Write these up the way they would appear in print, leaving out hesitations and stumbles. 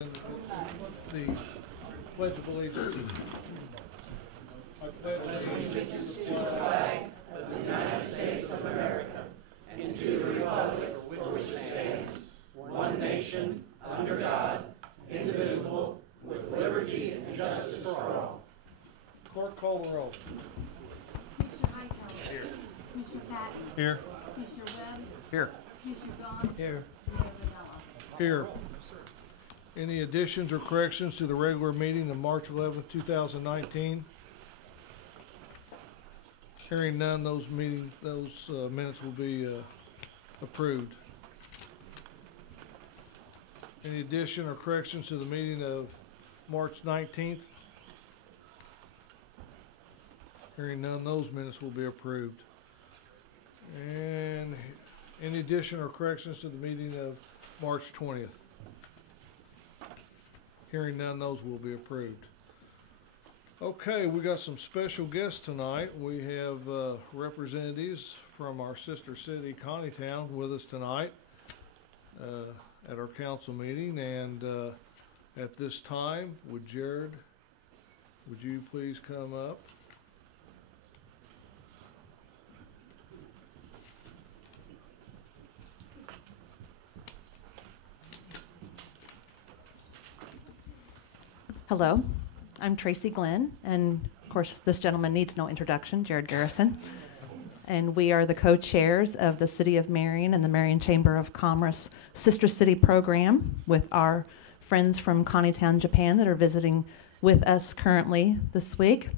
The Pledge of Allegiance. I pledge allegiance to the flag of the United States of America and to the republic for which it stands, one nation, under God, indivisible, with liberty and justice for all. Clerk, call the roll. Commissioner Hightower. Here. Commissioner Patton. Here. Commissioner Webb. Here. Commissioner Gahn. Here. Mayor Vanella. Here. Any additions or corrections to the regular meeting of March 11th, 2019? Hearing none, those minutes will be approved. Any addition or corrections to the meeting of March 19th? Hearing none, those minutes will be approved. And any addition or corrections to the meeting of March 20th? Hearing none, those will be approved. Okay, we got some special guests tonight. We have representatives from our Sister City Kanie Town with us tonight at our council meeting. And at this time, would you please come up? Hello, I'm Tracy Glenn, and of course this gentleman needs no introduction, Jared Garrison. And we are the co-chairs of the City of Marion and the Marion Chamber of Commerce Sister City program with our friends from Kanie Town, Japan that are visiting with us currently this week.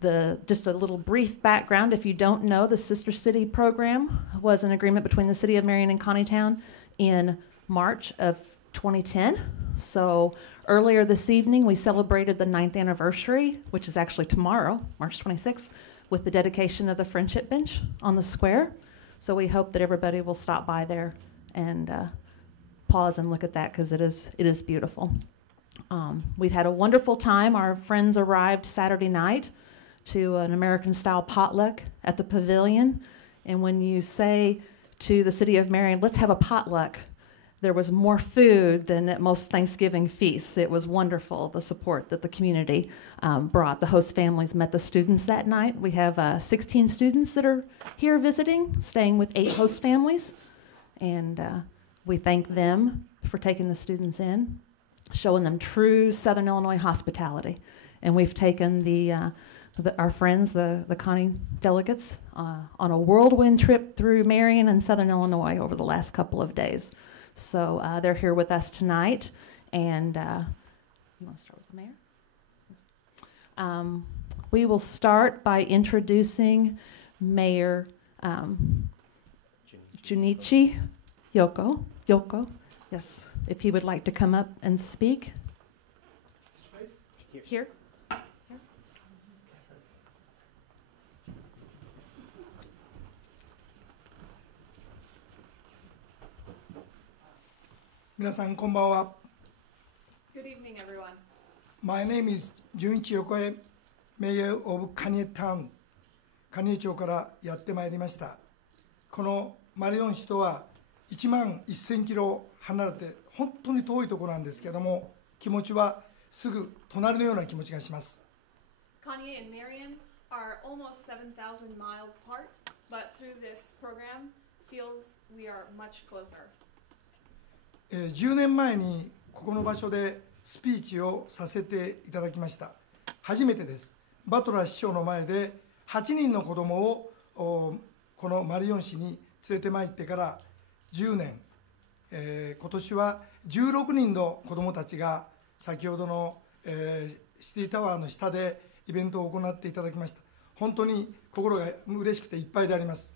Just a little brief background, if you don't know, the Sister City program was an agreement between the City of Marion and Kanie Town in March of 2010. So earlier this evening, we celebrated the 9th anniversary, which is actually tomorrow, March 26th, with the dedication of the Friendship Bench on the square. So we hope that everybody will stop by there and pause and look at that, because it is beautiful. We've had a wonderful time. Our friends arrived Saturday night to an American-style potluck at the pavilion. And when you say to the City of Marion, let's have a potluck, there was more food than at most Thanksgiving feasts. It was wonderful, the support that the community brought. The host families met the students that night. We have 16 students that are here visiting, staying with 8 host families. And we thank them for taking the students in, showing them true Southern Illinois hospitality. And we've taken our friends, the Kanie delegates, on a whirlwind trip through Marion and Southern Illinois over the last couple of days. So they're here with us tonight, and you want to start with the mayor? We will start by introducing Mayor Junichi Yoko. Yes, if he would like to come up and speak. Here. Minasan konbanwa. Good evening, everyone. My name is Junichi Yokoe, Mayor of Kanie Town. カニエ町からやってまいりました。このマリオン市とは1万1000キロ離れて本当に遠いところなんですけども、気持ちはすぐ隣のような気持ちがします。Kanie and Marion are almost 7,000 miles apart, but through this program feels we are much closer. 10年前にここの場所でスピーチをさせていただきました。初めてです。バトラー市長の前で8人の子供をこのマリオン市に連れてまいってから10年、今年は16人の子供たちが先ほどの、シティタワーの下でイベントを行っていただきました。本当に心が嬉しくていっぱいであります。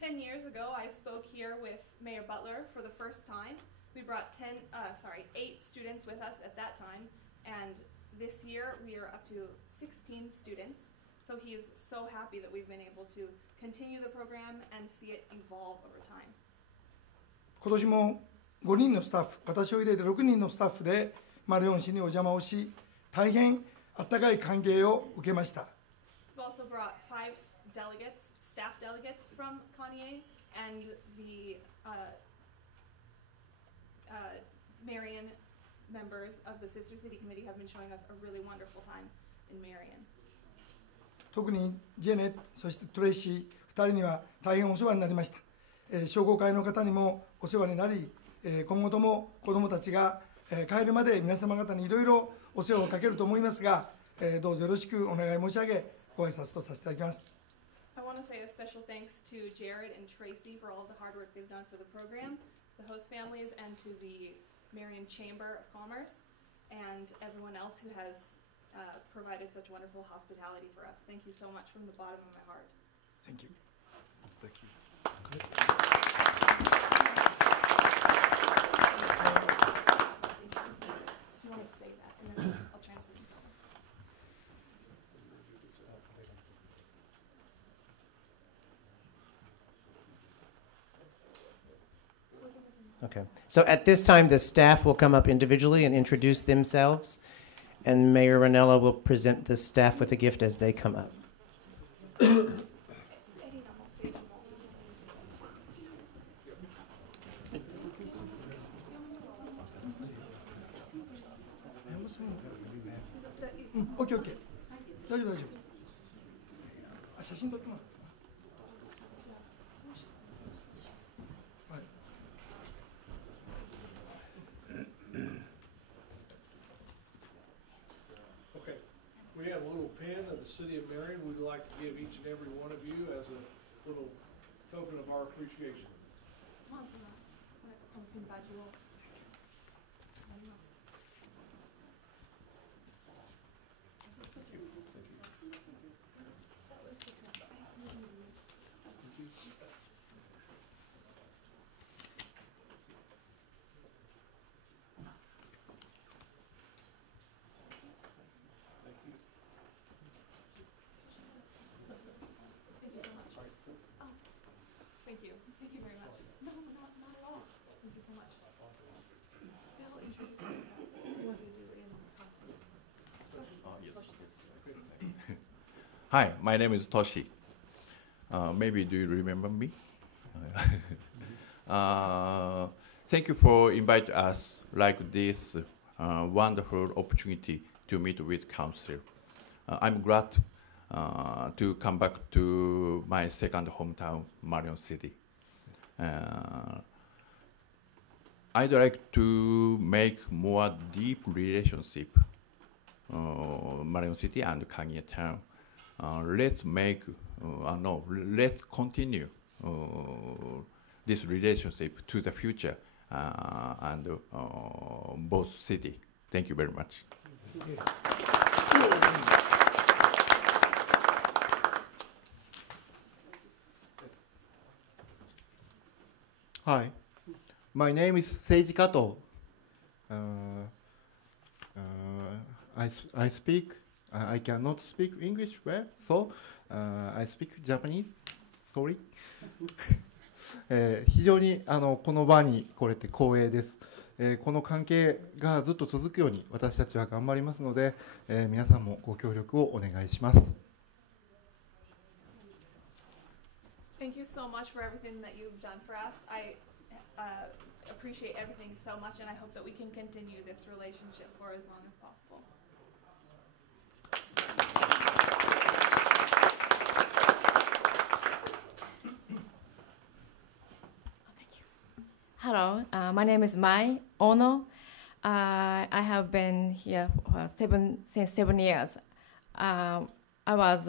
10 years ago, I spoke here with Mayor Butler for the first time. We brought 8 students with us at that time, and this year we are up to 16 students. So he is so happy that we've been able to continue the program and see it evolve over time. 今年も5人のスタッフ、私を入れて6人のスタッフでマリオン市にお邪魔をし、大変あったかい歓迎を受けました。We've also brought 5 delegates, staff delegates from Kanie, and the members of the Sister City Committee have been showing us a really wonderful time in Marion. 特にジェネ、そしてトレイシー2人には大変お世話になりました。商工会の方にもお世話になり、今後とも子どもたちが帰るまで皆様方にいろいろお世話をかけると思いますが、どうぞよろしくお願い申し上げ、ご挨拶とさせていただきます。I want to say a special thanks to Jared and Tracy for all of the hard work they've done for the program, the host families, and to the Marion Chamber of Commerce, and everyone else who has provided such wonderful hospitality for us. Thank you so much from the bottom of my heart. Thank you. Thank you. You want to say that, and then I'll translate it. Okay. So at this time, the staff will come up individually and introduce themselves, and Mayor Ranella will present the staff with a gift as they come up. OK、OK。大丈夫、大丈夫。写真撮ってもらう。はい。Okay, we have a little pen of the city of Marion we'd like to give each and every one of you as a little token of our appreciation. Thank you. Thank you very much. No, not at all. Thank you so much. They'll introduce themselves. What do you do in the Hi, my name is Toshi. Maybe do you remember me? Thank you for inviting us like this wonderful opportunity to meet with council. I'm glad to come back to my second hometown, Marion City. I'd like to make more deep relationship Marion City and Kanie Town. Let's continue this relationship to the future and both city. Thank you very much. Hi, my name is Seiji Kato. I cannot speak English well, so I speak Japanese. Sorry. 非常にこの場に来れて光栄です。この関係がずっと続くように私たちは頑張りますので、皆さんもご協力をお願いします。Thank you so much for everything that you've done for us. I appreciate everything so much, and I hope that we can continue this relationship for as long as possible. Hello, my name is Mai Ono. I have been here for since 7 years. I was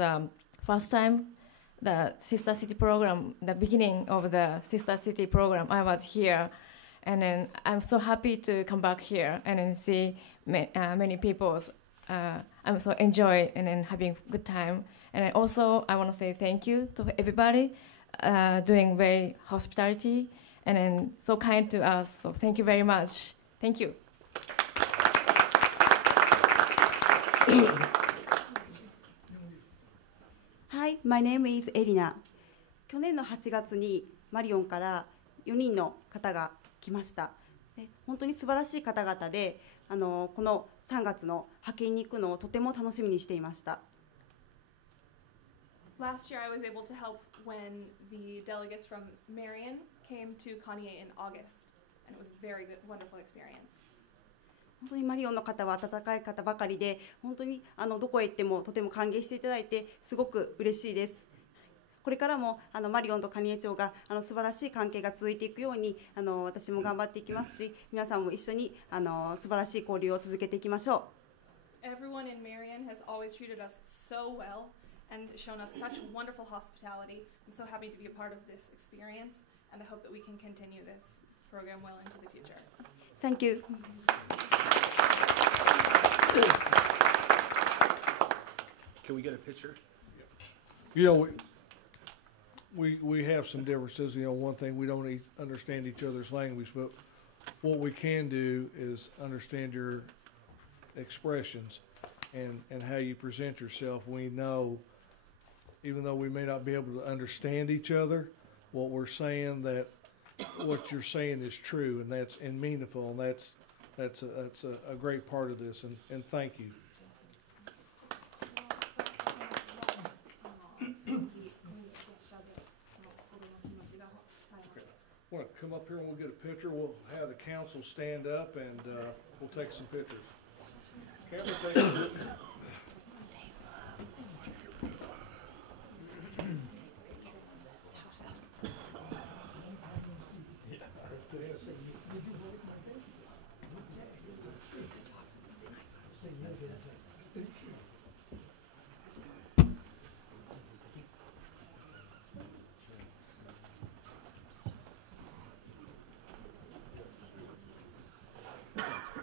first time the Sister City program, the beginning of the Sister City program. I was here, and then I'm so happy to come back here and then see many people. I'm so enjoy and then having good time. And I also I want to say thank you to everybody doing very hospitality and then so kind to us. So thank you very much. Thank you. Hi, my name is Elina. 去年の8月にマリオンから4人の方が来ました。本当に素晴らしい方々で、この3月の派遣に行くのをとても楽しみにしていました。Last year I was able to help when the delegates from Marion came to Kanie in August, and it was a very good, wonderful experience. 本当にマリオンの方は温かい方ばかりで、本当にどこへ行ってもとても歓迎していただいてすごく嬉しいです。これからもマリオンと蟹江町が素晴らしい関係が続いていくように私も頑張っていきますし、皆さんも一緒に素晴らしい交流を続けていきましょう。Everyone in Marion has always treated us so well and shown us such wonderful hospitality. I'm so happy to be a part of this experience, and I hope that we can continue this program well into the future. Thank you. Can we get a picture? You know, we have some differences. You know, one thing, we don't understand each other's language, but what we can do is understand your expressions and how you present yourself. We know, even though we may not be able to understand each other, what we're saying, that what you're saying is true, and that's and meaningful, and that's a great part of this, and thank you. Want to come up here and we'll get a picture. We'll have the council stand up and we'll take some pictures. Can we take a picture?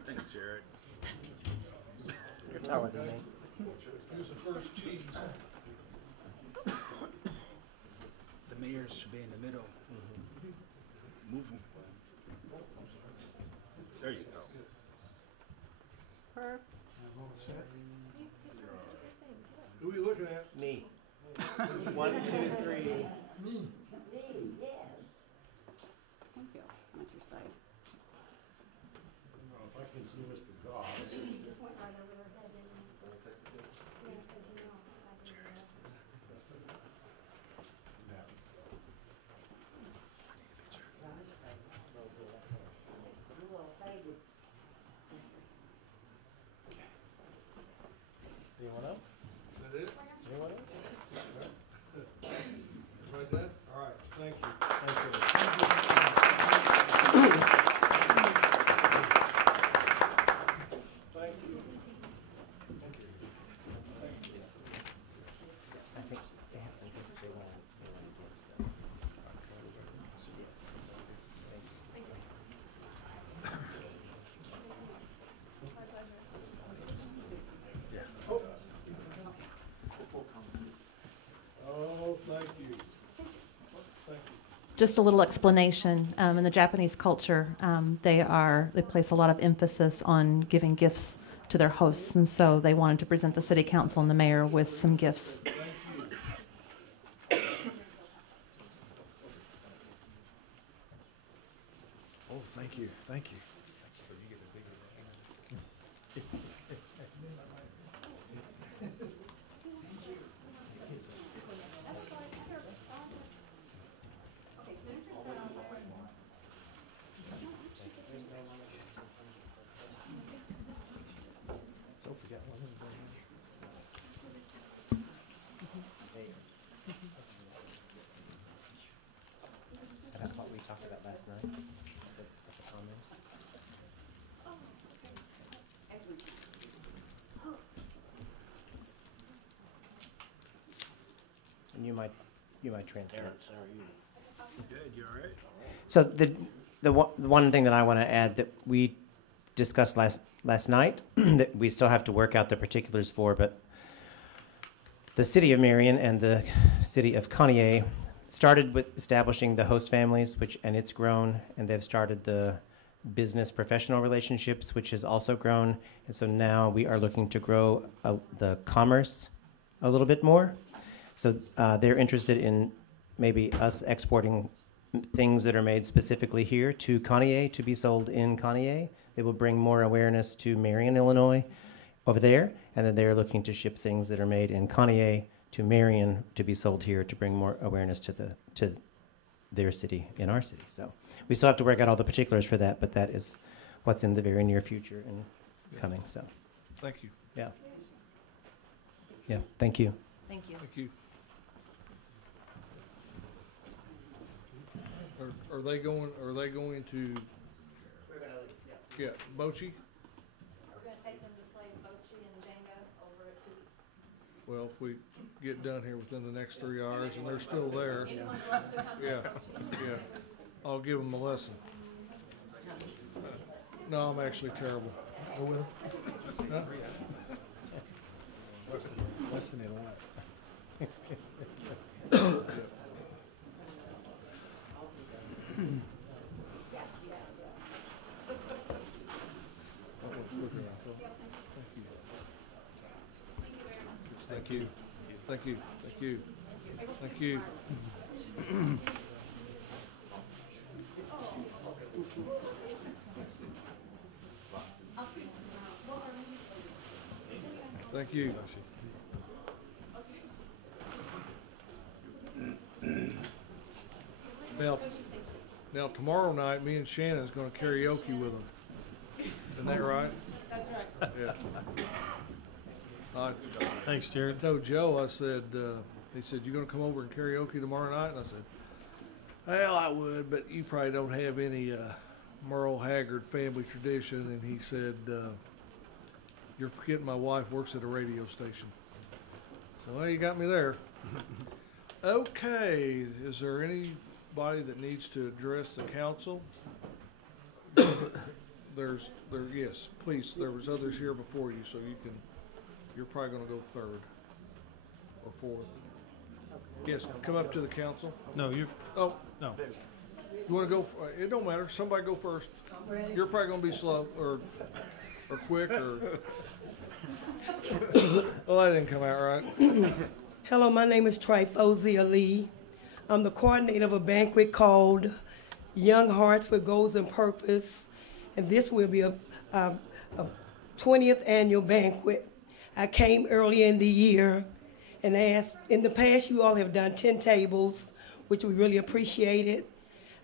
Thanks, Jared. Good tower, didn't they? Use the first cheese. The mayors should be in the middle. Move them. There you go. Who are you looking at? Me. 1, 2, 3. Me. Thank you. I'm at your side. If I can see Mr. Goss. Anyone else? Is that it? Anyone else? Right there? All right, thank you. Thank you. I think they have some gifts they want to give, so. Oh, thank you. Thank you. Just a little explanation. In the Japanese culture, they place a lot of emphasis on giving gifts to their hosts, and so they wanted to present the city council and the mayor with some gifts. Oh, thank you. Thank you. That's what we talked about last night. The comments. And you might transfer. Good, you all right? So the one thing that I want to add that we discussed last night that we still have to work out the particulars for, but the city of Marion and the city of Kanie started with establishing the host families, and it's grown, and they've started the business professional relationships, which has also grown, and so now we are looking to grow the commerce a little bit more. So they're interested in maybe us exporting things that are made specifically here to Kanie to be sold in Kanie. They will bring more awareness to Marion, Illinois over there, and then they're looking to ship things that are made in Kanie to Marion to be sold here to bring more awareness to their city in our city. So we still have to work out all the particulars for that, but that is what's in the very near future, and coming. So, Thank you. yeah. Yeah, thank you. Thank you. Thank you. Are they going to, We're gonna, yeah, Bochi? We're going to take them to play Bocce and Jenga over at Pete's. Well, if we get done here within the next 3 hours and they're still there, Anyone's left to come to yeah, Bocce's? yeah, I'll give them a lesson. No, I'm actually terrible. Huh? lesson in what? Thank you. Thank you. Thank you. Thank you. Thank you. Now tomorrow night, me and Shannon's gonna karaoke with them. Isn't that right? That's right. Yeah. Thanks, I Jared. told Joe, I said, he said, you gonna come over and karaoke tomorrow night? And I said, well, I would, but you probably don't have any, Merle Haggard family tradition. And he said, you're forgetting my wife works at a radio station. So, well, you got me there. Okay, is there anybody that needs to address the council? Yes, please, there was others here before you, so you're probably gonna go third or fourth. Yes, come up to the council. No, you, Oh, no. you wanna go, it don't matter, somebody go first. You're probably gonna be slow, or quick, or. Oh, that didn't come out right. Hello, my name is Trifozia Lee. I'm the coordinator of a banquet called Young Hearts with Goals and Purpose, and this will be a 20th annual banquet. I came early in the year and asked, in the past you all have done 10 tables, which we really appreciated.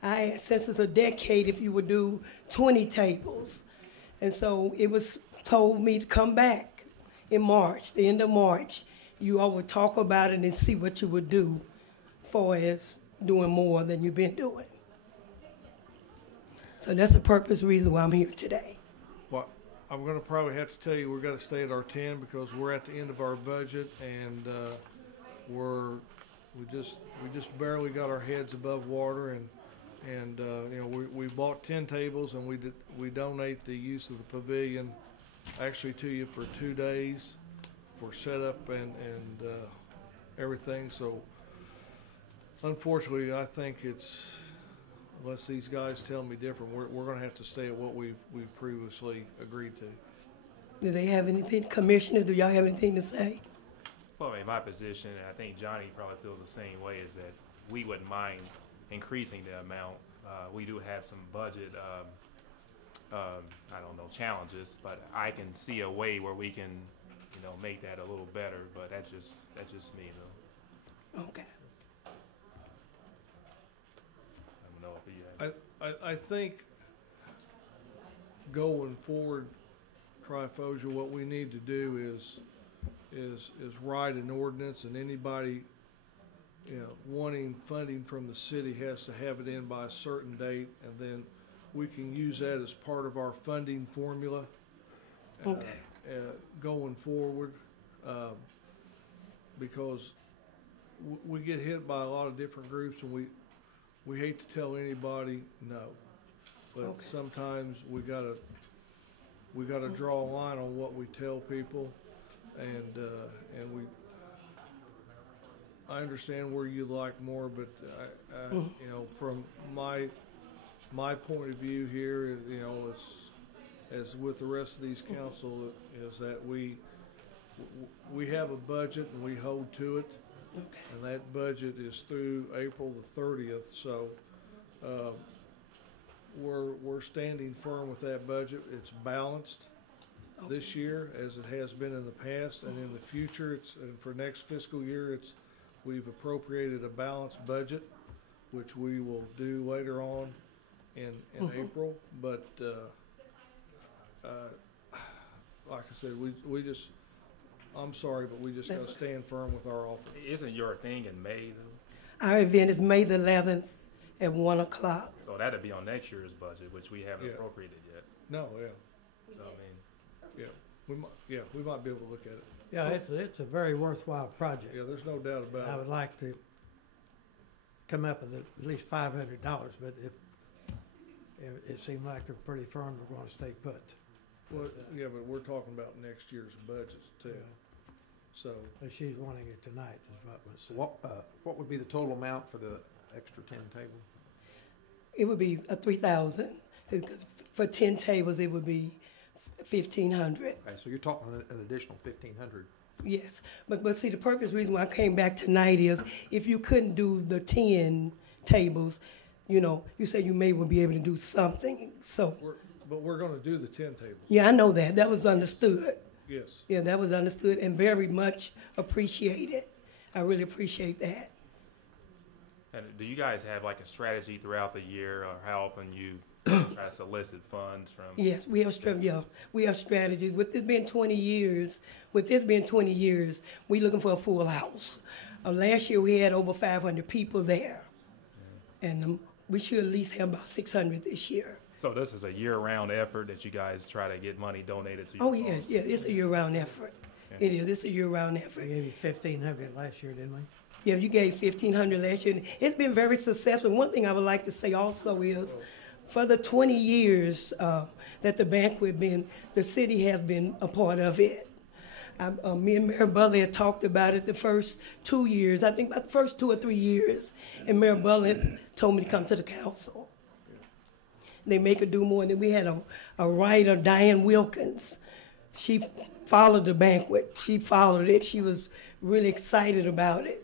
I asked, since it's a decade, if you would do 20 tables. And so it was told me to come back in March, the end of March. You all would talk about it and see what you would do for as doing more than you've been doing. So that's the purpose reason why I'm here today. Well, I'm gonna probably have to tell you, we're gonna stay at our 10 because we're at the end of our budget and, we just barely got our heads above water and you know, we bought 10 tables and we donate the use of the pavilion actually to you for 2 days for setup and everything. So unfortunately, I think it's, unless these guys tell me different, we're gonna have to stay at what we've previously agreed to. Do they have anything, commissioners, do y'all have anything to say? Well, in my position, and I think Johnny probably feels the same way, is that we wouldn't mind increasing the amount. We do have some budget, I don't know, challenges, but I can see a way where we can, you know, make that a little better. But that's just me, though. Okay. I don't know if you have. I think going forward, Trifosia, what we need to do is write an ordinance, and anybody, you know, wanting funding from the city has to have it in by a certain date, and then we can use that as part of our funding formula. Okay. Going forward, because we get hit by a lot of different groups, and we hate to tell anybody no, but Okay. sometimes we gotta draw a line on what we tell people, and I understand where you like more, but you know, from my point of view here, you know, it's, as with the rest of these council, is that we have a budget and we hold to it. Okay. And that budget is through April the 30th, so we're standing firm with that budget. It's balanced this year as it has been in the past, and in the future, and for next fiscal year, we've appropriated a balanced budget, which we will do later on in April. But like I said, I'm sorry, but we just gotta That's stand firm with our offer. Isn't your thing in May though? Our event is May the 11th at 1 o'clock. So that'd be on next year's budget, which we haven't Yeah. appropriated yet. No, yeah, So I mean, we might be able to look at it. Yeah, it's a very worthwhile project. Yeah, there's no doubt I about would it. like to come up with at least $500, but if it seemed like they're pretty firm, we're gonna stay put. Well, yeah, but we're talking about next year's budgets too, Yeah. so. But she's wanting it tonight, is what was said. What would be the total amount for the extra 10 tables? It would be 3,000. Because for 10 tables, it would be 1,500. Okay, so you're talking an additional 1,500. Yes, but see, the purpose reason why I came back tonight is if you couldn't do the 10 tables, you know, you said you may well be able to do something. So But we're gonna do the 10 tables, yeah, I know that. That was understood. yes. Yeah, that was understood and very much appreciated. I really appreciate that. and do you guys have like a strategy throughout the year, or how often you try to solicit funds from? Yes, we have strategies. With this being 20 years, we looking for a full house. Last year we had over 500 people there, and we should at least have about 600 this year. So this is a year-round effort that you guys try to get money donated to your Oh cause? yeah, it's a year-round effort. Yeah. It is. It's a year-round We effort. gave you 1,500 last year, didn't we? Yeah, you gave 1,500 last year. It's been very successful. One thing I would like to say also is, for the 20 years that the banquet been, the city has been a part of it. Me and Mayor Butler had talked about it the first 2 years, I think about the first 2 or 3 years, and Mayor Butler told me to come to the council. They make her do more. And then we had a writer, Diane Wilkins. She followed the banquet. She followed it. She was really excited about it.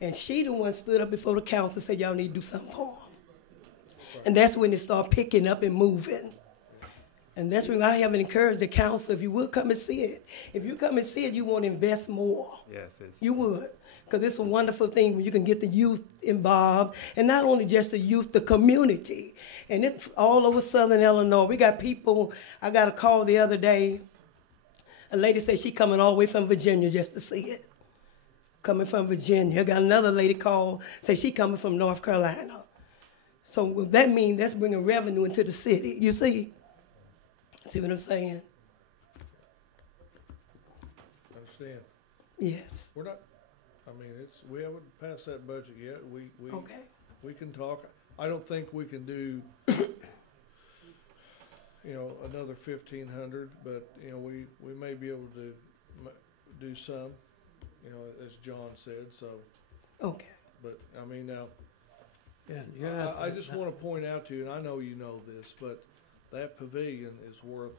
And she the one stood up before the council and said, y'all need to do something for them. And that's when it started picking up and moving. And that's when I have encouraged the council, if you would come and see it. If you come and see it, you want to invest more. Yes, You would. Because it's a wonderful thing when you can get the youth involved. And not only just the youth, the community. And it's all over Southern Illinois. We got people, I got a call the other day. A lady said she coming all the way from Virginia just to see it. Coming from Virginia. I got another lady call, say she coming from North Carolina. So what that means, that's bringing revenue into the city. You see? See what I'm saying? Understand? Yes. We're not, we haven't passed that budget yet. Okay. We can talk. I don't think we can do, another 1,500, but, we may be able to do some, as John said, so. Okay. But, now, Yeah, I just want to point out to you, and I know you know this, but that pavilion is worth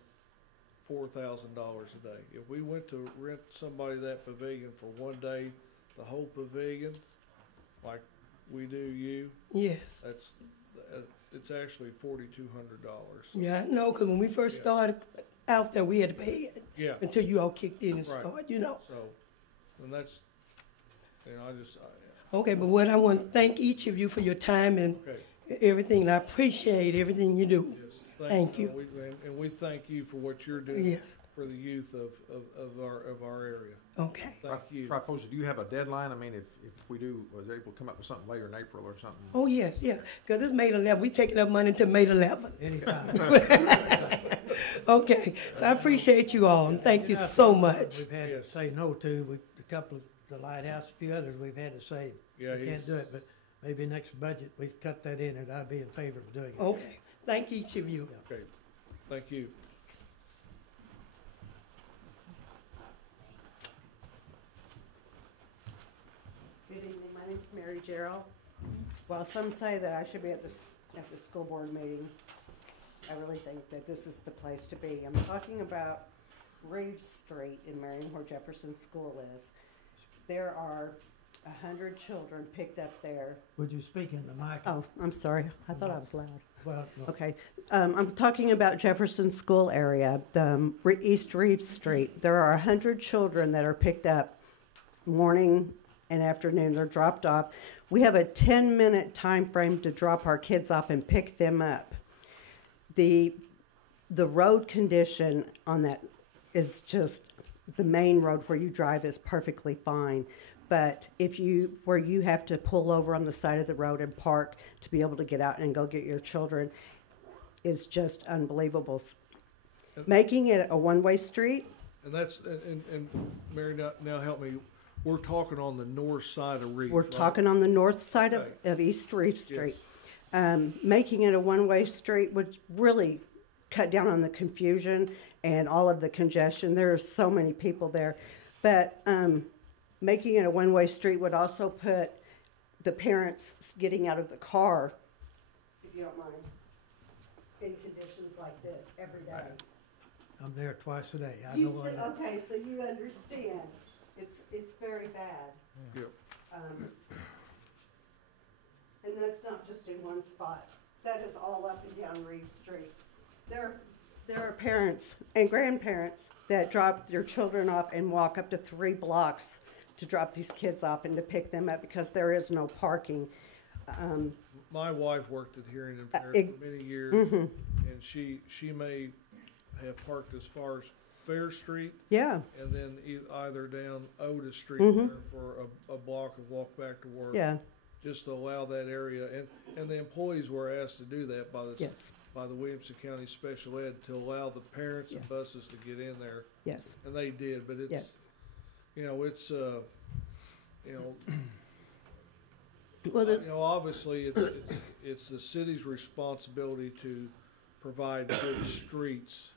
$4,000 a day. If we went to rent somebody that pavilion for one day, the whole pavilion, like we do you, Yes. it's actually $4,200. Yeah, I know, because when we first started out there, we had to pay it. Yeah. Until you all kicked in and Right. started, So, and that's, Okay, but what I want to thank each of you for your time and everything, and I appreciate everything you do. Thank you. And we thank you for what you're doing Yes. for the youth of our area. Okay. Thank you. Tripos, do you have a deadline? If we was able to come up with something later in April or something? Oh, yes, yeah, because it's May 11th. We taking up money until May 11th. Anytime. Okay, so I appreciate you all, and thank you so much. We've had to say no to, a couple of the Lighthouse, a few others, we've had to say, Yeah, we can't do it, but maybe next budget, we've cut that in, and I'd be in favor of doing it. Okay, thank each of you. Okay, thank you. Good evening, my name's Mary Gerald. While some say that I should be at the school board meeting, I really think that this is the place to be. I'm talking about Reeves Street in Marion, where Jefferson School is. There are 100 children picked up there. Would you speak in the mic? Oh, I'm sorry. I thought I was loud. Well, no. Okay. I'm talking about Jefferson School area, East Reeves Street. There are 100 children that are picked up morning and afternoon. They're dropped off. We have a 10-minute time frame to drop our kids off and pick them up. The road condition on that is just, the main road where you drive is perfectly fine. But where you have to pull over on the side of the road and park to be able to get out and go get your children is just unbelievable. Making it a one-way street. And that's, and Mary, now help me, we're talking on the north side of Reeves, We're right? talking on the north side Okay. of East Reeve Street. Yes. Making it a one-way street would really cut down on the confusion and all of the congestion. There are so many people there. But making it a one-way street would also put the parents getting out of the car, if you don't mind, in conditions like this every day. I'm there twice a day. I You know said, I- okay, so you understand. It's very bad. Yep. And that's not just in one spot. That is all up and down Reeve Street. There are parents and grandparents that drop their children off and walk up to 3 blocks to drop these kids off and to pick them up because there is no parking. My wife worked at Hearing Impaired for many years, and she may have parked as far as Fair Street. Yeah. And then either down Otis Street for a block and walk back to work. Yeah. Just to allow that area, and the employees were asked to do that by the Williamson County Special Ed to allow the parents and buses to get in there. Yes. And they did, but it's, you know, it's, you know, well, you know, obviously it's the city's responsibility to provide good streets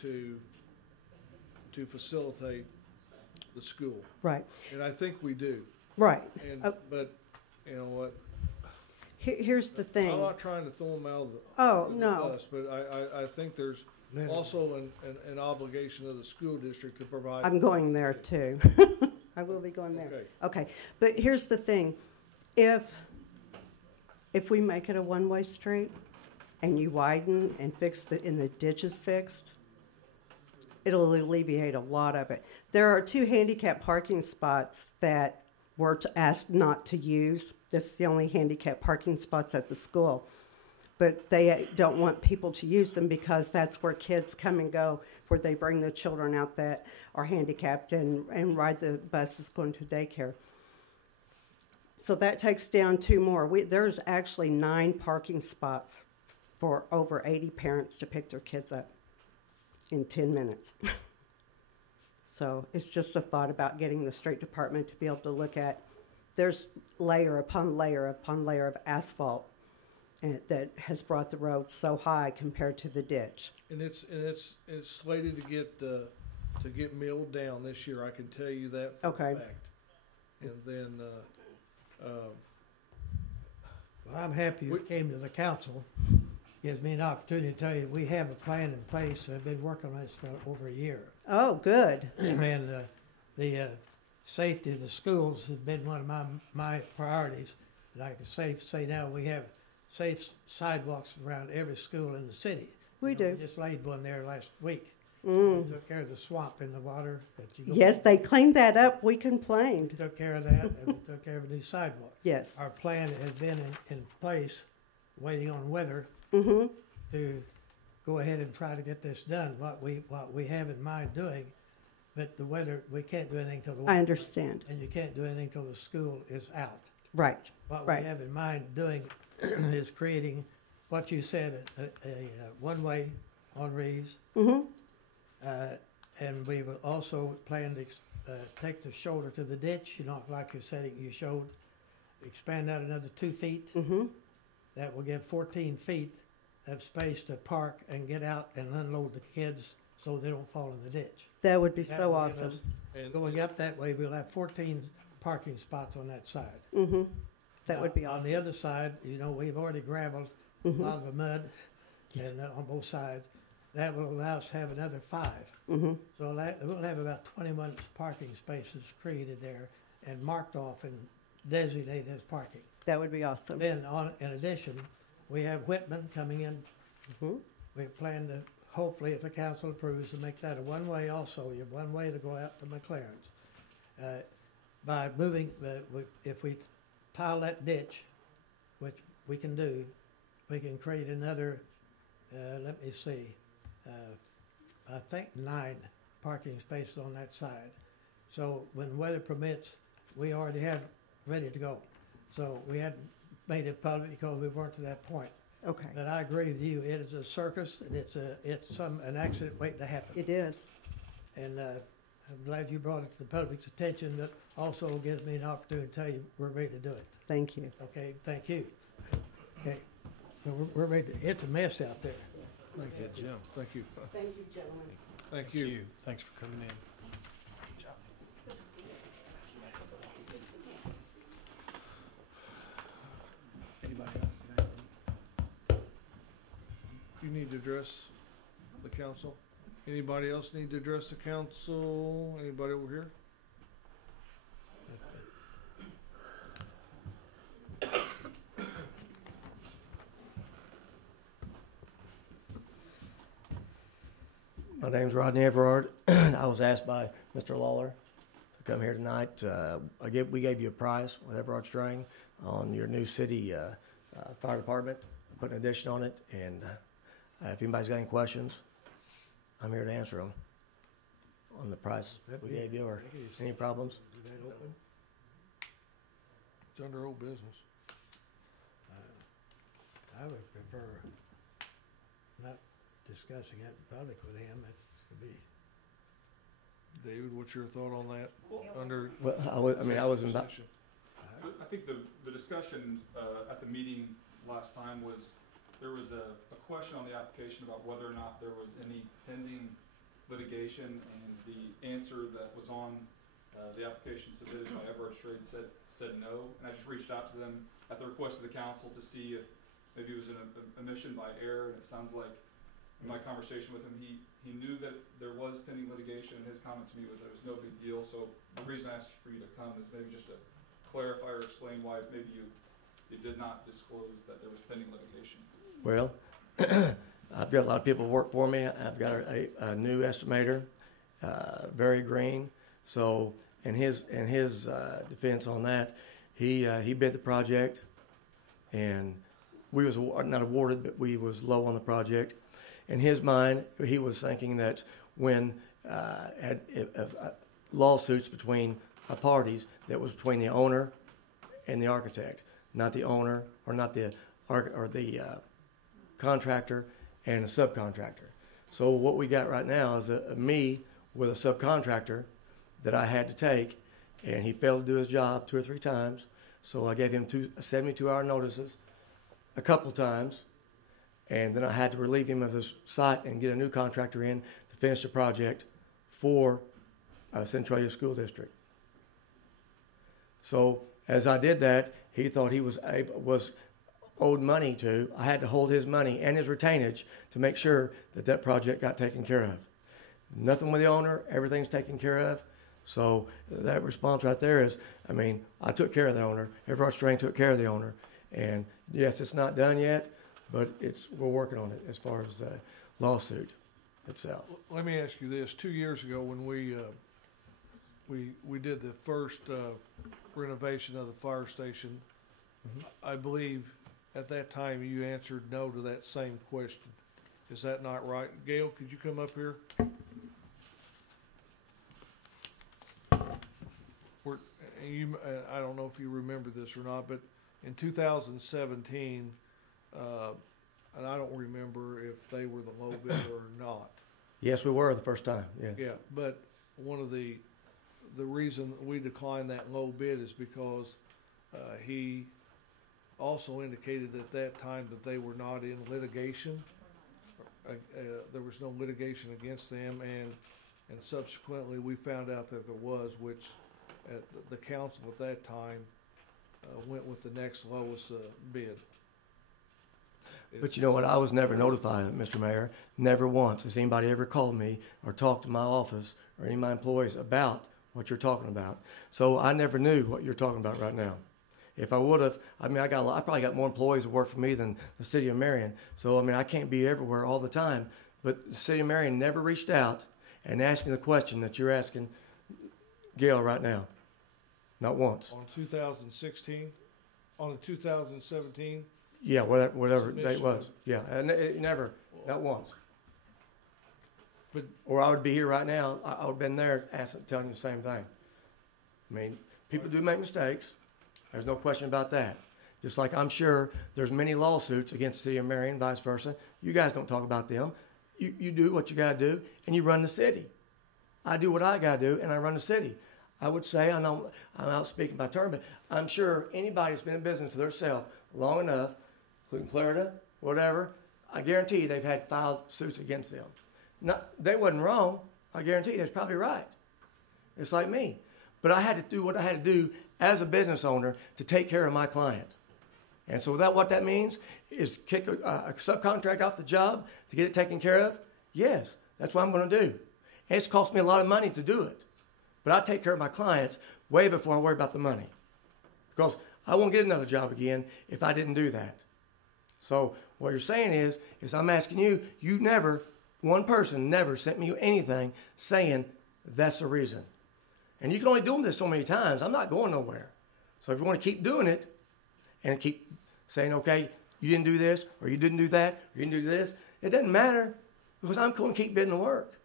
to facilitate the school. Right. And I think we do. Right. And but you know what? Here's the thing. I'm not trying to throw them out of the bus, but I think there's also an obligation of the school district to provide. I'm going there too. I will be going there. Okay. But here's the thing. If we make it a one-way street and you widen and fix and the ditch is fixed, it'll alleviate a lot of it. There are 2 handicap parking spots that we're asked not to use. That's the only handicap parking spots at the school. But they don't want people to use them because that's where kids come and go, where they bring the children out that are handicapped and ride the buses going to daycare. So that takes down 2 more. There's actually 9 parking spots for over 80 parents to pick their kids up in 10 minutes. So it's just a thought about getting the street department to be able to look at, there's layer upon layer upon layer of asphalt that has brought the road so high compared to the ditch. And it's slated to get milled down this year. I can tell you that for a fact. And then Well, I'm happy you came to the council. Gives me an opportunity to tell you, we have a plan in place. I've been working on this for over a year. Oh, good. And the safety of the schools has been one of my priorities. And I can say now we have safe sidewalks around every school in the city. We do. We just laid one there last week. Mm. We took care of the swamp in the water. That you go Yes, through. they cleaned that up. We complained. We took care of that, and we took care of a new sidewalk. Yes. Our plan has been in place, waiting on weather to go ahead and try to get this done. What we have in mind doing, but the weather, we can't do anything till the weather. I understand. And you can't do anything till the school is out. Right. What right. we have in mind doing is creating what you said, a one-way on Reeves. And we will also plan to take the shoulder to the ditch, you know, like you said, you showed, expand that another 2 feet. That will give 14 feet of space to park and get out and unload the kids so they don't fall in the ditch. That would be That so will give awesome. us- Going up that way, we'll have 14 parking spots on that side. That would be awesome. On the other side, you know, we've already gravelled a lot of the mud and on both sides. That will allow us to have another 5. So we'll have about 21 parking spaces created there and marked off and designated as parking. That would be awesome. Then, in addition, we have Whitman coming in. We plan to, hopefully, if the council approves, to make that a one-way also. You have one way to go out to McLaren's. By moving, if we tile that ditch, which we can do, we can create another, let me see, I think 9 parking spaces on that side. So when weather permits, we already have it ready to go. So we hadn't made it public because we weren't to that point. Okay. But I agree with you, it is a circus, and it's an accident waiting to happen. It is. And I'm glad you brought it to the public's attention. That also gives me an opportunity to tell you we're ready to do it. Thank you. Okay, thank you. Okay, so we're ready. It's a mess out there. Thank you, Jim. Thank you. Thank you, gentlemen. Thank you. Thanks for coming in. Anybody else? You need to address the council. Anybody else need to address the council? Anybody over here? My name's Rodney Everard. I was asked by Mr. Lawler to come here tonight. We gave you a prize with Everard String on your new city fire department. Put an addition on it, and if anybody's got any questions, I'm here to answer them on the price we gave you, or any problems. Is that open? It's under old business. I would prefer not discussing it in public with him. That could be. David, what's your thought on that? Under. Well, I was in. I think the discussion at the meeting last time was, there was a question on the application about whether or not there was any pending litigation, and the answer that was on the application submitted by Everard Strade said no. And I just reached out to them at the request of the council to see if maybe it was an omission by error, and it sounds like in my conversation with him, he knew that there was pending litigation, and his comment to me was that it was no big deal. So the reason I asked for you to come is maybe just to clarify or explain why maybe you did not disclose that there was pending litigation. Well, I've got a lot of people work for me. I've got a new estimator, very green. So in his defense on that, he bid the project, and we was not awarded, but we was low on the project. In his mind, he was thinking that when lawsuits between parties, that was between the owner and the architect, not the owner or not the contractor and a subcontractor. So what we got right now is me with a subcontractor that I had to take, and he failed to do his job 2 or 3 times. So I gave him 72-hour notices a couple of times, and then I had to relieve him of his site and get a new contractor in to finish the project for Centralia School District. So as I did that, he thought he was owed money to. I had to hold his money and his retainage to make sure that that project got taken care of. Nothing with the owner, everything's taken care of. So that response right there is, I took care of the owner. Everard String took care of the owner. And yes, it's not done yet, but we're working on it as far as the lawsuit itself. Let me ask you this. 2 years ago when we did the first renovation of the fire station, I believe at that time you answered no to that same question. Is that not right? Gail, could you come up here? I don't know if you remember this or not, but in 2017, and I don't remember if they were the low bidder or not. Yes, we were the first time, yeah. Yeah, but one of the reason we declined that low bid is because he also indicated at that time that they were not in litigation. There was no litigation against them, and subsequently we found out that there was, which the council at that time went with the next lowest bid. But you know what? I was never notified, Mr. Mayor. Never once has anybody ever called me or talked to my office or any of my employees about what you're talking about. So I never knew what you're talking about right now. If I would have, I probably got more employees that work for me than the city of Marion. So, I can't be everywhere all the time. But the city of Marion never reached out and asked me the question that you're asking Gail right now. Not once. On 2016? On the 2017? Yeah, whatever date was. Yeah, and it never, not once. or I would be here right now. I would have been there telling you the same thing. I mean, people do make mistakes. There's no question about that. Just like I'm sure there's many lawsuits against the city of Marion, vice versa. You guys don't talk about them. You do what you got to do, and you run the city. I do what I got to do, and I run the city. I would say, I know I'm out speaking by turn, but I'm sure anybody that's been in business for themselves long enough, including Clarida, whatever, I guarantee you they've had filed suits against them. They wasn't wrong. I guarantee you, that's probably right. It's like me. But I had to do what I had to do as a business owner to take care of my client. And so what that means is kick a subcontract off the job to get it taken care of. Yes, that's what I'm going to do. And it's cost me a lot of money to do it. But I take care of my clients way before I worry about the money. Because I won't get another job again if I didn't do that. So what you're saying is I'm asking you, one person never sent me anything saying that's the reason. And you can only do this so many times. I'm not going nowhere. So if you want to keep doing it and keep saying, okay, you didn't do this, or you didn't do that, or you didn't do this, it doesn't matter because I'm going to keep bidding the work.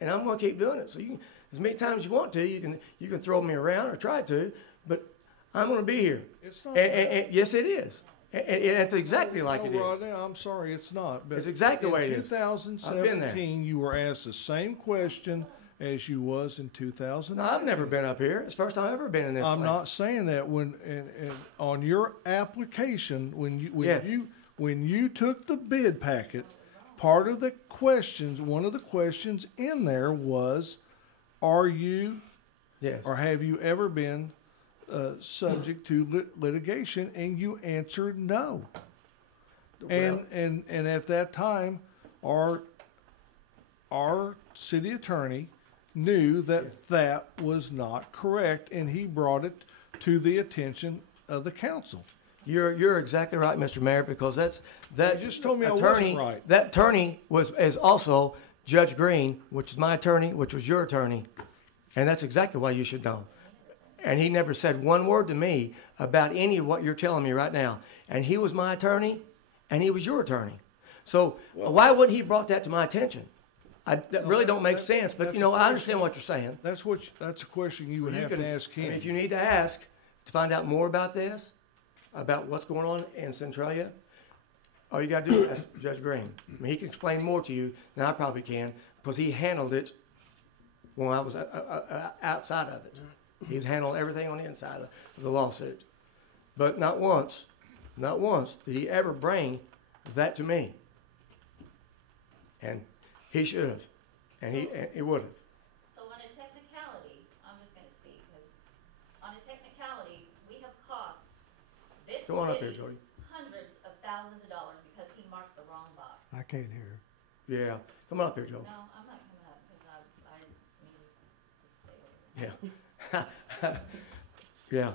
And I'm going to keep doing it. So you can, as many times as you want to, you can throw me around or try to, but I'm going to be here. It's not. And yes, it is. And it's exactly like it is. Rodney, I'm sorry, it's not. But it's exactly the way it is. In 2017, you were asked the same question as you was in 2000. No, I've never been up here. It's the first time I've ever been in this I'm place. not saying that. When on your application, when you took the bid packet, part of the questions, one of the questions in there was, are you, or have you ever been subject to litigation? And you answered no. And at that time, our city attorney knew that was not correct, and he brought it to the attention of the council. You're exactly right, Mr. Mayor, because that you just told me attorney, I wasn't right. That attorney is also Judge Green, which is my attorney, which was your attorney, and that's exactly why you should know. And he never said one word to me about any of what you're telling me right now. And he was my attorney, and he was your attorney. So why would he brought that to my attention? That really don't make sense. But I understand what you're saying. That's a question you would have to ask him. I mean, if you need to ask to find out more about this, about what's going on in Centralia, all you got to do is ask Judge Green. I mean, he can explain more to you than I probably can because he handled it when I was outside of it. He's handled everything on the inside of the lawsuit. But not once did he ever bring that to me. And he should have. And he would have. So on a technicality, I'm just going to speak, because on a technicality, we have cost this Go on up here, city Jody. hundreds of thousands of dollars because he marked the wrong box. I can't hear. Yeah. Come on up here, Joe. No, I'm not coming up because I need to stay over here. Yeah. Yeah.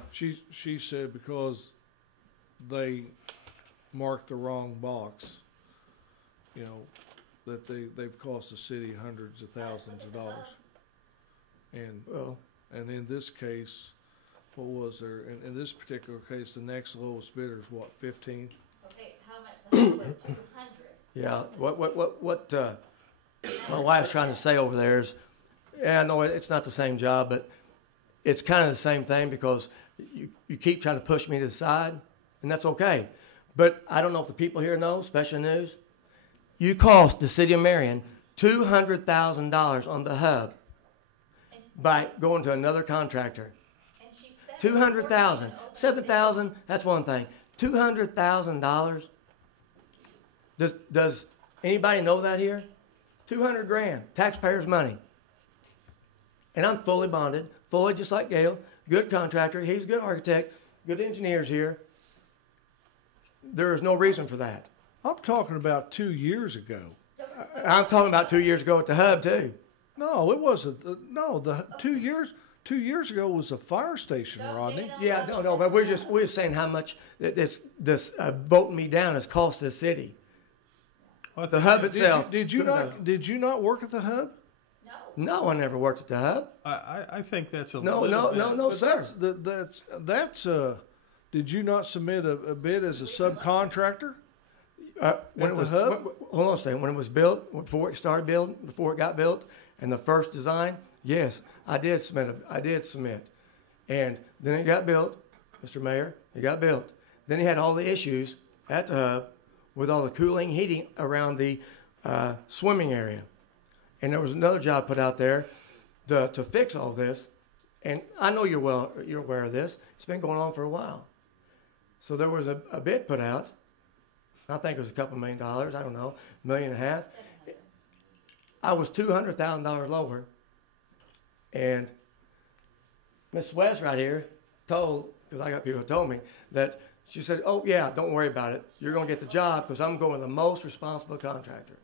She said because they marked the wrong box, that they've cost the city hundreds of thousands of dollars. And in this case, what was there? In this particular case, the next lowest bidder is what, 15? Okay, how much? The was 200. Yeah. What my wife's trying to say over there is, I know it's not the same job, but it's kind of the same thing because you keep trying to push me to the side, and that's okay. But I don't know if the people here know, special news, you cost the city of Marion $200,000 on the hub by going to another contractor. $200,000, $7,000, that's one thing. $200,000. Does anybody know that here? $200,000, taxpayers' money. And I'm fully bonded, fully just like Gail, good contractor. He's a good architect, good engineers here. There is no reason for that. I'm talking about 2 years ago. I'm talking about 2 years ago at the hub too. No, it wasn't. No, the 2 years ago was a fire station, Rodney. Yeah, no, but we're just saying how much this voting me down has cost this city. The hub itself. Did you not work at the hub? No, I never worked at the hub. I think that's a no, sir. That's did you not submit a bid as a subcontractor? When At it was, the hub? hold on a second. When it was built, before it started building, before it got built, and the first design, yes, I did submit. And then it got built, Mr. Mayor, it got built. Then he had all the issues at the hub with all the cooling, heating around the swimming area. And there was another job put out there to fix all this. And I know you're aware of this. It's been going on for a while. So there was a bid put out. I think it was a couple $1 million. I don't know, $1.5 million. I was $200,000 lower. And Miss West right here told, because I got people who told me, that she said, oh, yeah, don't worry about it. You're going to get the job because I'm going with the most responsible contractor.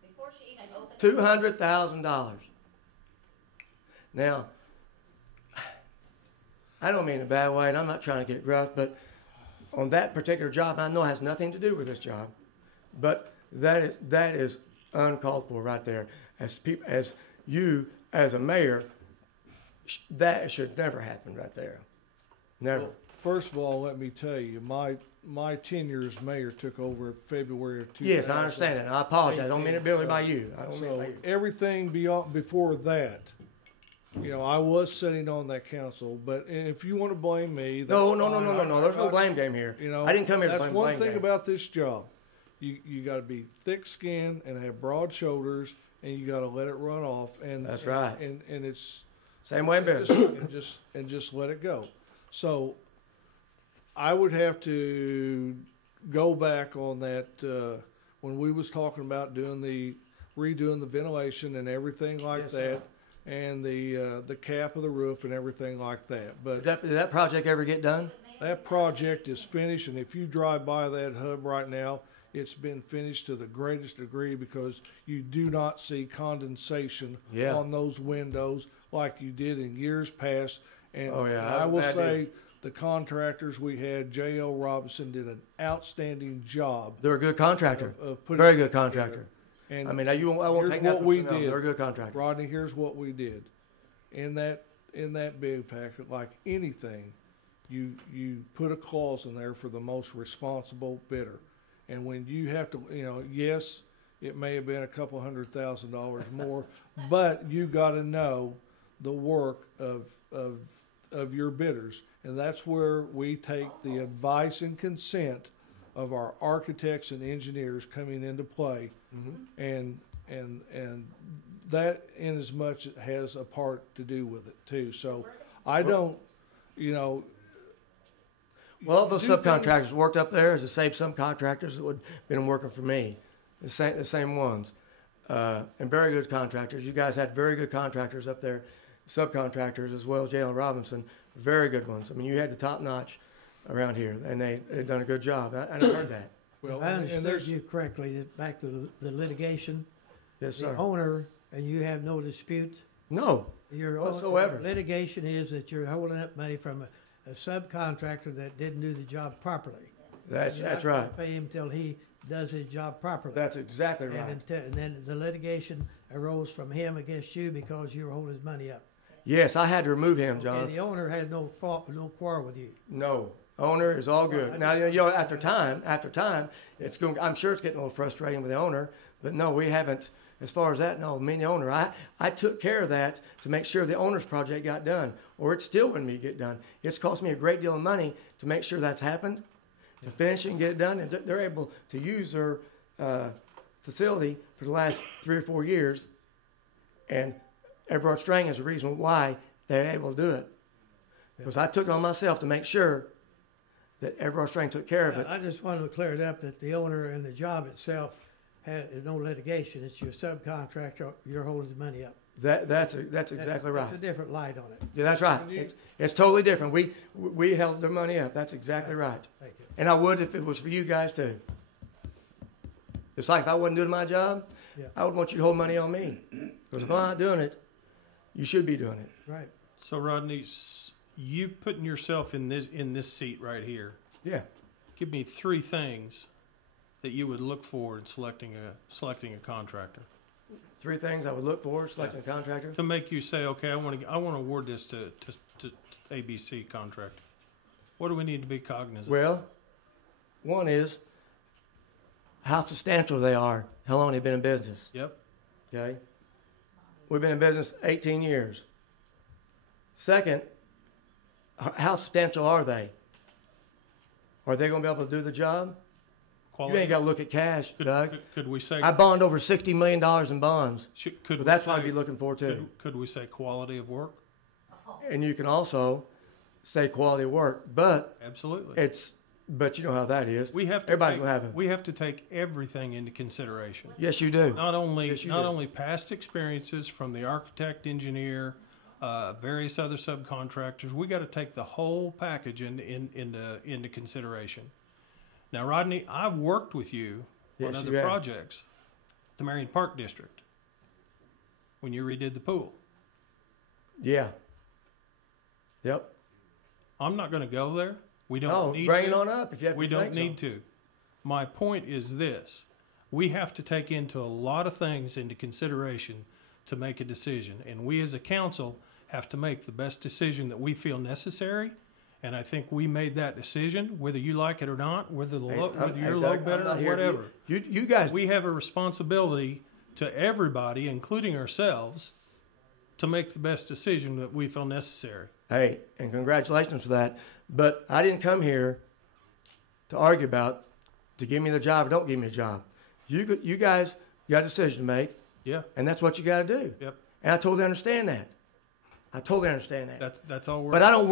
Before she even opened. $200,000. Now, I don't mean in a bad way, and I'm not trying to get gruff, but on that particular job, and I know it has nothing to do with this job, but that is uncalled for right there. As you, as a mayor, that should never happen right there. Never. Well, first of all, let me tell you, my tenure as mayor took over in February of 2000. Yes, I understand that. I apologize. I don't mean it really by you. I don't mean it by you. Everything before that, I was sitting on that council, but if you want to blame me, No. There's no blame game here. I didn't come here to that's blame one thing game. about this job. You got to be thick-skinned and have broad shoulders, and you got to let it run off. And That's right. And it's same way in business. and just let it go. So I would have to go back on that when we was talking about redoing the ventilation and everything like Yes, that. sir. And the cap of the roof and everything like that. But Did that project ever get done? that project is finished, and if you drive by that hub right now, it's been finished to the greatest degree because you do not see condensation Yeah. on those windows like you did in years past. And, Oh, yeah, and I will I say did. the contractors we had, J.L. Robinson, did an outstanding job. They're a good contractor. Of putting Very it good together. contractor. And I mean, I won't here's take what nothing we from them. did. They're a good contractor. Rodney, here's what we did. In that bid packet, like anything, you put a clause in there for the most responsible bidder. And when you have to, yes, it may have been a couple $100,000 more, but you got to know the work of your bidders. And that's where we take the advice and consent of our architects and engineers coming into play. And that in as much has a part to do with it too. So I don't, Well, those do subcontractors worked up there as the same subcontractors that would been working for me, the same ones, and very good contractors. You guys had very good contractors up there, subcontractors as well as J.L. Robinson, very good ones. I mean, you had the top notch around here, and they've done a good job. I heard that. Well, If I understood you correctly, back to the litigation. Yes, The sir. owner, and you have no dispute? No, Your whatsoever. litigation is that you're holding up money from a subcontractor that didn't do the job properly. That's You're not right. gonna pay him till he does his job properly. That's exactly right. And then the litigation arose from him against you because you were holding his money up. Yes, I had to remove him, John. And the owner had no fault, no quarrel with you. No, owner is all good. Now, after time, it's going. I'm sure it's getting a little frustrating with the owner, but no, we haven't. As far as that, no, me and the owner, I took care of that to make sure the owner's project got done, or it still wouldn't get done. It's cost me a great deal of money to make sure that's happened, to finish it and get it done, and they're able to use their facility for the last 3 or 4 years, and Everard Strang is the reason why they're able to do it. Because I took it on myself to make sure that Everard Strang took care of it. I just wanted to clear it up that the owner and the job itself had no litigation. It's your subcontractor. You're holding his money up. That's exactly right. That's a different light on it. Yeah, that's right. It's totally different. We held their money up. That's exactly right. Thank you. And I would if it was for you guys too. It's like if I wasn't doing my job, Yeah. I would want you to hold money on me. Because if I'm not doing it, you should be doing it. Right. So Rodney, you putting yourself in this seat right here. Yeah. Give me 3 things that you would look for in selecting a contractor. 3 things I would look for selecting a contractor. To make you say, okay, I want to award this to ABC contractor. What do we need to be cognizant? Well, one is how substantial they are, how long they've been in business. Yep. Okay? We've been in business 18 years. Second, how substantial are they? Are they going to be able to do the job? Quality. You ain't got to look at cash, Doug. Could we say? I bond over $60 million in bonds. Could So that's we what say- I'd be looking for, too. Could we say quality of work? And you can also say quality of work, but Absolutely. But you know how that is. We have to Everybody's take, going to have it. we have to take everything into consideration. Yes, you do. Not only Yes, you not do. only past experiences from the architect, engineer, various other subcontractors. We got to take the whole package into consideration. Now, Rodney, I've worked with you Yes, on you other have. projects, the Marion Park District, when you redid the pool. Yeah. Yep. I'm not going to go there. We don't No, need bring to. it on up if you have to We don't think so. need to. My point is this. We have to take into a lot of things into consideration to make a decision. And we as a council have to make the best decision that we feel necessary. And I think we made that decision, whether you like it or not, whether you're low Doug, bidder I'm not or here- whatever. You guys. We have a responsibility to everybody, including ourselves, to make the best decision that we feel necessary. Hey, and congratulations for that. But I didn't come here to argue about to give me the job or don't give me the job. You guys got a decision to make. Yeah. And that's what you got to do. Yep. And I totally understand that. I totally understand that. That's all we're. But I don't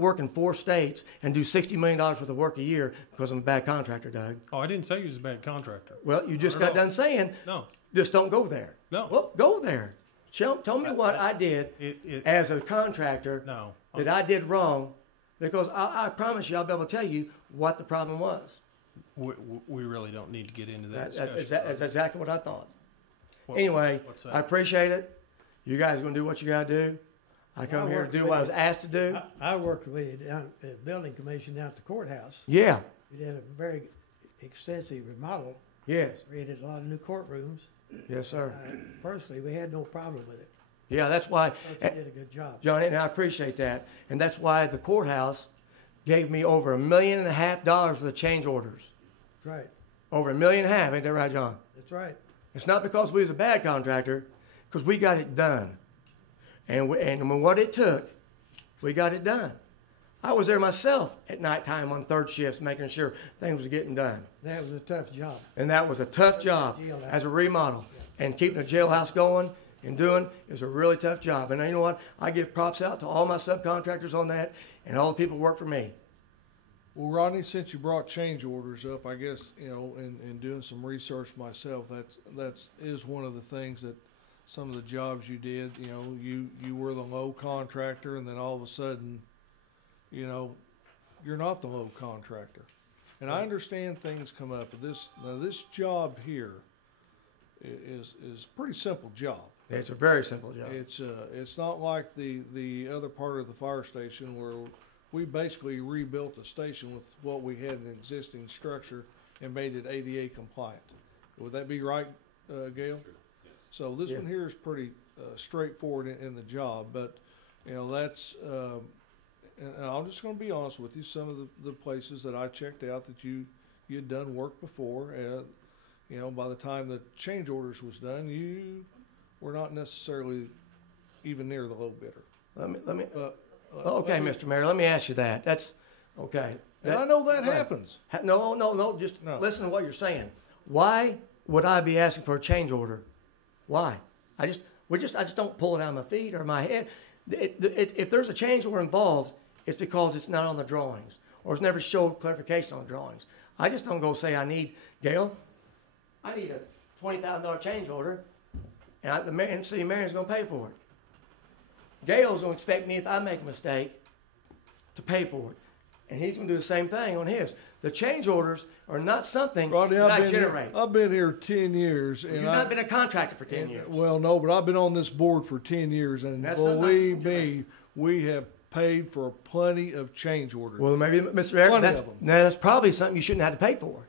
work in 4 states and do $60 million worth of work a year because I'm a bad contractor, Doug. Oh, I didn't say you was a bad contractor. Well, you just Not at got all. done saying, No. just don't go there. No. Well, go there. Tell me what I did as a contractor that I did wrong, because I promise you I'll be able to tell you what the problem was. We really don't need to get into that That's discussion. that's exactly what I thought. What- Anyway, what's that? I appreciate it. You guys are going to do what you got to do. I come here to do what I was asked to do. I worked with you down at the building commission down at the courthouse. Yeah. We did a very extensive remodel. Yes. Created a lot of new courtrooms. Yes, sir. Personally, we had no problem with it. Yeah, that's why. Thought you did a good job. Johnny, and I appreciate that. And that's why the courthouse gave me over $1.5 million for the change orders. That's right. Over $1.5 million, ain't that right, John? That's right. It's not because we was a bad contractor, because we got it done. And what it took, we got it done. I was there myself at nighttime on third shifts, making sure things was getting done. That was a tough job. And that was a tough job as a remodel. And keeping a jailhouse going and doing is a really tough job. And you know what? I give props out to all my subcontractors on that and all the people who work for me. Well, Rodney, since you brought change orders up, I guess, in doing some research myself, that's one of the things that some of the jobs you did, you were the low contractor, and then all of a sudden, you're not the low contractor. And I understand things come up, but this job here is a pretty simple job. It's a very simple job. It's not like the other part of the fire station where we basically rebuilt the station with what we had in existing structure and made it ADA compliant. Would that be right, Gail? So this one here is pretty straightforward in the job, but that's and I'm just going to be honest with you. Some of the places that I checked out that you had done work before, by the time the change orders was done, you were not necessarily even near the low bidder. Let me. Okay, Mr. Mayor, let me ask you that. That's okay. And I know that happens. No. Just listen to what you're saying. Why would I be asking for a change order? Why? I just don't pull it out of my feet or my head. If there's a change order involved, it's because it's not on the drawings or it's never showed clarification on drawings. I just don't go say I need a $20,000 change order, and the city mayor's going to pay for it. Gail's going to expect me, if I make a mistake, to pay for it. And he's going to do the same thing on his. The change orders are not something Rodney, that I generate. I've been here 10 years. And You've not been a contractor for 10 years. Well, no, but I've been on this board for 10 years, and believe me, we have paid for plenty of change orders. Well, maybe, Mr. Mayor, that's probably something you shouldn't have to pay for.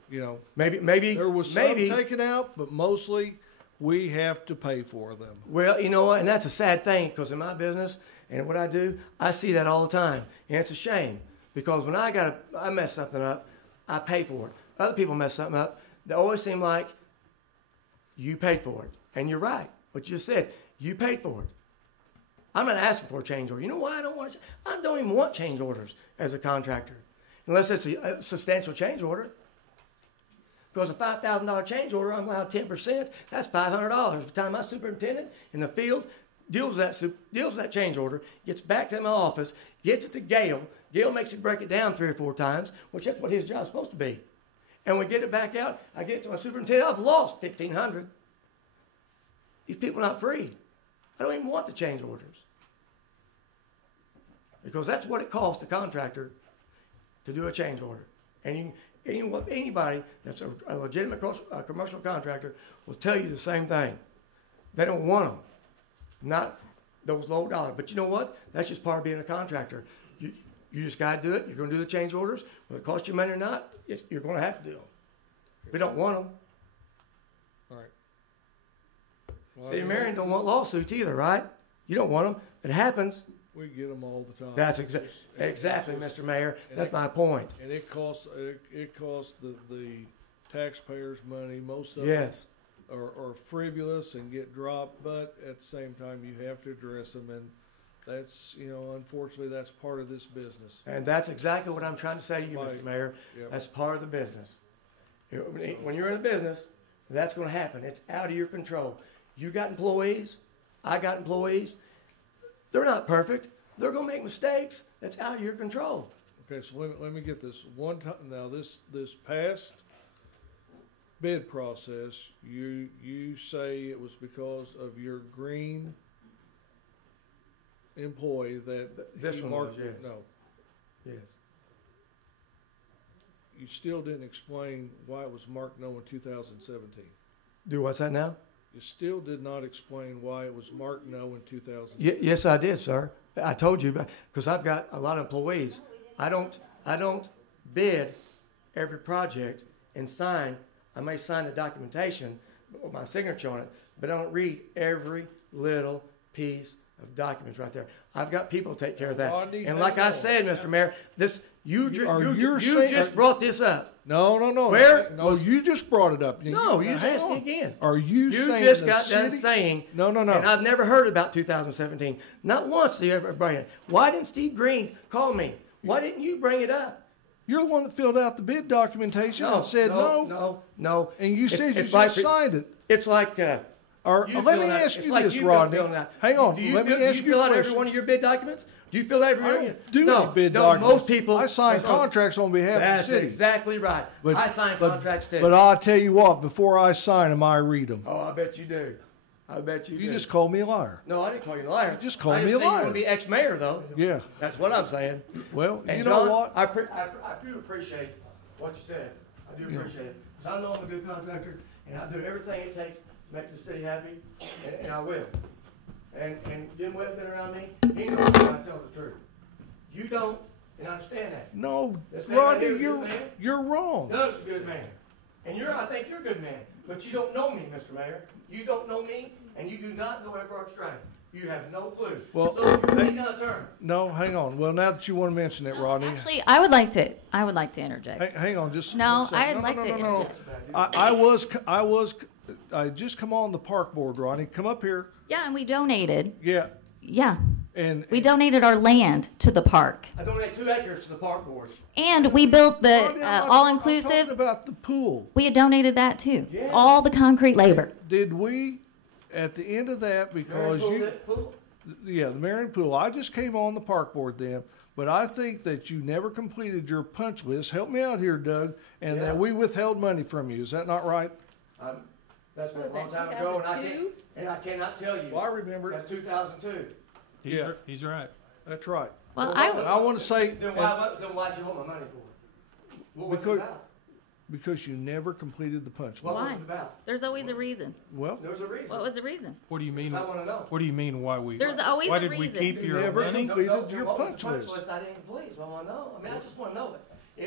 Maybe there was some taken out, but mostly we have to pay for them. Well, you know what, and that's a sad thing, because in my business and what I do, I see that all the time, and it's a shame, because when I mess something up, I pay for it. Other people mess something up, they always seem like you paid for it. And you're right. What you just said, you paid for it. I'm not asking for a change order. You know why I don't want I don't even want change orders as a contractor, unless it's a substantial change order. Because a $5,000 change order, I'm allowed 10%. That's $500. By the time my superintendent in the field deals with that change order, gets back to my office, gets it to Gail. Gail makes me break it down 3 or 4 times, which that's what his job's supposed to be. And we get it back out. I get it to my superintendent. I've lost $1,500. These people are not free. I don't even want the change orders. Because that's what it costs a contractor to do a change order. And anybody that's a legitimate commercial contractor will tell you the same thing. They don't want them. Not those low dollar. But you know what? That's just part of being a contractor. You just got to do it. You're going to do the change orders. Whether it costs you money or not, you're going to have to do them. We don't want them. All right. Well, City of Marion don't want lawsuits either, right? You don't want them. It happens. We get them all the time. That's exactly, Mr. Mayor. That's my point. And it costs the taxpayers money. Most of Yes. them are frivolous and get dropped, but at the same time you have to address them, and that's, unfortunately that's part of this business. And that's exactly what I'm trying to say to you, Right. Mr. Mayor. Yep. That's part of the business. When you're in a business, that's going to happen. It's out of your control. You got employees. I got employees. They're not perfect. They're going to make mistakes. That's out of your control. Okay, so let me get this one time. Now this past bid process, you say it was because of your green employee that This he one marked. was, yes. No, Yes. you still didn't explain why it was marked no in 2017. Do what's that now? You still did not explain why it was marked no in 2017. Yes, I did, sir. I told you, because I've got a lot of employees. I don't bid every project and sign. I may sign the documentation with my signature on it, but I don't read every little piece of documents right there. I've got people to take care of that. Rodney, And like I said, Mr. Mayor, you saying- just brought this up. No. Where No, you just brought it up. No, you just hang asked me on. again. Are you saying just the got done city- saying No. And I've never heard about 2017. Not once did you ever bring it. Why didn't Steve Green call me? Why didn't you bring it up? You're the one that filled out the bid documentation and said no. And you said you just signed it. It's like. Let me ask you this, Rodney. Hang on. Let me ask you a Do you fill out every question. one of your bid documents? Do you fill out every I one? don't do any bid no, documents. most people. I sign contracts on behalf of the That's city. exactly right. I sign contracts too. But I'll tell you what, before I sign them, I read them. Oh, I bet you do. I bet you do. You just called me a liar. No, I didn't call you a liar. You just called I me a just said you liar. want to be ex-mayor, though. Yeah. That's what I'm saying. Well, And you know John, what? I do appreciate what you said. I do appreciate it. Because I know I'm a good contractor, and I do everything it takes to make the city happy, and I will. And Jim Webb's been around me. He knows I tell the truth. You don't, and I understand that. No, This man right Rodney, here is a good man. you're wrong. Doug's a good man. And I think you're a good man. But you don't know me, Mr. Mayor. You don't know me, and you do not know Everard Strang. You have no clue. Well, so you're taking out a turn. No, hang on. Well, now that you want to mention it, Rodney. Actually, I would like to interject. Hang on, just No, one second. I'd like to interject. I just come on the park board, Rodney. Come up here. Yeah, and we donated. Yeah. Yeah. And we donated our land to the park. I donated 2 acres to the park board. And we built the Rodney, I'm all-inclusive. talking about the pool. We had donated that too. Yeah. All the concrete labor. Did we, at the end of that, because the Marion pool, I just came on the park board then, but I think that you never completed your punch list. Help me out here, Doug, and that we withheld money from you. Is that not right? That's been a long time ago, and I cannot tell you. Well, I remember it. That's 2002. He's right. That's right. Well, and I want to say. Then why'd you hold my money for? What was it about? Because you never completed the punch list. What was it about? There's always a reason. Well, there's a reason. What was the reason? What do you mean? I want to know. What do you mean? Why we? There's always why a did we reason. keep your never money? completed your what was punch the punch list. list I didn't complete? So I want to know. I mean, I just want to know it.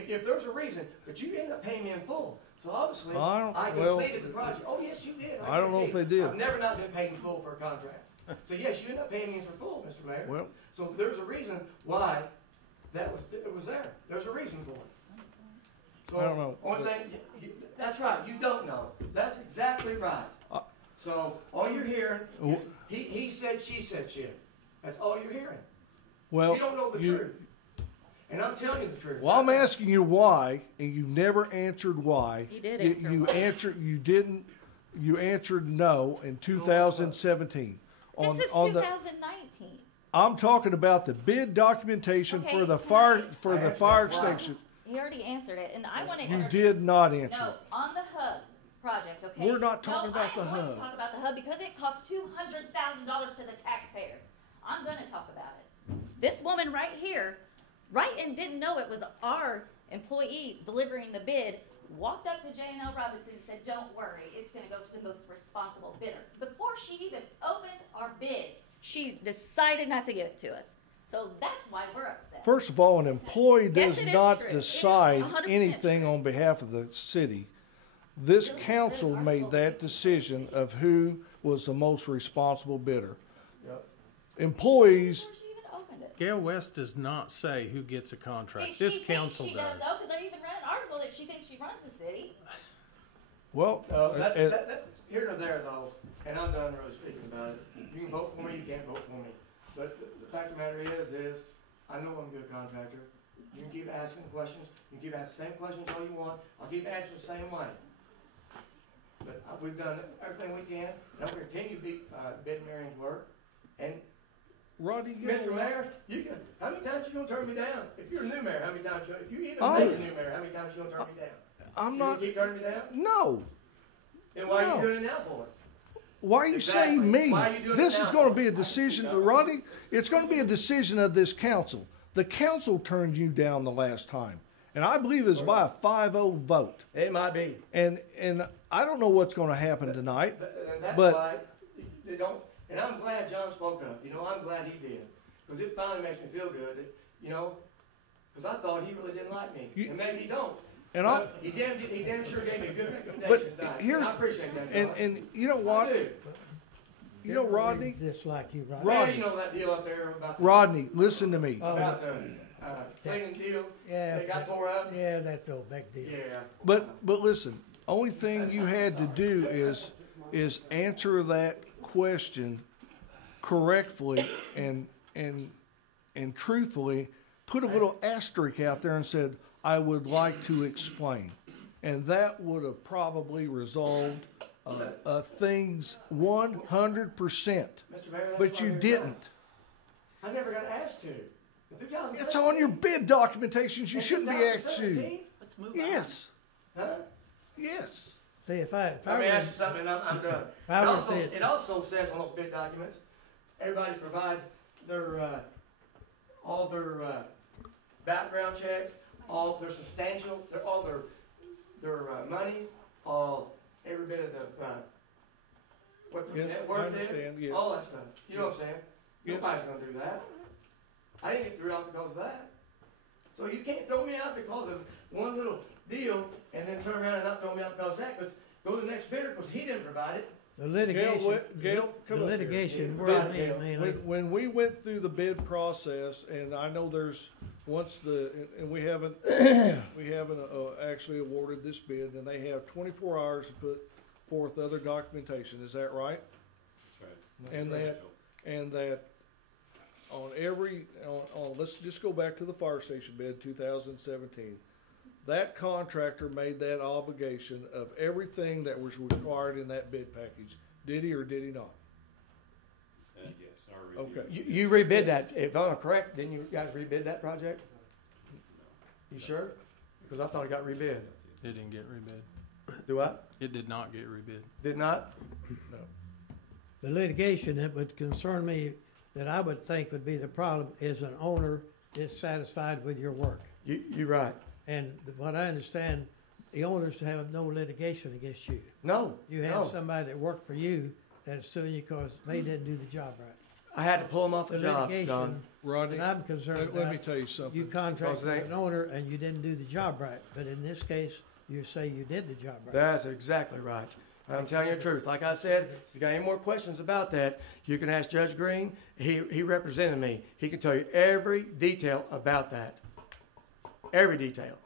If there's a reason, but you ended up paying me in full. So obviously, I completed the project. Oh yes, you did. I don't know if they did. I've never not been paid in full for a contract. So yes, you ended up paying me for full, Mr. Mayor. Well, so there's a reason why it was there. There's a reason for it. So, I don't know. Only thing, that's right, you don't know. That's exactly right. So all you're hearing is he said, she said shit. That's all you're hearing. Well, you don't know the truth. And I'm telling you the truth. Well, I'm asking you why, and you never answered why. You did answer why. You didn't. You answered no in 2017. This is 2019. I'm talking about the bid documentation Okay, for the can fire station. He already answered it, and I want to. You did not answer No, it. on the hub project, okay? We're not talking about the I'm going hub. to talk about the hub because it costs $200,000 to the taxpayer. I'm going to talk about it. This woman right here, and didn't know it was our employee delivering the bid, walked up to J&L Robinson and said, "Don't worry, it's going to go to the most responsible bidder." Before she even opened our bid, she decided not to give it to us. So that's why we're upset. First of all, an employee Yes, does it is not true. It is decide 100% anything on behalf of the city. This council made that decision of who was the most responsible bidder. Employees. Gail West does not say who gets a contract. She This thinks council she does. does, though, because I even read an article that she thinks she runs the city. Well, That's here or there, though, and I'm done really speaking about it. You can vote for me, you can't vote for me. But the fact of the matter is I know I'm a good contractor. You can keep asking questions. You can keep asking the same questions all you want. I'll keep answering the same way. But we've done everything we can, and I'm going to continue to bid Marion's work. And Rodney, Mr. Mayor, how many times you gonna turn me down? If you're a new mayor, how many times if you even make a new mayor, how many times you gonna turn me down? I'm You not. gonna keep turning me down? No. Then why are No. you doing it now for? Why are you Exactly. saying me? Why are you doing This it is now? going to be a decision, Rodney. It's going to be a decision of this council. The council turned you down the last time, and I believe it's by a 5-0 vote. It might be. And I don't know what's going to happen tonight, And that's but why they don't. And I'm glad John spoke up. I'm glad he did, because it finally makes me feel good. Because I thought he really didn't like me, and maybe he don't. And but he damn sure gave me a good recommendation But tonight. here- And I appreciate that. and you know what? I do. You know, Rodney. Dislike you, Rodney. Man, you know that deal up there about Rodney, listen to me. about the cleaning deal. Yeah, They got tore up. Yeah, that's no big deal. Yeah. But listen, only thing you had to do is answer that question correctly and truthfully. Put a little asterisk out there and said, "I would like to explain," and that would have probably resolved things 100%. Mr. Mayor, that's But why you you're didn't. I never got asked to. In 2017 It's on your bid documentations. You in shouldn't be asked to. 2017? Yes. Huh? Yes. See, if I Let me were- ask you something, and I'm done. If I It were also, to- it also says on those bid documents, everybody provides their all their background checks, all their substantial, all their monies, every bit of the what the Yes, net I worth understand, is, yes. all that stuff. You know what I'm saying? Yes. Nobody's gonna do that. I didn't get through out because of that. So you can't throw me out because of one little deal and then turn around and not throw me out because of that. But go to the next bidder because he didn't provide it. The litigation, Gail, come the up here. litigation, But Rodney, mainly. when we went through the bid process, and I know there's and we haven't actually awarded this bid, and they have 24 hours to put forth other documentation. Is that right? That's right. And that on let's just go back to the fire station bid 2017. That contractor made that obligation of everything that was required in that bid package. Did he or did he not? Yes, our review. Okay. You rebid that. If I'm correct, didn't you guys rebid that project? You sure? Because I thought it got rebid. It didn't get rebid. Do what? It did not get rebid. Did not? No. The litigation that would concern me, that I would think would be the problem, is an owner dissatisfied with your work. You're right. And what I understand, the owners have no litigation against you. No. You have no. somebody that worked for you that's suing you because they didn't do the job right. I had to pull them off the job, litigation, John. Rodney, and I'm concerned let me about, tell you something. you contracted Because they- with an owner and you didn't do the job right. But in this case, you say you did the job right. That's exactly right. I'm telling you the truth. Like I said, if you got any more questions about that, you can ask Judge Green. He represented me. He can tell you every detail about that. Every detail.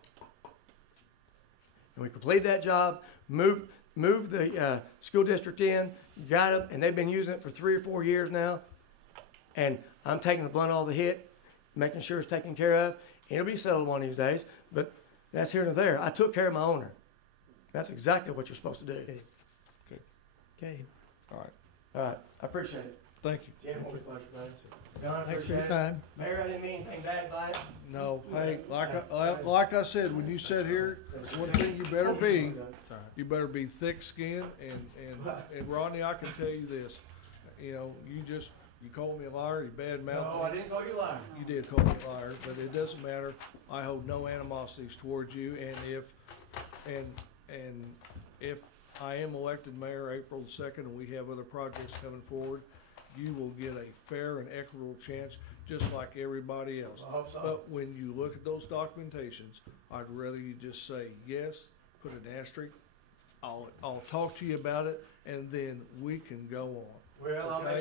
And we completed that job, moved the school district in, got it, and they've been using it for 3 or 4 years now. And I'm taking the blunt of all the hit, making sure it's taken care of. It'll be settled one of these days, but that's here and there. I took care of my owner. That's exactly what you're supposed to do. Okay. Okay. All right. All right. I appreciate it. Thank you. Jim, always a pleasure, man. John, I Thanks for appreciate your it. time. Mayor, I didn't mean anything bad by it. No, hey, like I said, when you sit here, there's one thing you better be thick-skinned, and Rodney, I can tell you this, you know, you called me a liar, you bad-mouthed me. No, I didn't call you a liar. You did call me a liar, but it doesn't matter. I hold no animosities towards you, and if I am elected mayor April 2nd, and we have other projects coming forward, you will get a fair and equitable chance, just like everybody else. I hope so. But when you look at those documentations, I'd rather you just say yes, put an asterisk. I'll talk to you about it, and then we can go on. Well, I'll Okay?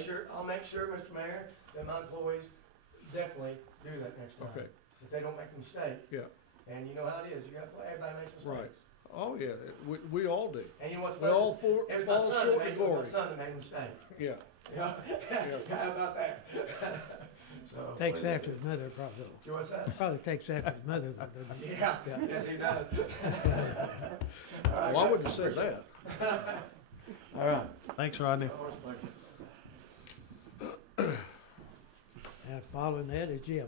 make sure, Mr. Mayor, that my employees definitely do that next time. Okay. If they don't make a mistake. Yeah. And you know how it is. You got everybody makes mistakes. Right. Oh yeah, we all do. And you know what's We all funny? It was my fall son short that of made- it was glory. my son that made a mistake. Yeah. Yeah. How about that? So, Takes after his mother, probably. Do what's that? Probably takes after his mother, though, doesn't he? Yeah. Yes, he does. All right, Why guys. would you say that? All right. Thanks, Rodney. And following that is Jim.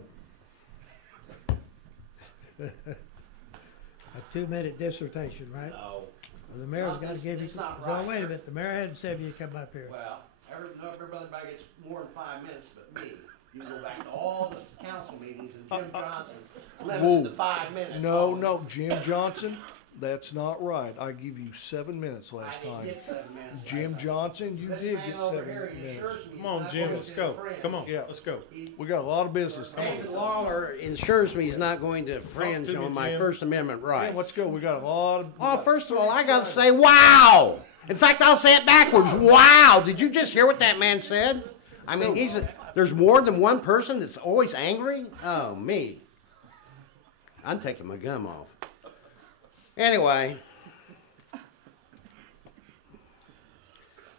A 2-minute dissertation, right? No. Well, the mayor's got to give you. It's not No, right. wait a minute. The mayor hadn't said you come up here. Well, everybody gets more than 5 minutes but me. You can go back to all the council meetings and Jim Johnson's limited to 5 minutes. No, Jim Johnson, that's not right. I give you 7 minutes last I didn't time. get 7 minutes. Jim Johnson, you This did man get over 7 here, he minutes. assures me Come on, he's Jim, not let's going go. to infringe. Come on, Yeah. let's go. We got a lot of business. David Lawler ensures me he's not going to infringe to me, on my Jim. First Amendment right. Yeah, let's go. We got a lot of. Oh, first of all, I got to say, wow! In fact, I'll say it backwards. Wow! Did you just hear what that man said? I mean, there's more than one person that's always angry? Oh, me. I'm taking my gum off. Anyway,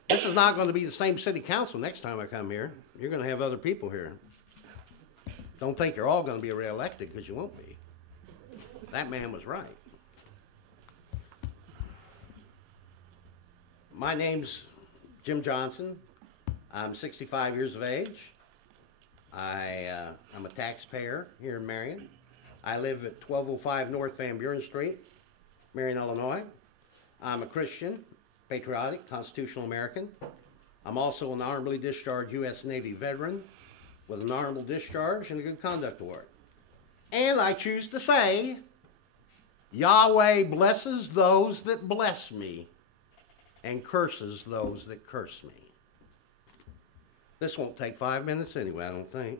this is not going to be the same city council next time I come here. You're going to have other people here. Don't think you're all going to be reelected, because you won't be. That man was right. My name's Jim Johnson. I'm 65 years of age. I'm a taxpayer here in Marion. I live at 1205 North Van Buren Street, Marion, Illinois. I'm a Christian, patriotic, constitutional American. I'm also an honorably discharged U.S. Navy veteran with an honorable discharge and a good conduct award. And I choose to say, Yahweh blesses those that bless me and curses those that curse me. This won't take 5 minutes anyway, I don't think,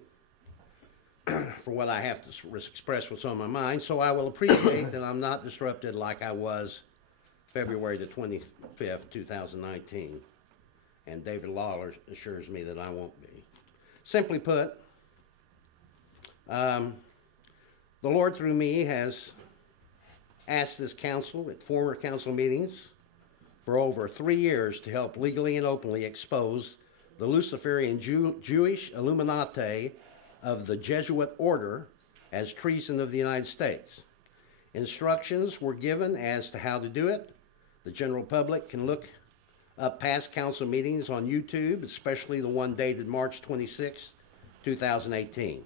for what I have to express what's on my mind, so I will appreciate that I'm not disrupted like I was February the 25th, 2019, and David Lawler assures me that I won't be. Simply put, the Lord through me has asked this council at former council meetings for over 3 years to help legally and openly expose the Luciferian Jewish Illuminati of the Jesuit order as treason of the United States. Instructions were given as to how to do it. The general public can look up past council meetings on YouTube, especially the one dated March 26, 2018.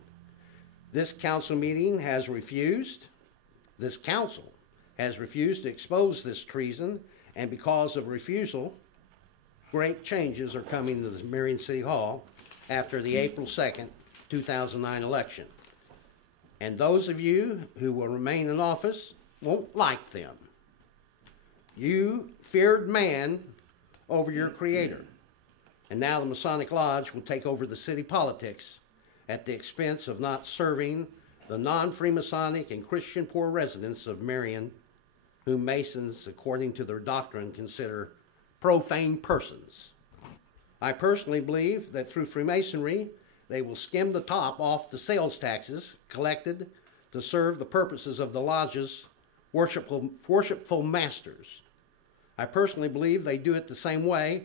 This council has refused to expose this treason, and because of refusal, great changes are coming to the Marion City Hall after the April 2nd, 2009 election. And those of you who will remain in office won't like them. You feared man over your creator. And now the Masonic Lodge will take over the city politics at the expense of not serving the non-Freemasonic and Christian poor residents of Marion, whom Masons, according to their doctrine, consider profane persons. I personally believe that through Freemasonry, they will skim the top off the sales taxes collected to serve the purposes of the lodges worshipful masters. I personally believe they do it the same way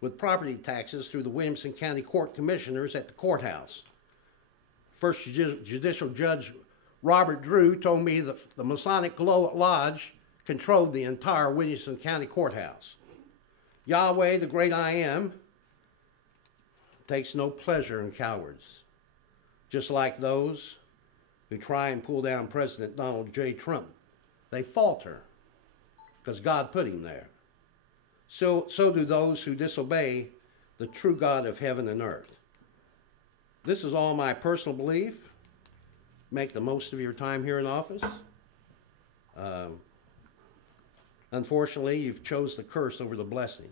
with property taxes through the Williamson County Court Commissioners at the courthouse. First Judicial Judge Robert Drew told me that the Masonic Lodge controlled the entire Williamson County Courthouse. Yahweh, the great I am, takes no pleasure in cowards, just like those who try and pull down President Donald J. Trump. They falter because God put him there. So do those who disobey the true God of heaven and earth. This is all my personal belief. Make the most of your time here in office. Unfortunately, you've chose the curse over the blessing.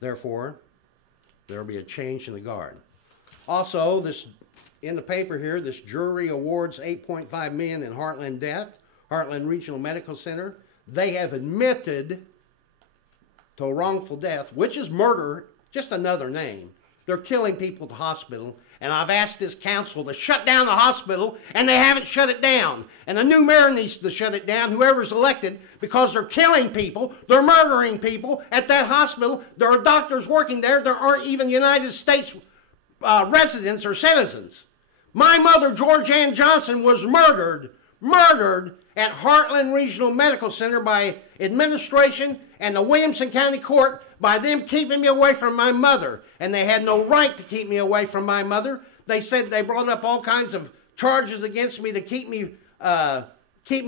Therefore, there will be a change in the guard. Also, in the paper here, this jury awards $8.5 million in Heartland death, Heartland Regional Medical Center. They have admitted to a wrongful death, which is murder, just another name. They're killing people at the hospital, and I've asked this council to shut down the hospital, and they haven't shut it down. And the new mayor needs to shut it down, whoever's elected, because they're killing people, they're murdering people at that hospital. There are doctors working there. There aren't even United States residents or citizens. My mother, George Ann Johnson, was murdered at Heartland Regional Medical Center by administration and the Williamson County Court by them keeping me away from my mother. And they had no right to keep me away from my mother. They said they brought up all kinds of charges against me to keep me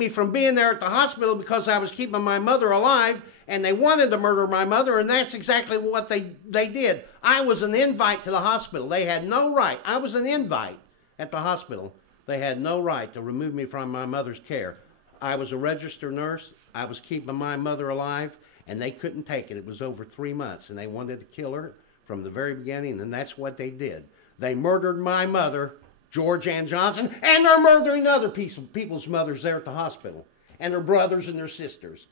from being there at the hospital because I was keeping my mother alive, and they wanted to murder my mother, and that's exactly what they did. I was an invite to the hospital. They had no right. I was an invite at the hospital. They had no right to remove me from my mother's care. I was a registered nurse. I was keeping my mother alive, and they couldn't take it. It was over 3 months, and they wanted to kill her from the very beginning, and that's what they did. They murdered my mother, George Ann Johnson, and they're murdering other people's mothers there at the hospital, and their brothers and their sisters.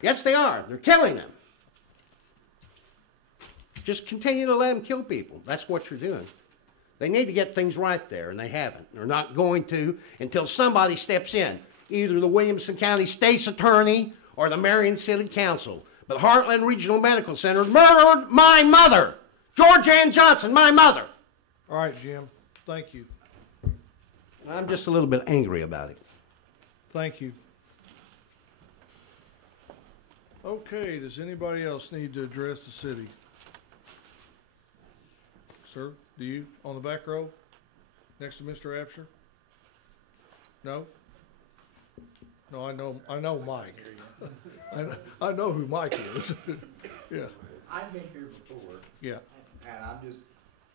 Yes, they are. They're killing them. Just continue to let them kill people. That's what you're doing. They need to get things right there, and they haven't. They're not going to until somebody steps in, either the Williamson County State's Attorney or the Marion City Council. But Heartland Regional Medical Center murdered my mother, George Ann Johnson, my mother. All right, Jim. Thank you. I'm just a little bit angry about it. Thank you. Okay, does anybody else need to address the city? Sir, do you? On the back row? Next to Mr. Absher? No? No, I know Mike. I know who Mike is. Yeah. I've been here before. Yeah. And I'm just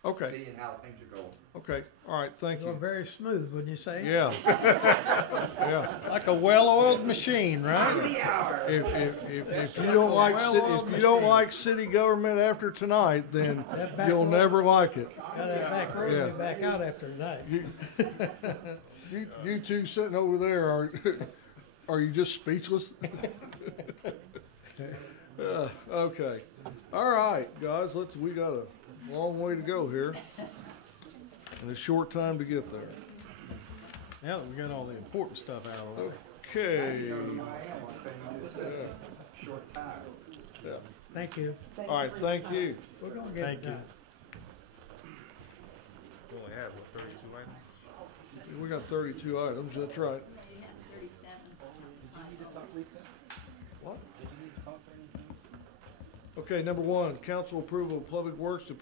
okay. Seeing how things are going. Okay. All right. Thank You're you. very smooth, wouldn't you say? Yeah. Yeah. Like a well-oiled machine, right? If you don't like city government after tonight, then you'll never like it. That back row will be back out after tonight. You two sitting over there are you just speechless? Okay. All right, guys. We got a long way to go here, and a short time to get there. Now that we got all the important stuff out of the way. Okay. Short time. Yeah. Thank you. All right. Thank you. We're gonna get it done. We only have, 32 items? We got 32 items. That's right. What? Okay, number one, council approval of Public Works to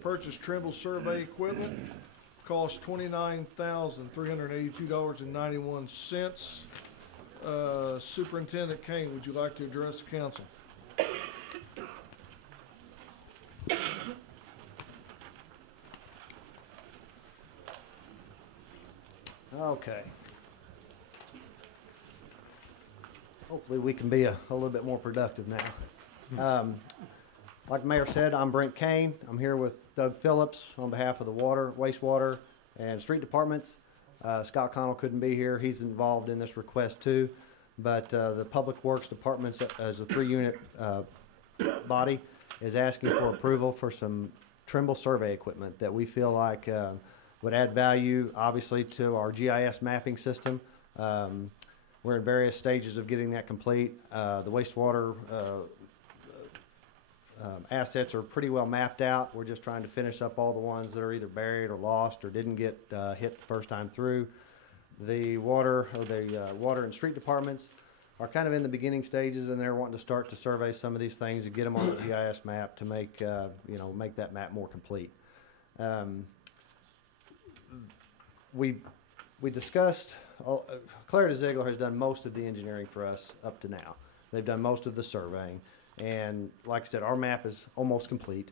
purchase Trimble survey equipment. Cost $29,382.91. Superintendent Kane, would you like to address the council? Okay. Hopefully we can be a little bit more productive now. Like the mayor said, I'm Brent Kane. I'm here with Doug Phillips on behalf of the water, wastewater, and street departments. Scott Connell couldn't be here. He's involved in this request too. But the Public Works Department, as a 3-unit body, is asking for approval for some Trimble survey equipment that we feel like would add value, obviously, to our GIS mapping system. We're in various stages of getting that complete. The wastewater assets are pretty well mapped out. We're just trying to finish up all the ones that are either buried or lost or didn't get hit the first time through. The water and street departments are kind of in the beginning stages, and they're wanting to start to survey some of these things and get them on the GIS map to make make that map more complete. We discussed. Clarida Ziegler has done most of the engineering for us up to now. They've done most of the surveying, and like I said, our map is almost complete.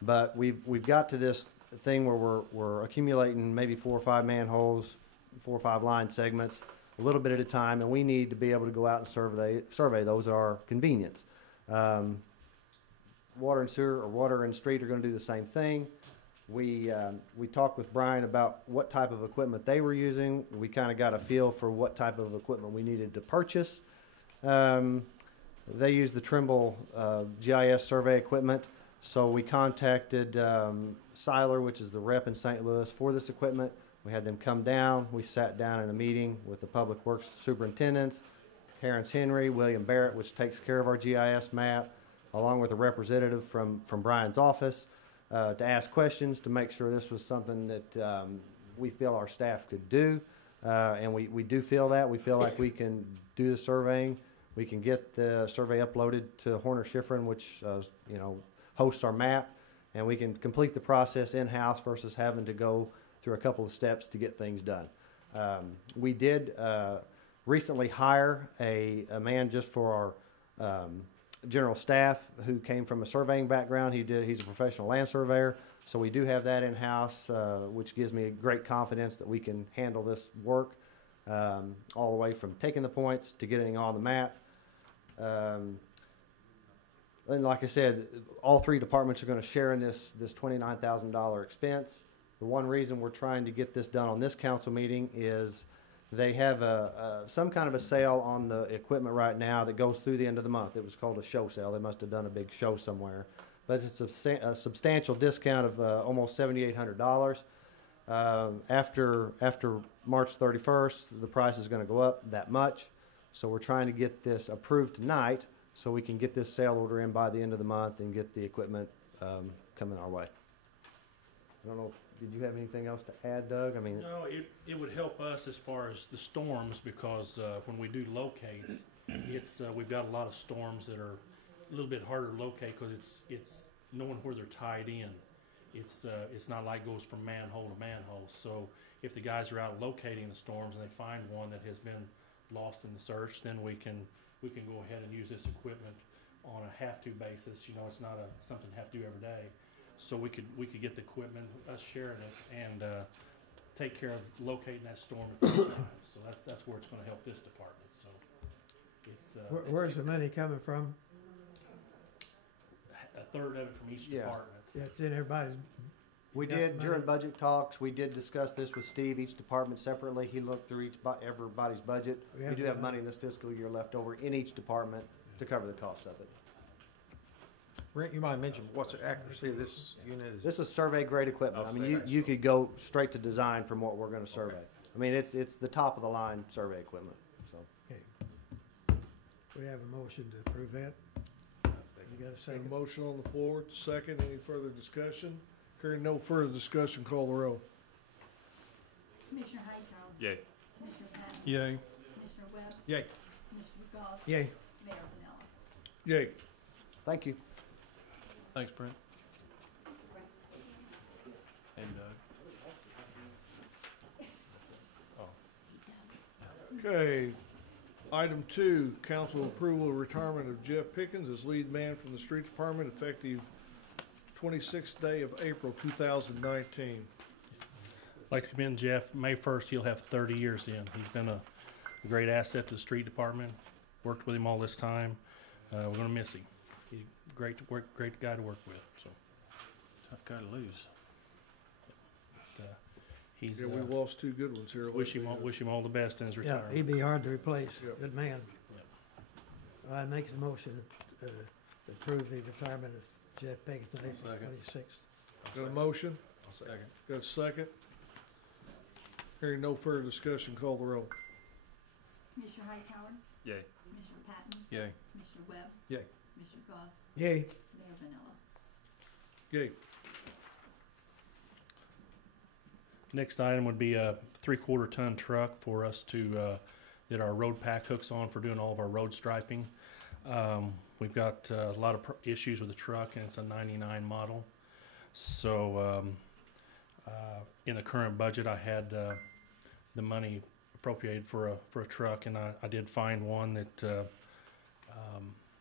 But we've got to this thing where we're accumulating maybe 4 or 5 manholes, 4 or 5 line segments, a little bit at a time, and we need to be able to go out and survey those at our convenience. Water and sewer or water and street are going to do the same thing. We talked with Brian about what type of equipment they were using. We kind of got a feel for what type of equipment we needed to purchase. They use the Trimble GIS survey equipment, so we contacted Seiler, which is the rep in St. Louis, for this equipment. We had them come down. We sat down in a meeting with the Public Works Superintendents, Terrence Henry, William Barrett, which takes care of our GIS map, along with a representative from Brian's office, to ask questions to make sure this was something that we feel our staff could do. And we do feel that. We feel like we can do the surveying. We can get the survey uploaded to Horner Schifrin, which hosts our map, and we can complete the process in-house versus having to go through a couple of steps to get things done. We did recently hire a man just for our general staff who came from a surveying background. He's a professional land surveyor, so we do have that in-house, which gives me great confidence that we can handle this work all the way from taking the points to getting on the map. And like I said, all 3 departments are going to share in this $29,000 expense. The one reason we're trying to get this done on this council meeting is they have some kind of a sale on the equipment right now that goes through the end of the month. It was called a show sale. They must have done a big show somewhere. But it's a substantial discount of almost $7,800. After March 31st, the price is going to go up that much. So we're trying to get this approved tonight so we can get this sale order in by the end of the month and get the equipment coming our way. I don't know. Did you have anything else to add, Doug? I mean, no, it would help us as far as the storms because when we do locates, we've got a lot of storms that are a little bit harder to locate because it's knowing where they're tied in. It's not like it goes from manhole to manhole. So if the guys are out locating the storms and they find one that has been lost in the search, then we can go ahead and use this equipment on a have-to basis. It's not something have to do every day. So we could get the equipment, us sharing it, and take care of locating that storm at the time. So that's where it's going to help this department. So it's where's the money coming from? A third of it from each department. Yeah, it's in everybody's. We did during budget talks. We did discuss this with Steve. Each department separately. He looked through everybody's budget. We do have money in this fiscal year left over in each department to cover the cost of it. Brent, you might mention what's the accuracy of this unit? This is survey grade equipment. I mean, you could go straight to design from what we're going to survey. I mean, it's the top of the line survey equipment. So. Okay. We have a motion to approve that. You got a second? A motion on the floor. Second. Any further discussion? Hearing no further discussion, call the roll. Commissioner Hayes. Yay. Commissioner Patton. Yay. Commissioner Webb. Yay. Commissioner Goss. Yay. Mayor Vanilla. Yay. Thank you. Thanks, Brent. And Okay. Item 2, council approval of retirement of Jeff Pickens as lead man from the street department effective 26th day of April 2019. I'd like to commend Jeff. May 1st, he'll have 30 years in. He's been a great asset to the street department. Worked with him all this time. We're going to miss him. He's great guy to work with. So tough guy to lose. He's. Yeah, we lost 2 good ones here. Wish him all the best in his retirement. Yeah, he'd be hard to replace. Yep. Good man. Yep. I make the motion to approve the retirement of Jeff Pickens on April 26th. Got a motion? I'll second. Got a second? Hearing no further discussion, call the roll. Commissioner Hightower? Yay. Commissioner Patton? Yay. Commissioner Webb? Yay. Commissioner Goss? Yay. Mayor Vanilla? Yay. Next item would be a 3/4 ton truck for us to get our road pack hooks on for doing all of our road striping. We've got a lot of issues with the truck, and it's a 99 model. So in the current budget, I had the money appropriated for a truck, and I did find one that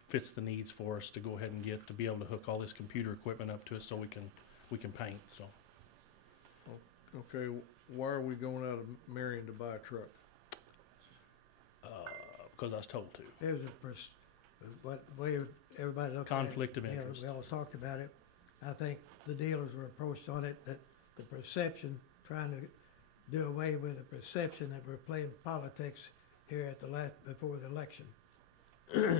fits the needs for us to go ahead and get to be able to hook all this computer equipment up to it so we can paint. So. Okay, why are we going out of Marion to buy a truck? Because I was told to. There's what way everybody looked at it. Conflict of Yeah, interest. we all talked about it. I think the dealers were approached on it, that the perception, trying to do away with the perception that we're playing politics here at before the election.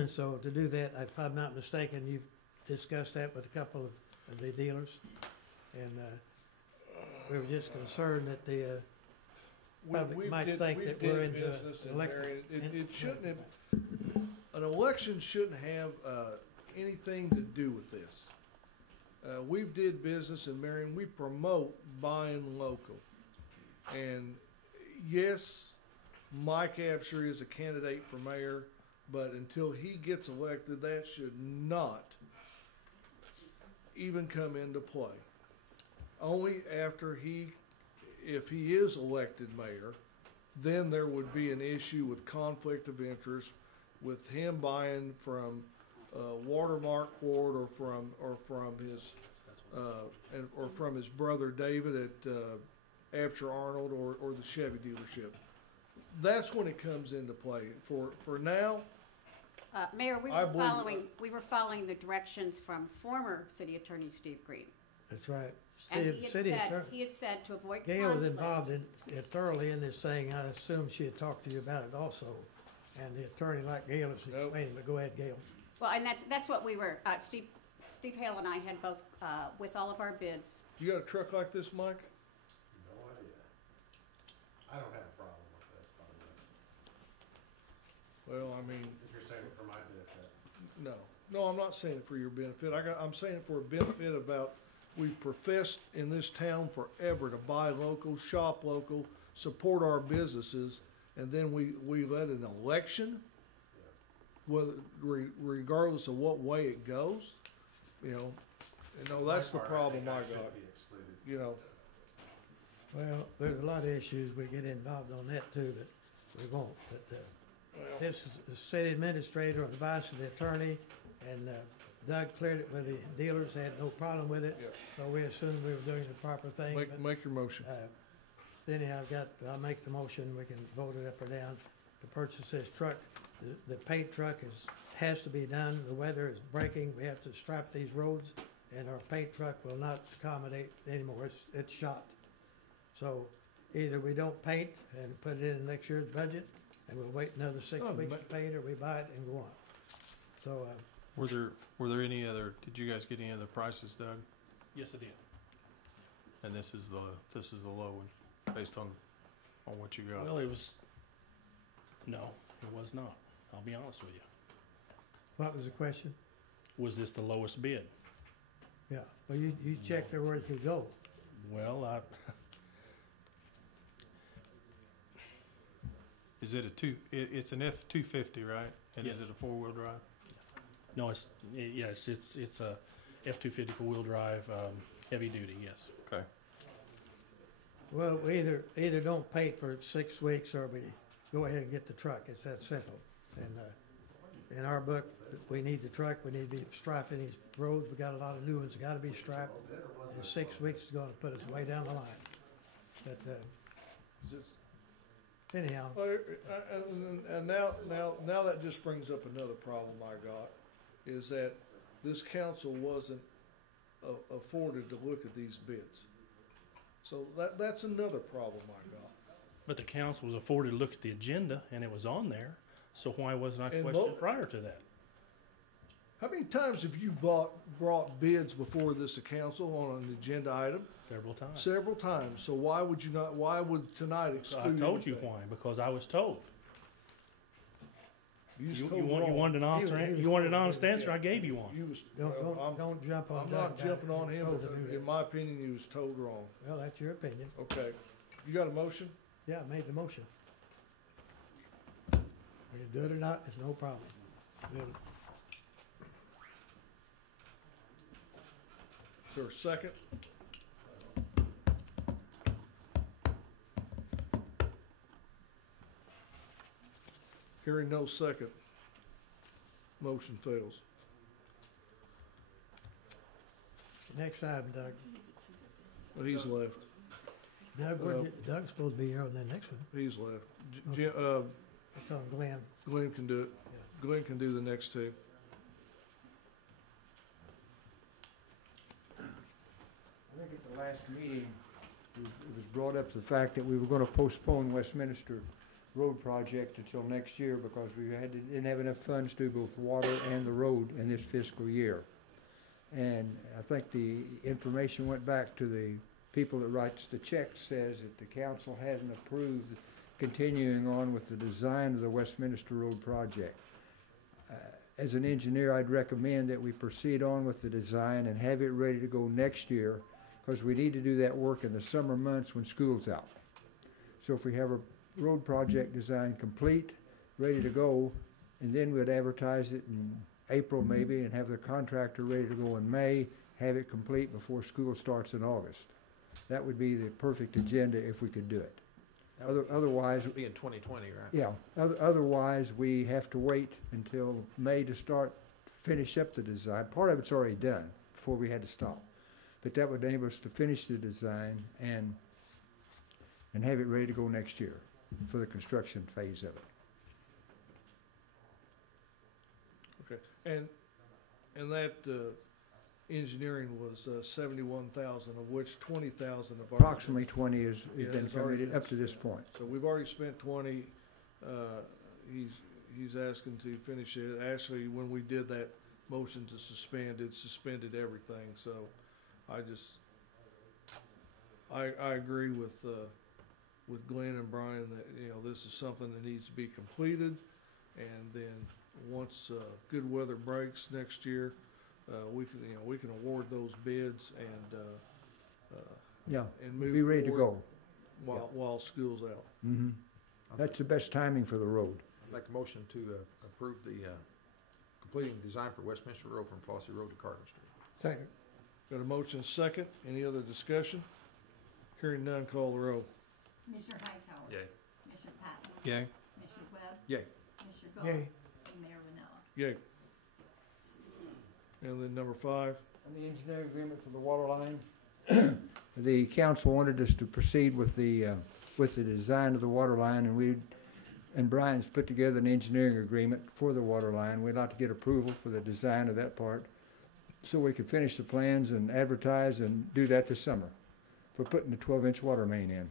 So to do that, if I'm not mistaken, you've discussed that with a couple of the dealers, and we were just concerned that the public might think that we're into election. It shouldn't have, an election shouldn't have anything to do with this. We've did business in Marion, we promote buying local. And yes, Mike Absher is a candidate for mayor, but until he gets elected, that should not even come into play. Only after if he is elected mayor, then there would be an issue with conflict of interest with him buying from Watermark Ford or from his brother David at Absher Arnold or the Chevy dealership. That's when it comes into play. For now, Mayor, we I were believe- following the directions from former City Attorney Steve Green. That's right. And Attorney he had said to avoid conflict. Gail was involved thoroughly in this thing. I assume she had talked to you about it also. And the attorney, like Gail, is explaining, but go ahead, Gail. Well, and that's what we were, Steve Hale and I had both, with all of our bids. you got a truck like this, Mike? No idea. I don't have a problem with this, by the way. Well, I mean, If you're saying it for my benefit. no, I'm not saying it for your benefit. I'm saying it for a benefit about, we've professed in this town forever to buy local, shop local, support our businesses, and then we let an election, whether regardless of what way it goes, that's the problem I got. Well, there's a lot of issues we get involved on that too, but we won't. But this is the city administrator on the advice of the attorney, and Doug cleared it with the dealers, had no problem with it. Yep. So we assumed we were doing the proper thing. Make your motion. Anyhow, I'll make the motion, we can vote it up or down to purchase this truck. The paint truck has to be done, the weather is breaking, we have to stripe these roads, and our paint truck will not accommodate anymore, it's shot. So either we don't paint and put it in next year's budget, and we'll wait another 6 weeks to paint, or we buy it and go on. So, Were there any other, did you guys get any other prices, Doug? Yes, I did. And this is the low one, based on what you got? Well, no, it was not. I'll be honest with you. what was the question? Was this the lowest bid? Yeah, well, you checked there where it could go. Well, Is it it's an F-250, right? And is Yes. it a four-wheel drive? no, yes, it's a F-250 four-wheel drive, heavy duty, yes. Okay. Well, we either don't paint for 6 weeks, or we go ahead and get the truck, it's that simple. And in our book, we need the truck, we need to be striping these roads, we got a lot of new ones, gotta be striped. And 6 weeks is gonna put us way down the line. But, anyhow. And now that just brings up another problem I got, is that this council wasn't afforded to look at these bids. So that's another problem I got. But the council was afforded to look at the agenda, and it was on there, so why wasn't I And questioned prior to that? How many times have you brought bids before this council on an agenda item? Several times. Several times. So why would tonight I exclude told you anything? why, because I was told. You just You told want, you wrong. wanted an answer, He was you wanted an told honest me, answer, yeah. I gave you one. You was, Don't jump on I'm Doug not about jumping it. on He him, was told to do but this. in my opinion, you was told wrong. Well, that's your opinion. Okay. You got a motion? Yeah, I made the motion. We can do it or not, it's no problem. Do it. Is there a second? Hearing no second, motion fails. Next item, Doug. Well, he's left. Doug, Doug's supposed to be here on the next one. He's left. It's on Glenn. Glenn can do it. Glenn can do the next two. I think at the last meeting, it was brought up to the fact that we were gonna postpone Westminster Road project until next year because we didn't have enough funds to do both water and the road in this fiscal year. And I think the information went back to the people that writes the check, says that the council hasn't approved continuing on with the design of the Westminster Road project. As an engineer, I'd recommend that we proceed on with the design and have it ready to go next year, because we need to do that work in the summer months when school's out. So if we have a road project design complete, ready to go, and then we'd advertise it in April maybe, and have the contractor ready to go in May, have it complete before school starts in August. That would be the perfect agenda if we could do it. Otherwise, It'll be in 2020, right? yeah, otherwise, we have to wait until May to finish up the design. Part of it's already done before we had to stop. But that would enable us to finish the design and have it ready to go next year for the construction phase of it. Okay, and that, engineering was, 71,000, of which 20,000 of our. Approximately 20 has Yeah, been it's already committed up to this point. So we've already spent 20, he's asking to finish it. Actually, when we did that motion to suspend, it suspended everything, so I agree with Glenn and Brian that, you know, this is something that needs to be completed, and then once, good weather breaks next year, we can award those bids and, Yeah, and we'll move be ready to forward go. while school's out. Mm-hmm. That's the best timing for the road. I'd make a motion to approve the completing design for Westminster Road from Flossie Road to Carter Street. Second. Got a motion second. Any other discussion? Hearing none, call the roll. Commissioner Hightower. Yay. Commissioner Patton. Yay. Commissioner Webb. Yay. Commissioner Goss. Yay. And Mayor Winella. Yay. And then number 5. On the engineering agreement for the water line, the council wanted us to proceed with the design of the water line, and Brian's put together an engineering agreement for the water line. We'd like to get approval for the design of that part, so we could finish the plans and advertise and do that this summer for putting the 12-inch water main in.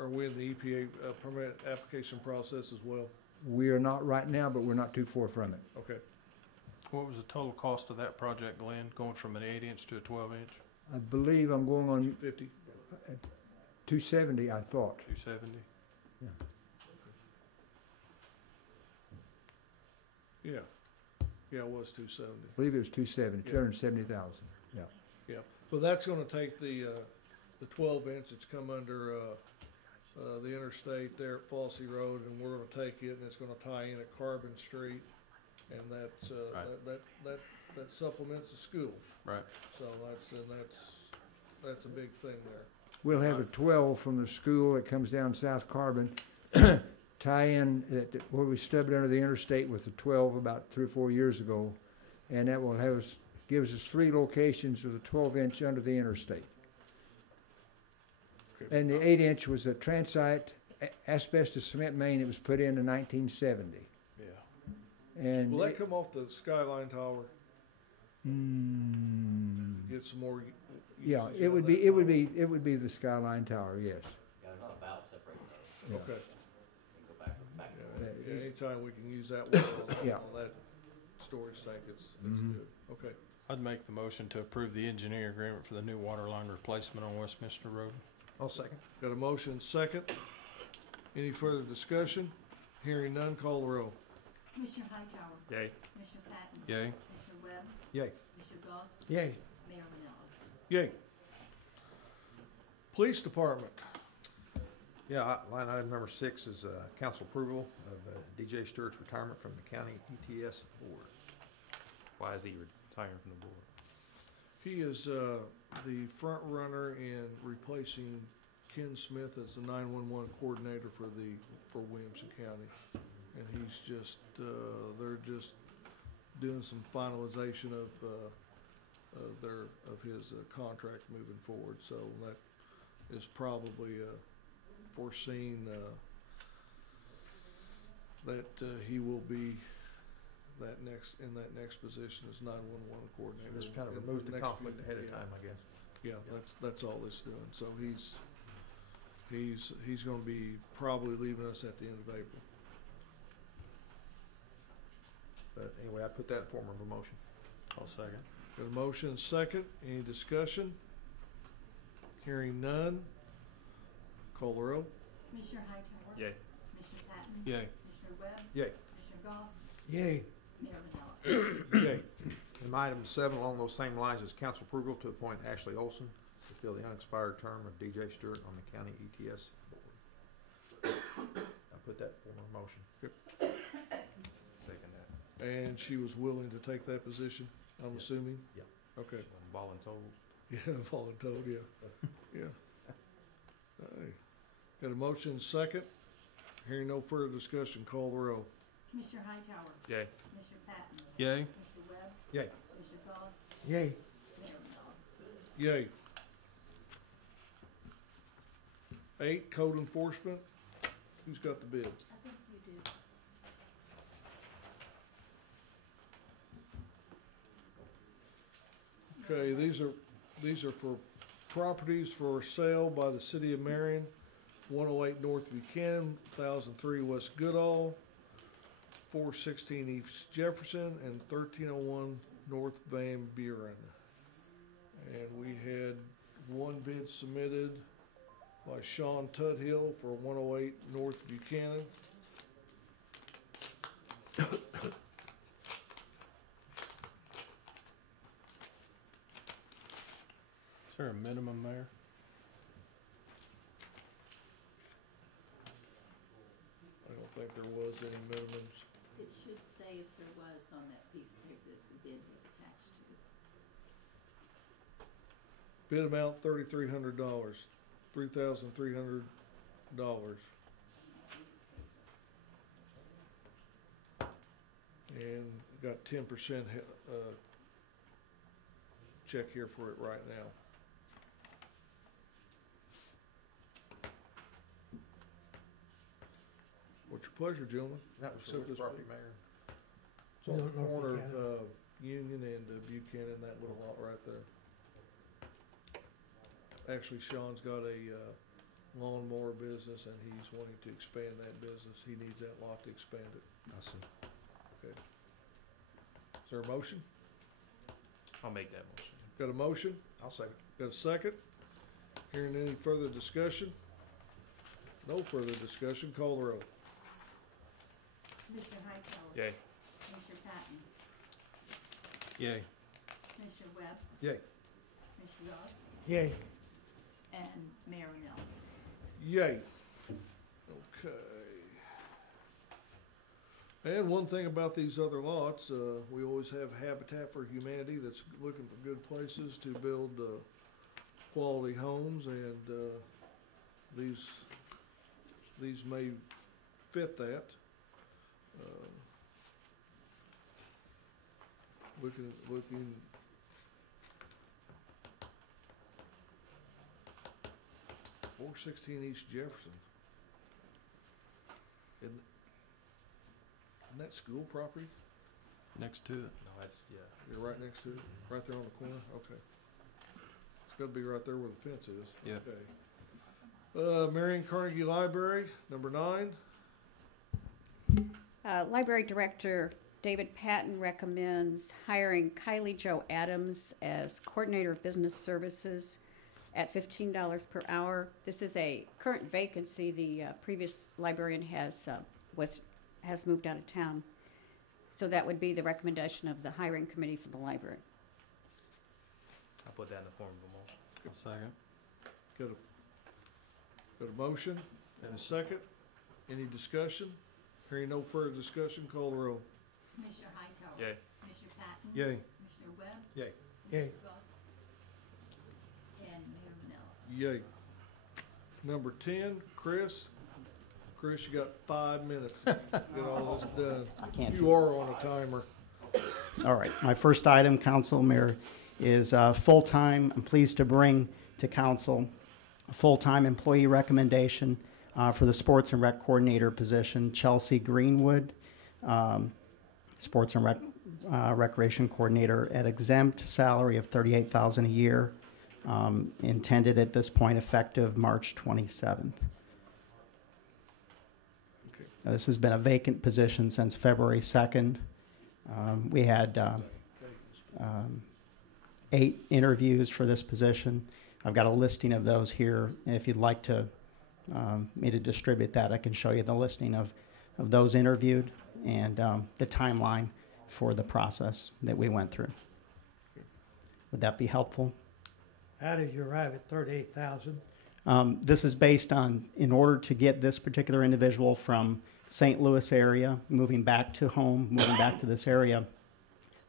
Are we in the EPA permit application process as well? We are not right now, but we're not too far from it. Okay. What was the total cost of that project, Glenn, going from an 8-inch to a 12-inch? I believe I'm going on 50. 270, I thought. 270? Yeah. Yeah. Yeah, it was 270. I believe it was 270, Yeah. 270,000, yeah. Yeah, but that's gonna take the 12-inch that's come under, the interstate there at Flossie Road, and we're gonna take it, and it's gonna tie in at Carbon Street, and that's, Right. that supplements the school. Right. So that's a big thing there. We'll have a 12 from the school that comes down South Carbon, tie in where we stubbed under the interstate with the 12 about 3 or 4 years ago, and that will gives us 3 locations with a 12-inch under the interstate. Okay. And the 8-inch was a transite asbestos cement main that was put in 1970. Yeah. And Will that come off the Skyline Tower? Get some more yeah, usage it out would of be that it would be the Skyline Tower, yes. Yeah, there's not a valve separating those. Yeah. Okay. You can go back and forth. Yeah, anytime we can use that water Yeah. on that storage tank, it's Mhm. good. Okay. I'd make the motion to approve the engineering agreement for the new water line replacement on Westminster Road. I'll second. Got a motion second. Any further discussion? Hearing none, call the roll. Commissioner Hightower. Yay. Commissioner Patton. Yay. Commissioner Webb. Yay. Commissioner Goss. Yay. Mayor Manella. Yay. Police Department. Yeah, line item number 6 is council approval of DJ Stewart's retirement from the county ETS board. Why is he retiring from the board? He is the front runner in replacing Ken Smith as the 911 coordinator for Williamson County. And he's just, they're just doing some finalization of his contract moving forward. So that is probably foreseen that he will be in that next position as 911 coordinator. Just kind of in remove the next conflict few- ahead of yeah. time, I guess. Yeah, that's all it's doing. So he's gonna be probably leaving us at the end of April. But anyway, I put that in form of a motion. I'll second. Got a motion and second. Any discussion? Hearing none. Call the roll. Commissioner Hightower. Yay. Commissioner Patton. Yay. Commissioner Webb. Yay. Commissioner Goss. Yay. Mayor Manella. Yay. And item 7 along those same lines is council approval to appoint Ashley Olson to fill the unexpired term of DJ Stewart on the county ETS board. I put that in form of a motion. Second that. And she was willing to take that position, I'm Yeah. assuming? Yeah. Okay. She wasn't voluntold. Yeah, voluntold, yeah. Yeah. Hey. Got a motion and second. Hearing no further discussion, call the roll. Commissioner Hightower. Yay. Commissioner Patton. Yay. Commissioner Webb. Yay. Commissioner Goss. Yay. Mayor Manella. Yay. 8, code enforcement. Who's got the bid? I think you do. Okay, these are for properties for sale by the city of Marion, 108 North Buchanan, 1003 West Goodall, 416 East Jefferson, and 1301 North Van Buren. And we had one bid submitted by Sean Tudhill for 108 North Buchanan. Is there a minimum there? I don't think there was any minimums. It should say if there was on that piece of paper that the bid was attached to. Bid amount $3,300, $3,300. And got 10% check here for it right now. What's your pleasure, gentlemen? That was for Accept which this property, bid. Mayor? It's on the North corner Buchanan. of Union and Buchanan, that little lot right there. Actually, Sean's got a lawnmower business and he's wanting to expand that business. He needs that lot to expand it. I see. Okay. Is there a motion? I'll make that motion. Got a motion? I'll second. Got a second? Hearing any further discussion? No further discussion, call the roll. Commissioner Hightower. Yay. Commissioner Patton. Yay. Commissioner Webb. Yay. Commissioner Goss. Yay. And Mayor Manella. Yay. Okay. And one thing about these other lots, we always have Habitat for Humanity that's looking for good places to build quality homes, and these may fit that. Looking 416 East Jefferson. Isn't that school property? Next to it. No, that's, yeah. You're right next to it? Right there on the corner? Okay. It's gotta be right there where the fence is. Yeah. Okay. Marion Carnegie Library, number 9. Library Director David Patton recommends hiring Kylie Jo Adams as Coordinator of Business Services at $15 per hour. This is a current vacancy. The previous librarian was has moved out of town. So that would be the recommendation of the hiring committee for the library. I'll put that in the form of a motion. A second. Got a motion and a second. Any discussion? Hearing no further discussion, call the roll. Commissioner Hightower. Yay. Commissioner Patton. Yay. Commissioner Webb. Yay. Yay. Goss. And Mayor Manella. Yay. Number 10, Chris. Chris, you got 5 minutes to get all this done. I can't You do are on a timer. All right, my first item, Council Mayor, is full-time. I'm pleased to bring to Council a full-time employee recommendation for the Sports and Rec Coordinator position, Chelsea Greenwood, Sports and Recreation Coordinator at exempt salary of $38,000 a year, intended at this point effective March 27th. This has been a vacant position since February 2nd. We had 8 interviews for this position. I've got a listing of those here. If you'd like to me to distribute that, I can show you the listing of those interviewed and the timeline for the process that we went through. Would that be helpful? How did you arrive at 38,000? This is based on, in order to get this particular individual from St. Louis area, moving back to home, moving back to this area,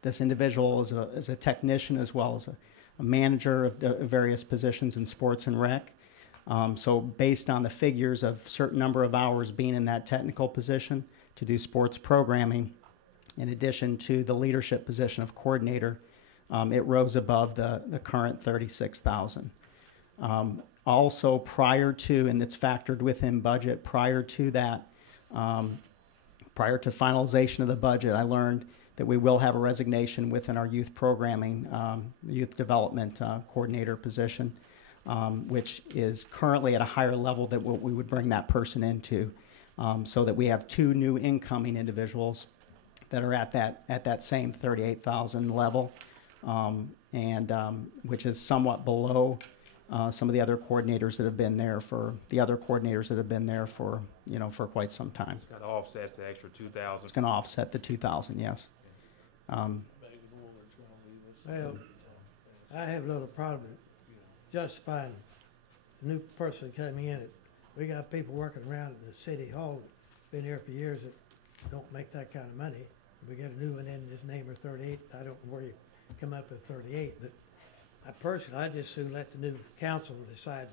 this individual is a technician as well as a manager of various positions in sports and rec. So based on the figures of certain number of hours being in that technical position to do sports programming, in addition to the leadership position of coordinator, it rose above the current 36,000. Also prior to, and it's factored within budget, prior to that, prior to finalization of the budget, I learned that we will have a resignation within our youth programming, youth development coordinator position, which is currently at a higher level than what we would bring that person into, so that we have 2 new incoming individuals that are at that same 38,000 level, which is somewhat below some of the other coordinators that have been there for for quite some time. It's got offsets the extra 2,000. It's going to offset the 2,000, yes. Well, I have a little problem justifying a new person coming in. We got people working around at the city hall, been here for years, that don't make that kind of money. We get a new one in, his name are 38. I don't know where you come up with 38, but I just soon let the new council decide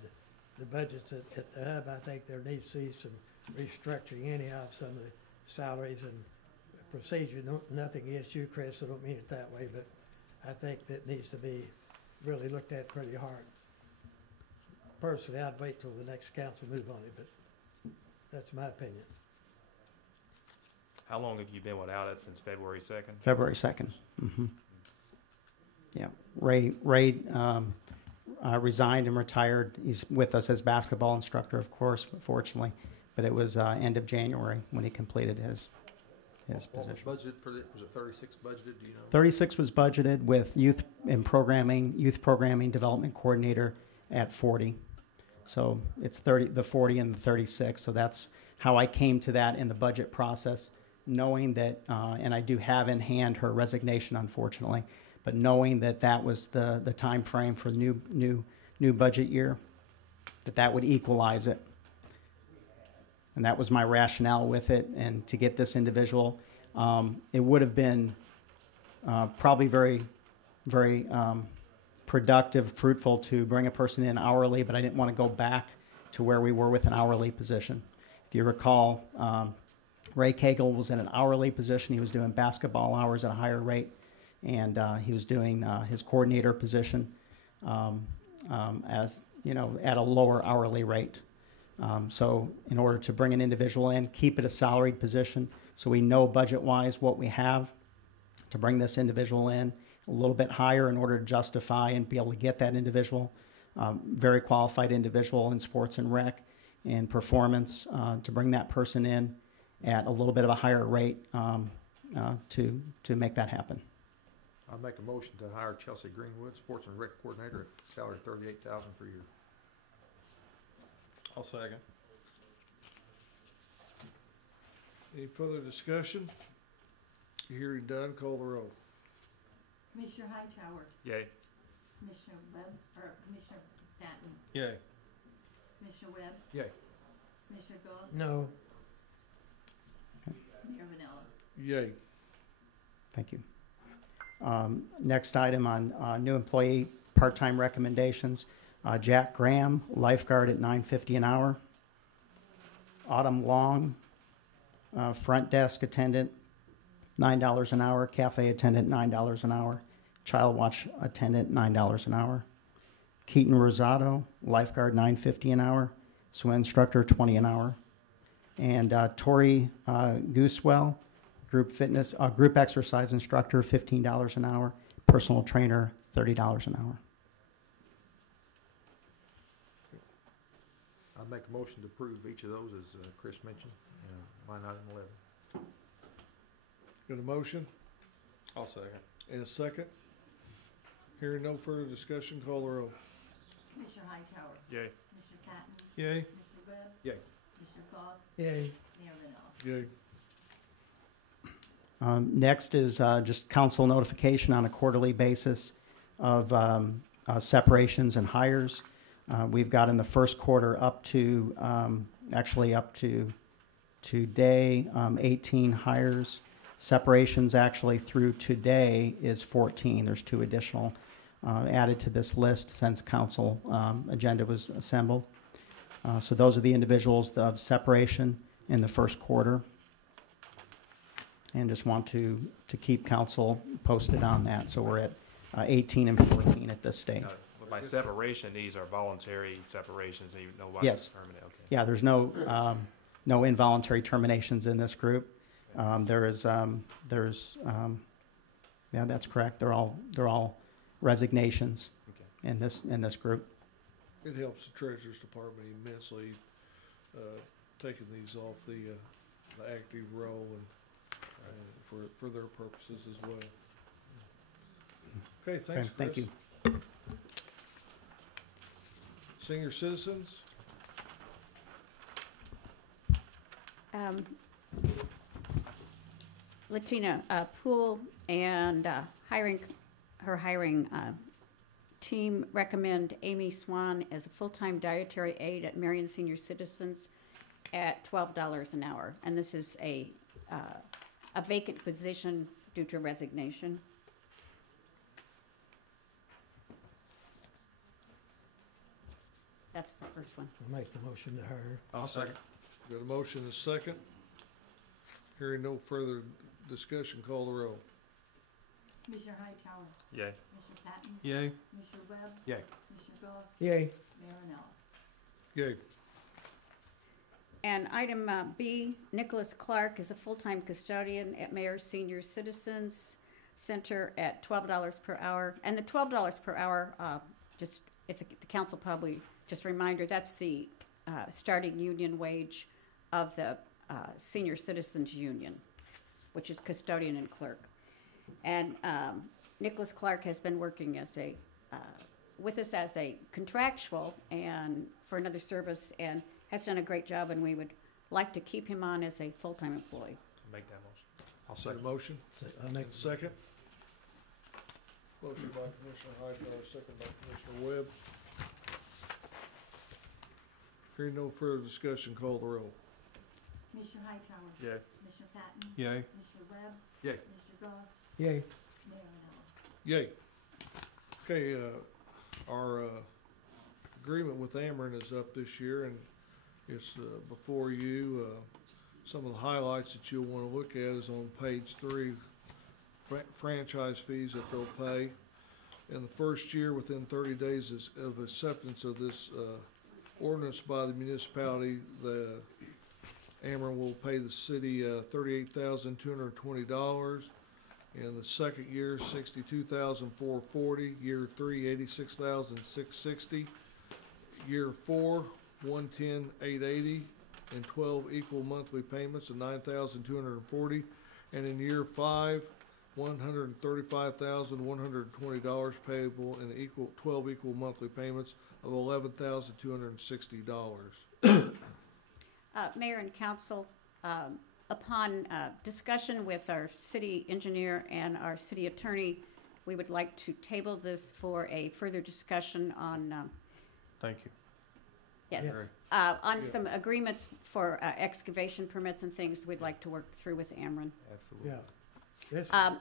the budgets at the hub. I think there needs to be some restructuring anyhow of some of the salaries and procedure. Nothing against you, Chris, I don't mean it that way, but I think that needs to be really looked at pretty hard. Personally, I'd wait till the next council move on it, but that's my opinion. How long have you been without it, since February 2nd? February 2nd. Mm-hmm. Yeah, Ray resigned and retired. He's with us as basketball instructor, of course, fortunately, but it was end of January when he completed his What position. was budgeted for it? Was it 36 budgeted? Do you know? 36 was budgeted with youth programming development coordinator at 40. So it's the 40 and the 36. So that's how I came to that in the budget process, knowing that, and I do have in hand her resignation, unfortunately, but knowing that that was the time frame for the new budget year, that would equalize it. And that was my rationale with it. And to get this individual, it would have been probably very, very productive, fruitful to bring a person in hourly, but I didn't want to go back to where we were with an hourly position. If you recall, Ray Cagle was in an hourly position. He was doing basketball hours at a higher rate, and he was doing his coordinator position as at a lower hourly rate. So in order to bring an individual in, keep it a salaried position, so we know budget-wise what we have to bring this individual in, a little bit higher in order to justify and be able to get that individual, very qualified individual in sports and rec and performance, to bring that person in at a little bit of a higher rate to make that happen. I'll make a motion to hire Chelsea Greenwood, sports and rec coordinator, at salary $38,000 per year. I'll second. Any further discussion? Hearing done, call the roll. Commissioner Hightower, Yay. Commissioner Webb, or Commissioner Patton, Yay. Commissioner Webb, Yay. Commissioner Goss, No. Mayor Vanella. Yay. Thank you. Next item on new employee part-time recommendations. Jack Graham, lifeguard at $9.50 an hour. Autumn Long, front desk attendant, $9 an hour. Cafe attendant, $9 an hour. Child watch attendant, $9 an hour. Keaton Rosado, lifeguard, $9.50 an hour. Swim instructor, $20 an hour. And Tori Goosewell, group exercise instructor, $15 an hour. Personal trainer, $30 an hour. I'd make a motion to approve each of those as Chris mentioned, line item 11. Got a motion I'll second. and a second? Hearing no further discussion, call the roll. Commissioner Hightower, Yay. Commissioner Patton, Yay. Commissioner Webb, Yay. Commissioner Goss, Yay. Mayor Vanella. Yay. Next is just council notification on a quarterly basis of separations and hires. We've got in the first quarter up to, actually up to today, 18 hires. Separations actually through today is 14. There's 2 additional added to this list since council agenda was assembled. So those are the individuals of separation in the first quarter. And just want to keep council posted on that. So we're at 18 and 14 at this stage. But by separation, these are voluntary separations, even though Yes. permanent, okay. Yeah, there's no involuntary terminations in this group. Yeah, that's correct. They're all resignations in this group. It helps the Treasurer's Department immensely, taking these off the active roll and for their purposes as well. Okay, thanks, Chris. Thank you. Senior citizens? Latina Pool and hiring team recommend Amy Swan as a full-time dietary aide at Marion Senior Citizens at $12 an hour. And this is a vacant position due to resignation. That's the first one. I'll make the motion to hire. I'll second. Got a motion and a second. Hearing no further discussion, call the roll. Commissioner Hightower, Yay. Commissioner Patton, Yay. Commissioner Webb, Yay. Commissioner Goss, Yay. Mayor Vanella. Yay. And item B, Nicholas Clark is a full-time custodian at Mayor Senior Citizens Center at $12 per hour. And the $12 per hour, just if the council probably, just a reminder, that's the starting union wage of the Senior Citizens Union, which is custodian and clerk. And Nicholas Clark has been working as with us as a contractual and for another service and has done a great job, and we would like to keep him on as a full-time employee. Make that motion. I'll second the motion. I'll make Second. Motion by Commissioner Hightower, second by Commissioner Webb. Hearing no further discussion, call the roll. Commissioner Hightower, Yay. Commissioner Patton, Yay. Commissioner Webb, Yay. Commissioner Goss, Yay. Mayor Vanella. Yay. Okay, our agreement with Ameren is up this year, and it's before you. Some of the highlights that you'll want to look at is on page 3, franchise fees that they'll pay. In the first year, within 30 days of acceptance of this ordinance by the municipality, the Ameren will pay the city $38,220. In the second year, $62,440. Year 3, $86,660. Year 4, $110,880, and 12 equal monthly payments of $9,240. And in year 5, $135,120 payable in 12 equal monthly payments of $11,260. Mayor and council, Upon discussion with our city engineer and our city attorney, we would like to table this for a further discussion on, Thank you. yes, Very- on some agreements for excavation permits and things we'd like to work through with Ameren. Absolutely. Yeah.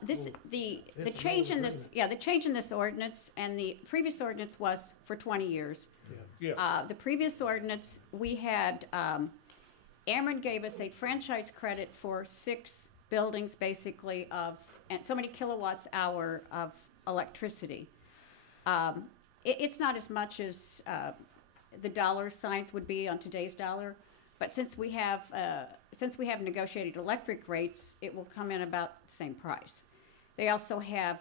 This, The It's an change old in this, agreement. yeah, the change in this ordinance, and the previous ordinance was for 20 years. Yeah. The previous ordinance, we had, Ameren gave us a franchise credit for 6 buildings, basically, and so many kilowatts hour of electricity. It's not as much as the dollar signs would be on today's dollar, but since we have negotiated electric rates, it will come in about the same price. They also have,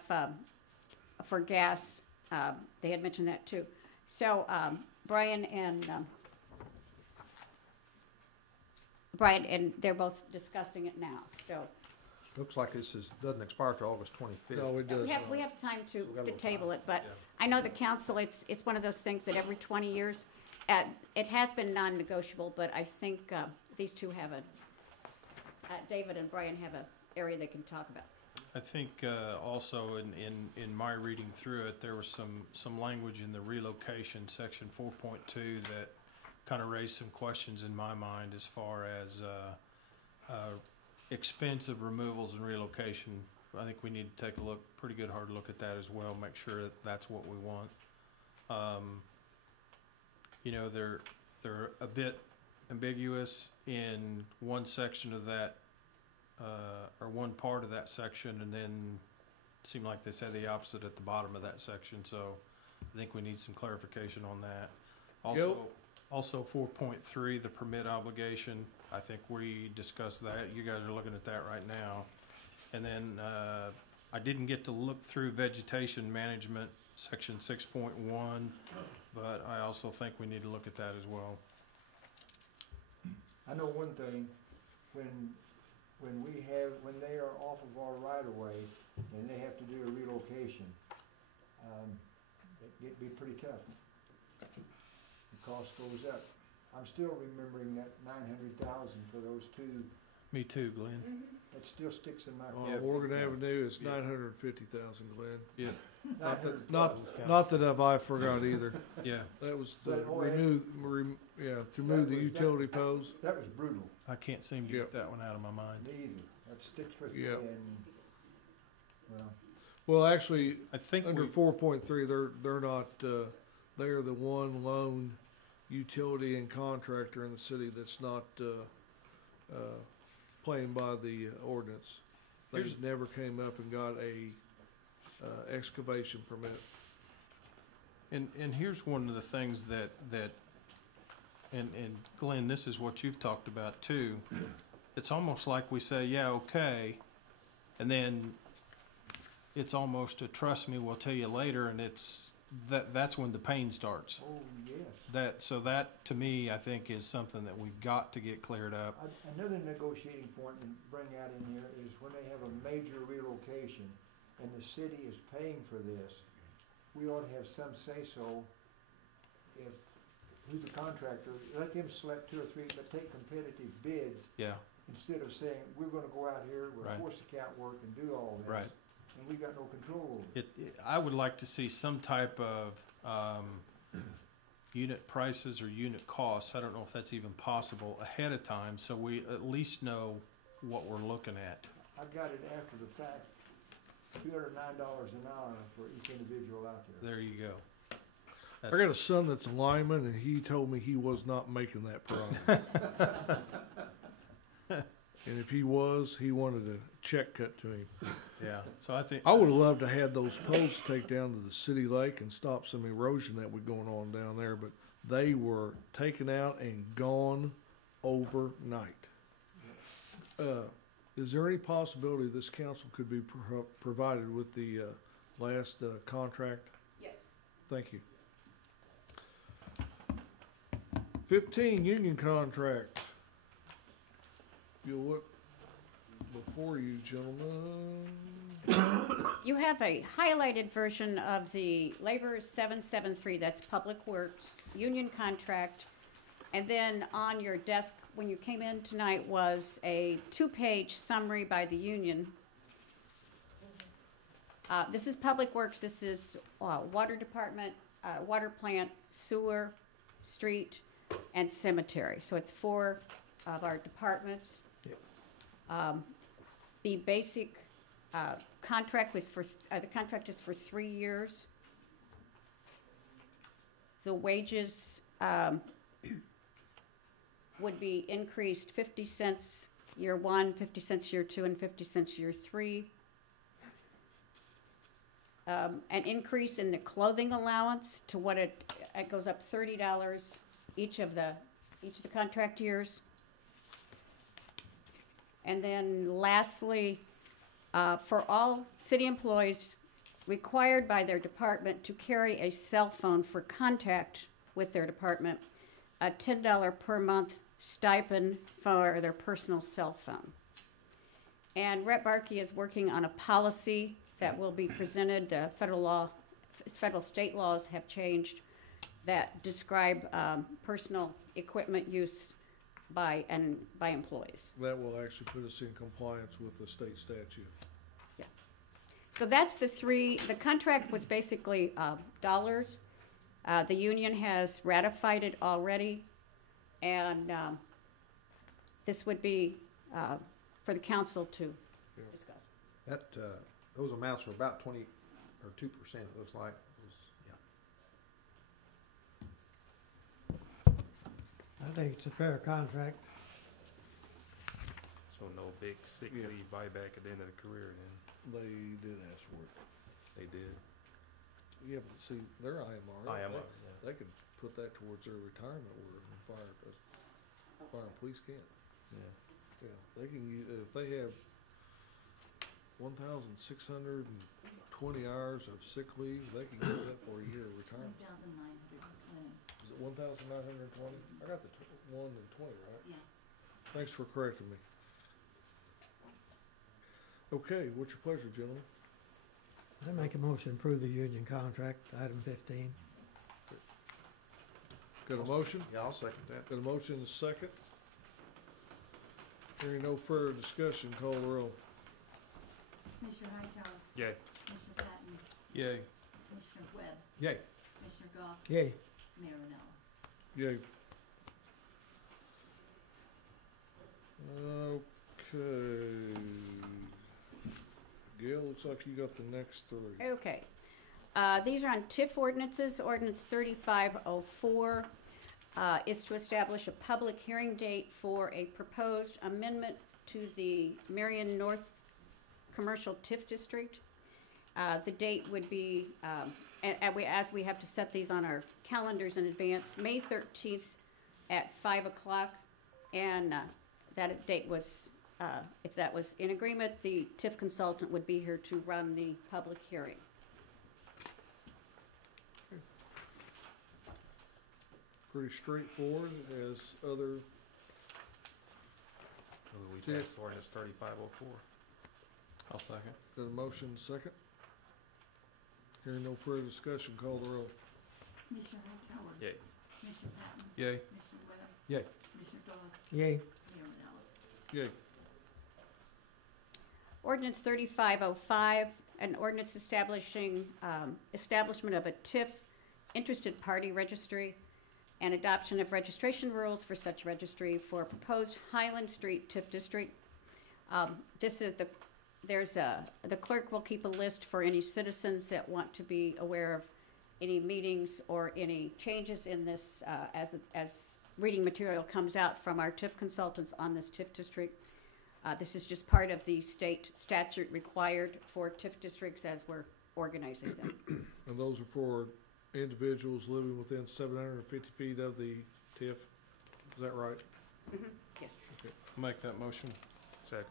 for gas, they had mentioned that too. So Brian and they're both discussing it now, so. Looks like doesn't expire till August 25th. No, it does We have time So we got a to little table time. it, but I know the council, it's one of those things that every 20 years, it has been non-negotiable, but I think these two have David and Brian have an area they can talk about. I think also in my reading through it, there was some language in the relocation section 4.2 that kind of raised some questions in my mind as far as expensive removals and relocation. I think we need to take a pretty good hard look at that as well, make sure that that's what we want. You know, they're a bit ambiguous in one section of that, or one part of that section, and then it seemed like they said the opposite at the bottom of that section, so I think we need some clarification on that. Also 4.3, the permit obligation, I think we discussed that. You guys are looking at that right now. And then I didn't get to look through vegetation management, section 6.1, but I also think we need to look at that as well. I know one thing, when they are off of our right of way and they have to do a relocation, it'd be pretty tough. The cost goes up. I'm still remembering that 900,000 for those 2. Me too, Glenn. That still sticks in my On craw. Morgan Avenue, it's 950,000, Glenn. Yeah. Not that I forgot either. Yeah. That was But, to remove the utility poles. That was brutal. I can't seem to get that one out of my mind. Me either. That sticks with me Yep. and, well. Well, actually, I think under 4.3, they're not, they are the one lone utility and contractor in the city that's not, playing by the ordinance. They Here's- never came up and got a, excavation permit. And here's one of the things that and Glenn, this is what you've talked about too. It's almost like we say, yeah, okay, and then it's almost a trust me, we'll tell you later, and that's when the pain starts. Oh, yes. That to me, I think, is something that we've got to get cleared up. Another negotiating point to bring out in here is when they have a major relocation and the city is paying for this, we ought to have some say-so if, who's the contractor, let them select 2 or 3, but take competitive bids. Yeah. Instead of saying, we're gonna go out here, we'll Right. force account work and do all this. Right. And we got no control over it. I would like to see some type of unit prices or unit costs, I don't know if that's even possible, ahead of time, so we at least know what we're looking at. I got it after the fact, $209 an hour for each individual out there. There you go. I got a son that's a lineman, and he told me he was not making that product. And if he was, he wanted a check cut to him. Yeah, so I think I would have loved to had those poles take down to the city lake and stop some erosion that was going on down there, but they were taken out and gone overnight. Is there any possibility this council could be provided with the last contract? Yes. Thank you. 15, union contract. You'll look before you, gentlemen. You have a highlighted version of the Labor 773, that's Public Works, union contract. And then on your desk, when you came in tonight, was a 2-page summary by the union. This is Public Works, this is Water Department, Water Plant, Sewer, Street, and Cemetery. So it's 4 of our departments. The basic contract was for, the contract is for 3 years. The wages would be increased 50 cents year 1, 50 cents year 2, and 50 cents year 3. An increase in the clothing allowance to what it goes up $30 each of the contract years. And then lastly, for all city employees required by their department to carry a cell phone for contact with their department, a $10 per month stipend for their personal cell phone. And Rep. Barkey is working on a policy that will be presented. The federal state laws have changed that describe personal equipment use by employees. That will actually put us in compliance with the state statute. Yeah. So that's the 3. The contract was basically dollars. The union has ratified it already, and this would be for the council to discuss. That, those amounts are about 20 or 2%, it looks like. I think it's a fair contract. So no big sick leave buyback at the end of the career then? They did ask for it. They did? Yeah, but see, they're IMR. IMR, They could put that towards their retirement where fire and police can't. Yeah. Yeah, they can use, if they have 1,620 hours of sick leave, they can get that for a year of retirement. 1,920. Is it 1,920? I got the 1 and 20, right? Yeah. Thanks for correcting me. Okay, what's your pleasure, gentlemen? I make a motion to approve the union contract, item 15. Got a motion? Yeah, I'll second that. Got a motion and a second. Hearing no further discussion, call the roll. Commissioner Hightower? Yay. Commissioner Patton? Yay. Commissioner Webb? Yay. Commissioner Goff? Yay. Mayor Renella? Yay. Okay. Gail, looks like you got the next 3. Okay. These are on TIF ordinances. Ordinance 3504 is to establish a public hearing date for a proposed amendment to the Marion North Commercial TIF District. The date would be, as we have to set these on our calendars in advance, May 13th at 5 o'clock. And that date was, if that was in agreement, the TIF consultant would be here to run the public hearing. Pretty straightforward as other. We passed ordinance 3504. I'll second. Got a motion and a second. Hearing no further discussion, call the roll. Commissioner Hightower? Yay. Commissioner Patton? Yay. Commissioner Webb? Yay. Commissioner Goss? Yay. Mayor Renella? Yay. Ordinance 3505, an ordinance establishing establishment of a TIF interested party registry and adoption of registration rules for such registry for proposed Highland Street TIF district. This is the clerk will keep a list for any citizens that want to be aware of any meetings or any changes in this as reading material comes out from our TIF consultants on this TIF district. This is just part of the state statute required for TIF districts as we're organizing them. And those are for individuals living within 750 feet of the TIF. Is that right? Mm-hmm. Yes. Okay. Make that motion. Second.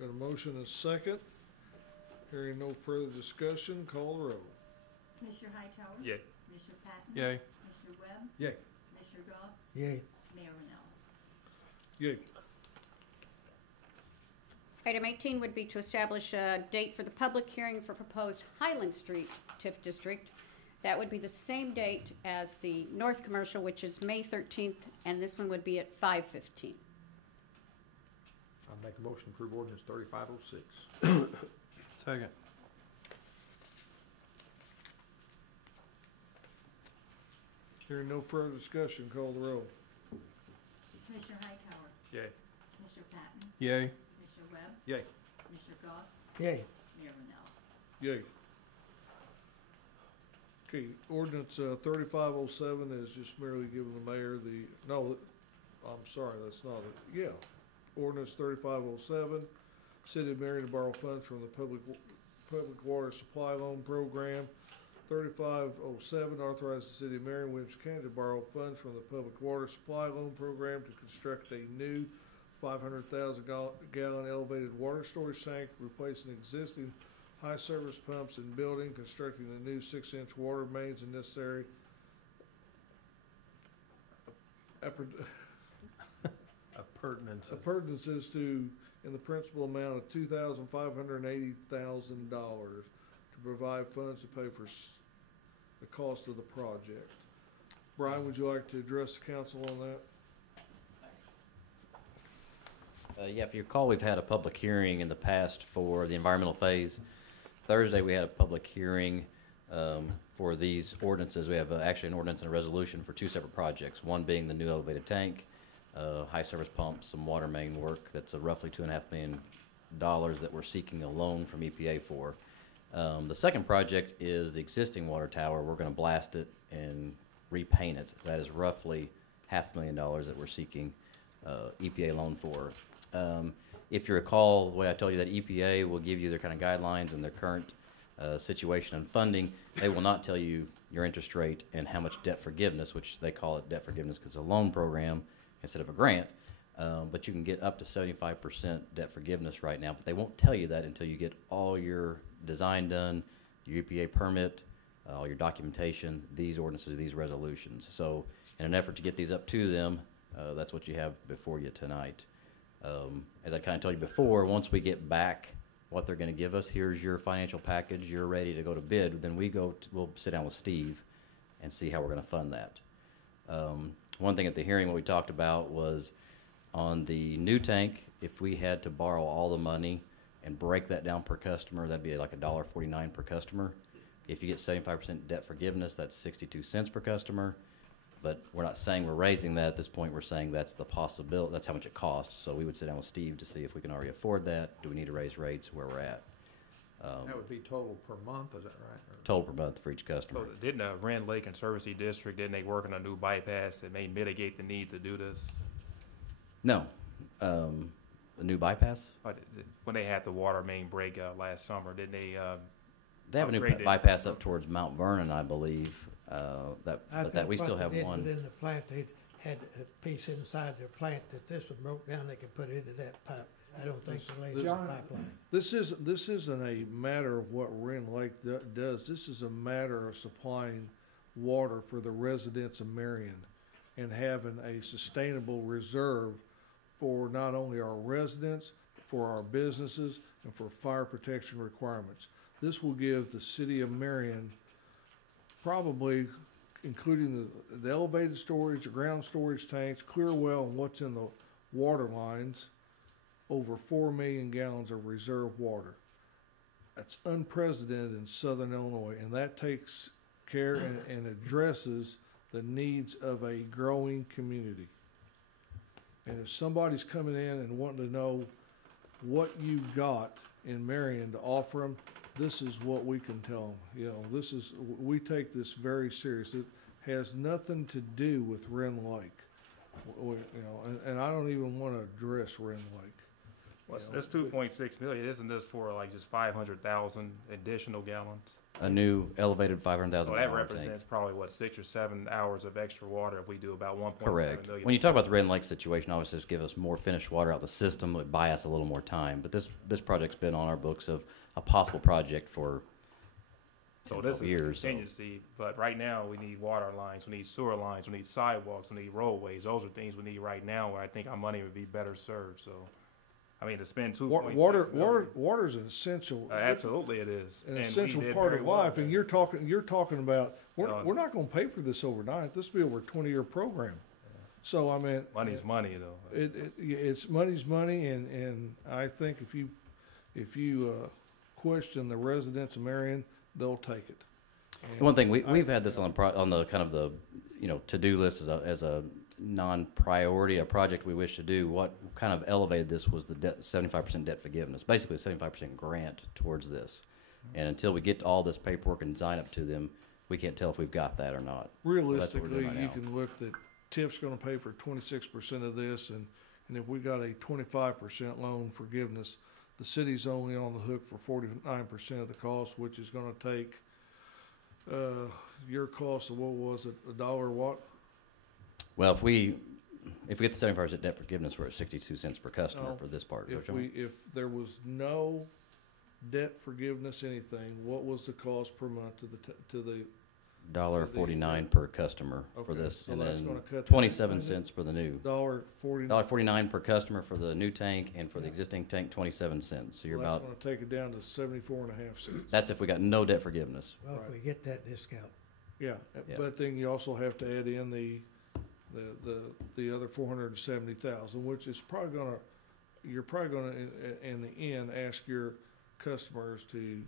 Got a motion and a second. Hearing no further discussion, call the roll. Commissioner Hightower? Yay. Commissioner Patton? Yay. Commissioner Webb? Yay. Commissioner Goss? Yay. Mayor Renella? Yay. Item 18 would be to establish a date for the public hearing for proposed Highland Street TIF district. That would be the same date as the North Commercial, which is May 13th, and this one would be at 5:15. I'll make a motion to approve ordinance 3506. Second. Hearing no further discussion, call the roll. Commissioner Hightower, Yay. Commissioner Patton, Yay. Commissioner Webb, Yay. Commissioner Goss, Yay. Mayor Linnell. Yay. Okay, ordinance 3507 is just merely giving the mayor the, no, I'm sorry, that's not it. Yeah. Ordinance 3507, City of Marion to borrow funds from the Public Water Supply Loan Program. 3507, authorize the City of Marion, Williamson County to borrow funds from the Public Water Supply Loan Program to construct a new 500,000 gallon elevated water storage tank, replacing existing high service pumps in building, constructing the new 6-inch water mains and necessary appurtenances to, in the principal amount of $2,580,000 to provide funds to pay for the cost of the project. Brian, would you like to address the council on that? Yeah, if you recall, we've had a public hearing in the past for the environmental phase. Thursday, we had a public hearing for these ordinances. We have actually an ordinance and a resolution for 2 separate projects, one being the new elevated tank, high service pumps, some water main work. That's roughly $2.5 million that we're seeking a loan from EPA for. The second project is the existing water tower. We're going to blast it and repaint it. That is roughly $500,000 that we're seeking EPA loan for. If you recall, the way I told you that EPA will give you their kind of guidelines and their current situation and funding, they will not tell you your interest rate and how much debt forgiveness, which they call it debt forgiveness because it's a loan program instead of a grant. But you can get up to 75% debt forgiveness right now, but they won't tell you that until you get all your design done, your EPA permit, all your documentation, these ordinances, these resolutions. So in an effort to get these up to them, that's what you have before you tonight. As I kind of told you before, once we get back what they're going to give us, here's your financial package, you're ready to go to bid, then we'll sit down with Steve and see how we're going to fund that. One thing at the hearing, what we talked about was on the new tank, if we had to borrow all the money and break that down per customer, that'd be like $1.49 per customer. If you get 75% debt forgiveness, that's 62 cents per customer. But we're not saying we're raising that at this point. We're saying that's the possibility. That's how much it costs. So we would sit down with Steve to see if we can already afford that. Do we need to raise rates where we're at? That would be total per month, is that right? Or Total per month for each customer. So didn't Rand Lake Conservancy District, didn't they work on a new bypass that may mitigate the need to do this? No. The new bypass? When they had the water main break last summer, didn't they? They have a new upgrade it? bypass up towards Mount Vernon, I believe. We still have one. Within the plant, they had a piece inside their plant that this was broke down, they could put into that pipe. I don't think they laid the pipeline. This isn't a matter of what Wren Lake does. This is a matter of supplying water for the residents of Marion and having a sustainable reserve for not only our residents, for our businesses, and for fire protection requirements. This will give the city of Marion, probably including the elevated storage, the ground storage tanks, clear well, and what's in the water lines, over 4 million gallons of reserve water. That's unprecedented in southern Illinois, and that takes care and addresses the needs of a growing community. And if somebody's coming in and wanting to know what you've got in Marion to offer them, this is what we can tell them. We take this very serious. It has nothing to do with Wren Lake. And I don't even want to address Wren Lake. Well, that's 2.6 million. Isn't this for like just 500,000 additional gallons? A new elevated 500,000 So that gallon represents tank. probably what, 6 or 7 hours of extra water if we do about 1.7 Correct. million. When you talk about the Red Lake situation, obviously just give us more finished water out the system, it would buy us a little more time. But this project's been on our books of a possible project for So this is years. contingency, but right now we need water lines, we need sewer lines, we need sidewalks, we need roadways. Those are things we need right now where I think our money would be better served. So, I mean, to spend 2.6 million. Water's an essential. Absolutely, it is. An And we essential did part very of well. life, and you're talking about We're not gonna pay for this overnight. This will be over a 20-year program. So, I mean. Money's money, though. It's money's money, and I think if you question the residents of Marion, they'll take it. And One thing, we've had this on the kind of the, to-do list as a non-priority, a project we wish to do. What kind of elevated this was the 75% debt forgiveness, basically a 75% grant towards this. And until we get all this paperwork and sign up to them, we can't tell if we've got that or not. Realistically, right you now. can look that TIF's gonna pay for 26% of this, and if we got a 25% loan forgiveness, the city's only on the hook for 49% of the cost, which is gonna take, your cost of, what was it, $1 what? Well, if we get the 75% debt forgiveness, we're at 62 cents per customer for this part. If there was no debt forgiveness, anything, what was the cost per month to the $1.49 per customer for Okay, this, so and that's then gonna cut that 27 cents for the new. $1.49. $1.49 per customer for the new tank, and for the existing tank, 27 cents. So you're That's about, gonna take it down to 74.5 cents. that's if we got no debt forgiveness. Well, if we get that discount. Yeah, Yeah. but then you also have to add in the other 470,000, which is probably gonna, you're probably gonna, in the end, ask your customers to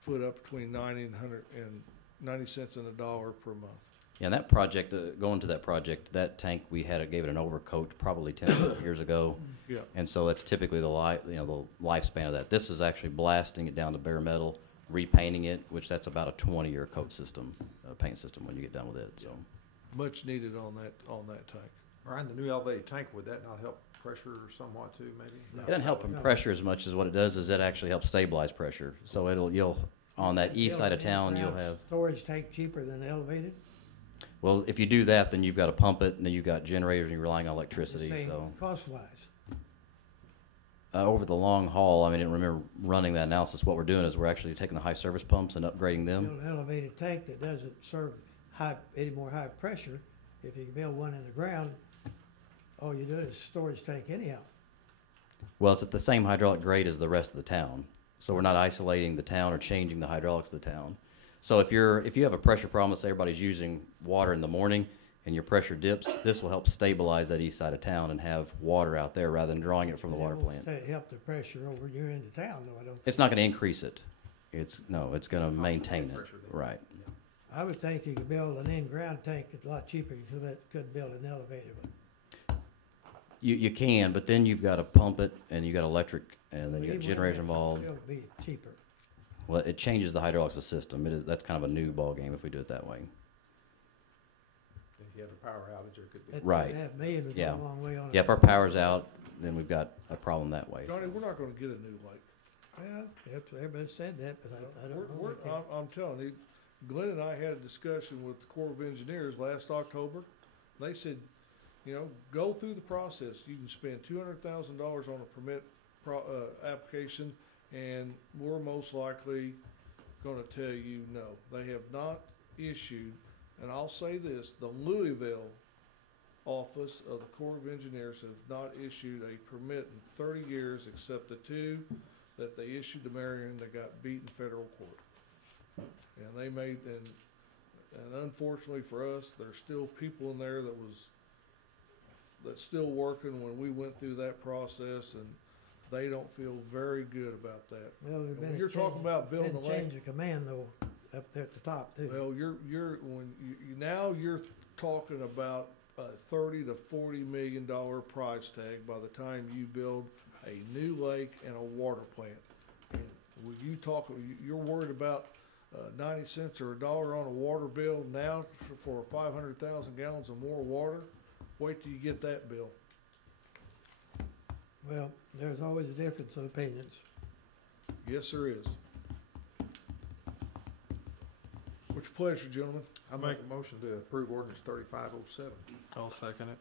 foot up between 90 and 90 cents and $1 per month. Yeah, and that project, going to that project, that tank, we gave it an overcoat probably 10 years ago. Yeah. And so that's typically the lifespan of that. This is actually blasting it down to bare metal, repainting it, which that's about a 20-year coat system, paint system when you get done with it, so. Much needed on that tank. Brian, the new elevated tank, would that not help pressure somewhat too, maybe? It doesn't help in pressure as much as what it does is it actually helps stabilize pressure. So you'll, on that east side of town, you'll have. Storage tank cheaper than elevated? Well, if you do that, then you've got to pump it, and then you've got generators, and you're relying on electricity, Same so. cost-wise. Over the long haul, I didn't remember running that analysis. What we're doing is we're actually taking the high service pumps and upgrading them. Build an elevated tank that doesn't serve any more high pressure. If you can build one in the ground, all you do is storage tank anyhow. Well, it's at the same hydraulic grade as the rest of the town. So we're not isolating the town or changing the hydraulics of the town. So if you have a pressure problem, let's say everybody's using water in the morning and your pressure dips, this will help stabilize that east side of town and have water out there rather than drawing it from the water plant. Help the pressure over your end of town, though, I don't. It's not going to increase it. It's going to maintain it. Right. I would think you could build an in-ground tank a lot cheaper. You could build an elevated one. You can, but then you've got to pump it, and you got electric, and then you got Even generators that, involved. It'll be cheaper. Well, it changes the hydraulics of the system. That's kind of a new ball game if we do it that way. If you have a power outage, there could be. Right. That million would go Yeah. a long way on it. Yeah, if our power's out, then we've got a problem that way. Johnny, we're not gonna get a new lake. Well, everybody said that, but I don't know. I'm telling you, Glenn and I had a discussion with the Corps of Engineers last October. They said, go through the process. You can spend $200,000 on a permit application, and we're most likely gonna tell you no. They have not issued, and I'll say this, the Louisville office of the Corps of Engineers have not issued a permit in 30 years, except the two that they issued to Marion that got beat in federal court. And they made, and unfortunately for us, there's still people in there that's still working when we went through that process, and they don't feel very good about that. Well, there's been When a you're talking change- about building a been a lake, change of command though, up there at the top too. well, now you're talking about a $30 to $40 million price tag by the time you build a new lake and a water plant. And when you're worried about 90 cents or $1 on a water bill now for 500,000 gallons of more water. Wait till you get that bill. Well, there's always a difference of opinions. Yes, there is. What's your pleasure, gentlemen? I make a motion to approve ordinance 3507. I'll second it.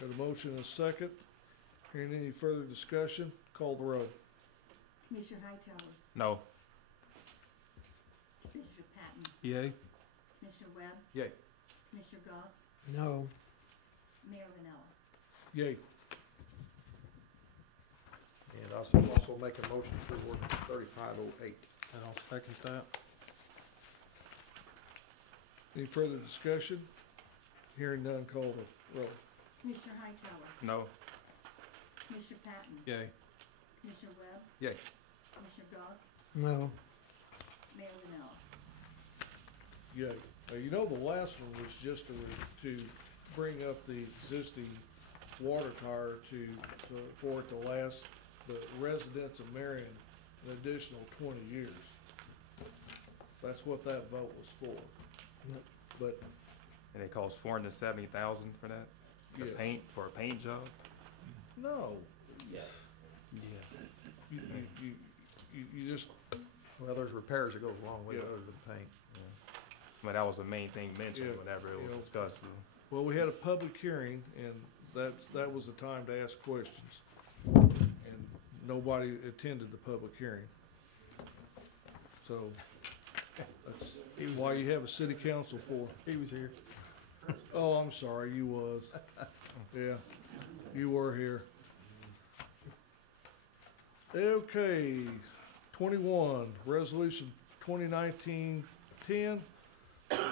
Got a motion and a second. Hearing any further discussion, call the roll. Commissioner Hightower, No. Commissioner Patton, Yay. Commissioner Webb, Yay. Commissioner Goss, No, Mayor Vanella. Yay. And I also make a motion to approve ordinance 3508. And I'll second that. Any further discussion? Hearing none, call the roll. Commissioner Hightower, No. Commissioner Patton, Yay. Commissioner Webb, Yay. Commissioner Goss, No. Mayor Vanilla. Yay. You know, the last one was just to bring up the existing water tower for it to last the residents of Marion an additional 20 years. That's what that vote was for. But And it costs $470,000 for that? Yes. For a paint job? no, Yeah. you just, Well, there's repairs that goes along with it Yeah. other than paint. But that was the main thing mentioned Yeah, whenever it you was know. discussed. well, we had a public hearing and that was the time to ask questions. And nobody attended the public hearing. So that's why you have a city council for. He was here. Oh, I'm sorry, you was. Yeah, you were here. Okay, 21, resolution 2019-10,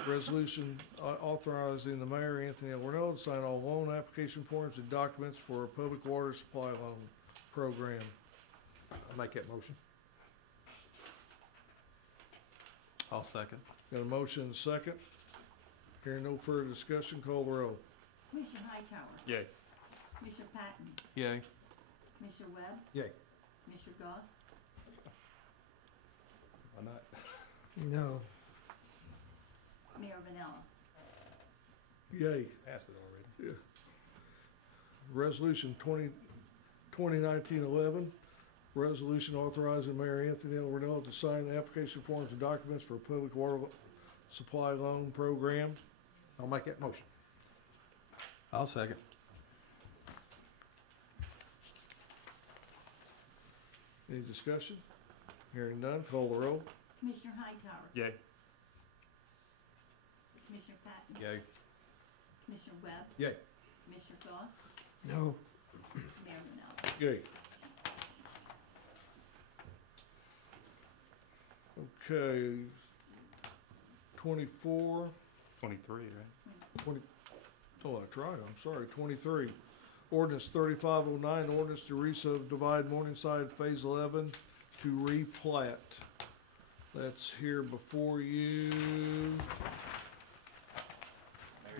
resolution authorizing the mayor, Anthony L. Renaud, to sign all loan application forms and documents for a public water supply loan program. I'll make that motion. I'll second. Got a motion and a second. Hearing no further discussion, call the roll. Commissioner Hightower, Yay. Commissioner Patton, Yay. Commissioner Webb, Yay. Commissioner Goss, Why not? No. Mayor Vanilla. Yay. Passed it already. Resolution 2019-11, resolution authorizing Mayor Anthony L. Renaud to sign the application forms and documents for a public water supply loan program. I'll make that motion. I'll second. Any discussion? Hearing none, call the roll. Commissioner Hightower, Yay. Commissioner Patton, Yay. Commissioner Webb, Yay. Commissioner Goss, No. Mayor Vanilla. Yay. Okay, 24, 23, right? 20, oh, that's right, I'm sorry, 23. Ordinance 3509, ordinance to re-subdivide Morningside Phase 11 to replat. That's here before you.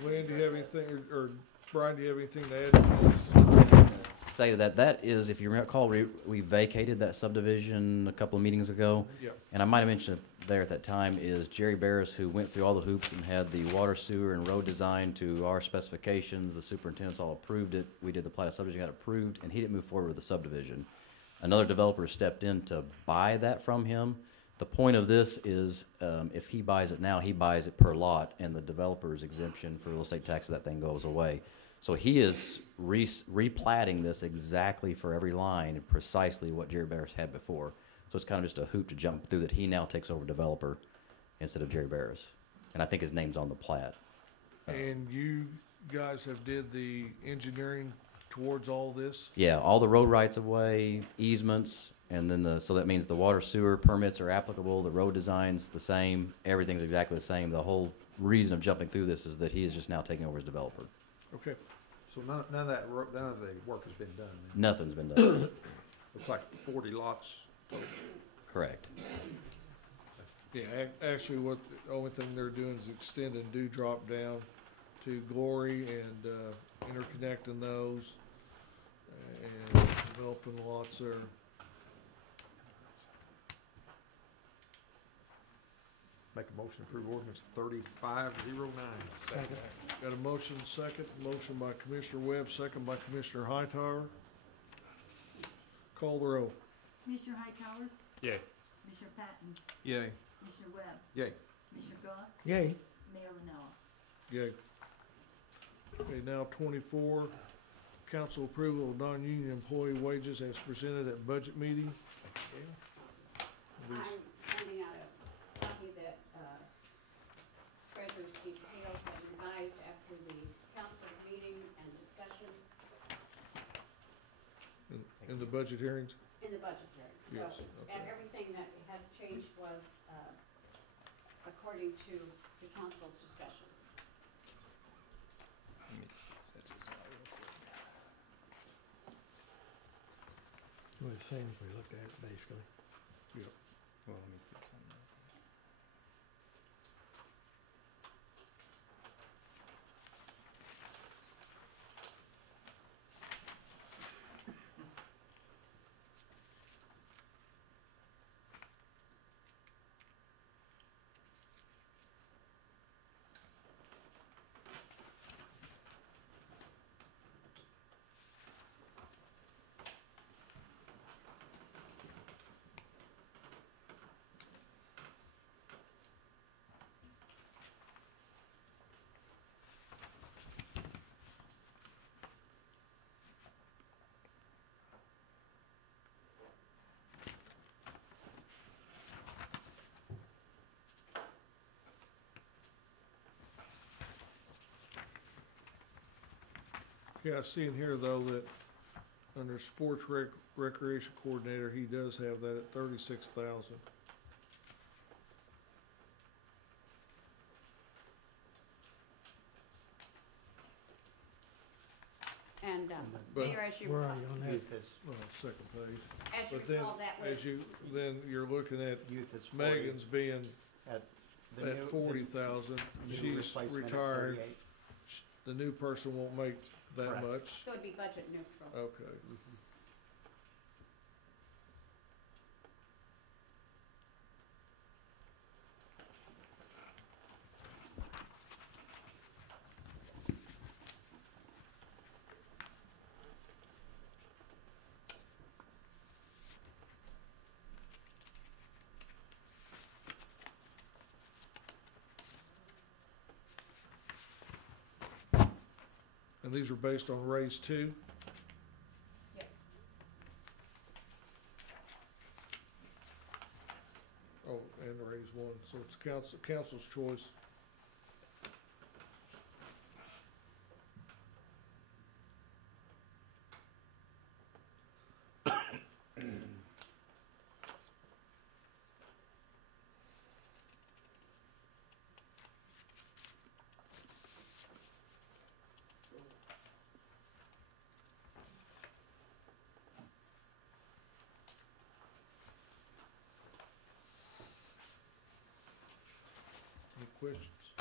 Lynn, do you have anything, or Brian, do you have anything to add? Say to that, that is, if you recall, we vacated that subdivision a couple of meetings ago. Yeah. And I might have mentioned it there at that time, is Jerry Barris, who went through all the hoops and had the water, sewer, and road design to our specifications. The superintendents all approved it. We did the plat of subdivision, got approved, and he didn't move forward with the subdivision. Another developer stepped in to buy that from him. The point of this is, if he buys it now, he buys it per lot, and the developer's exemption for real estate taxes, that thing goes away. So he is replatting this exactly for every line and precisely what Jerry Barris had before. So it's kind of just a hoop to jump through that he now takes over developer instead of Jerry Barris. And I think his name's on the plat. And you guys have did the engineering towards all this? Yeah, all the road rights of way, easements, and then so that means the water sewer permits are applicable, the road design's the same, everything's exactly the same. The whole reason of jumping through this is that he is just now taking over as developer. Okay. So none of the work has been done then? Nothing's been done. Looks like 40 lots total. Correct. Yeah, actually, what, the only thing they're doing is extending Dewdrop down to Glory and, interconnecting those and developing lots there. Make a motion to approve ordinance 3509. Second. Got a motion second, motion by Commissioner Webb, second by Commissioner Hightower. Call the roll. Commissioner Hightower, Yay. Commissioner Patton, Yay. Commissioner Webb, Yay. Commissioner Goss, Yay. Mayor Vanilla. Yay. Okay, now 24, council approval of non-union employee wages as presented at budget meeting. I'm handing out a copy that Treasurer Steve Hill had revised after the council's meeting and discussion In the budget hearings? in the budget hearing. Yes, So, okay. and everything that has changed was according to the council's discretion. Let me just set this out real quick. Well, the same as we looked at it, basically. Yep. Well, let me see something. Yeah, I see in here though that under sports recreation coordinator, he does have that at 36,000. And, But- Mayor, as you Where recall, are you on that? Youth is, Second page. as you But then, recall, that was, as you, then you're looking at youth is 40. Megan's being At the at new- 40,000. the new She's replacement at retired. 38. The new person won't make that Correct. much. so it'd be budget neutral. Okay. And these are based on raise two? Yes. Oh, and raise one, so it's council's choice. Any questions?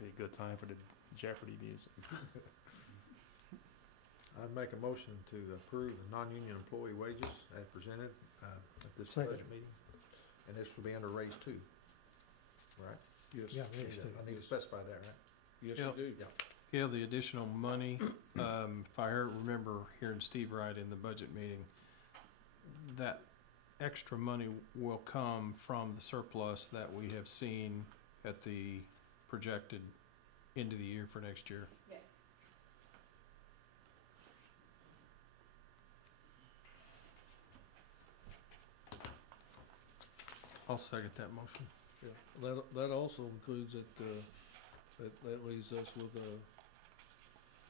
Be a good time for the Jeopardy music. I'd make a motion to approve the non-union employee wages as presented, at this Second. budget meeting. And this will be under raise two, right? Yes. Yeah, I need raise to- two. I need to specify that, right? Yes, Yep. you do. Yeah. Yeah, the additional money, if I remember hearing Steve right in the budget meeting, that extra money will come from the surplus that we have seen at the projected end of the year for next year. Yes. I'll second that motion. Yeah, that also includes that, that leaves us with,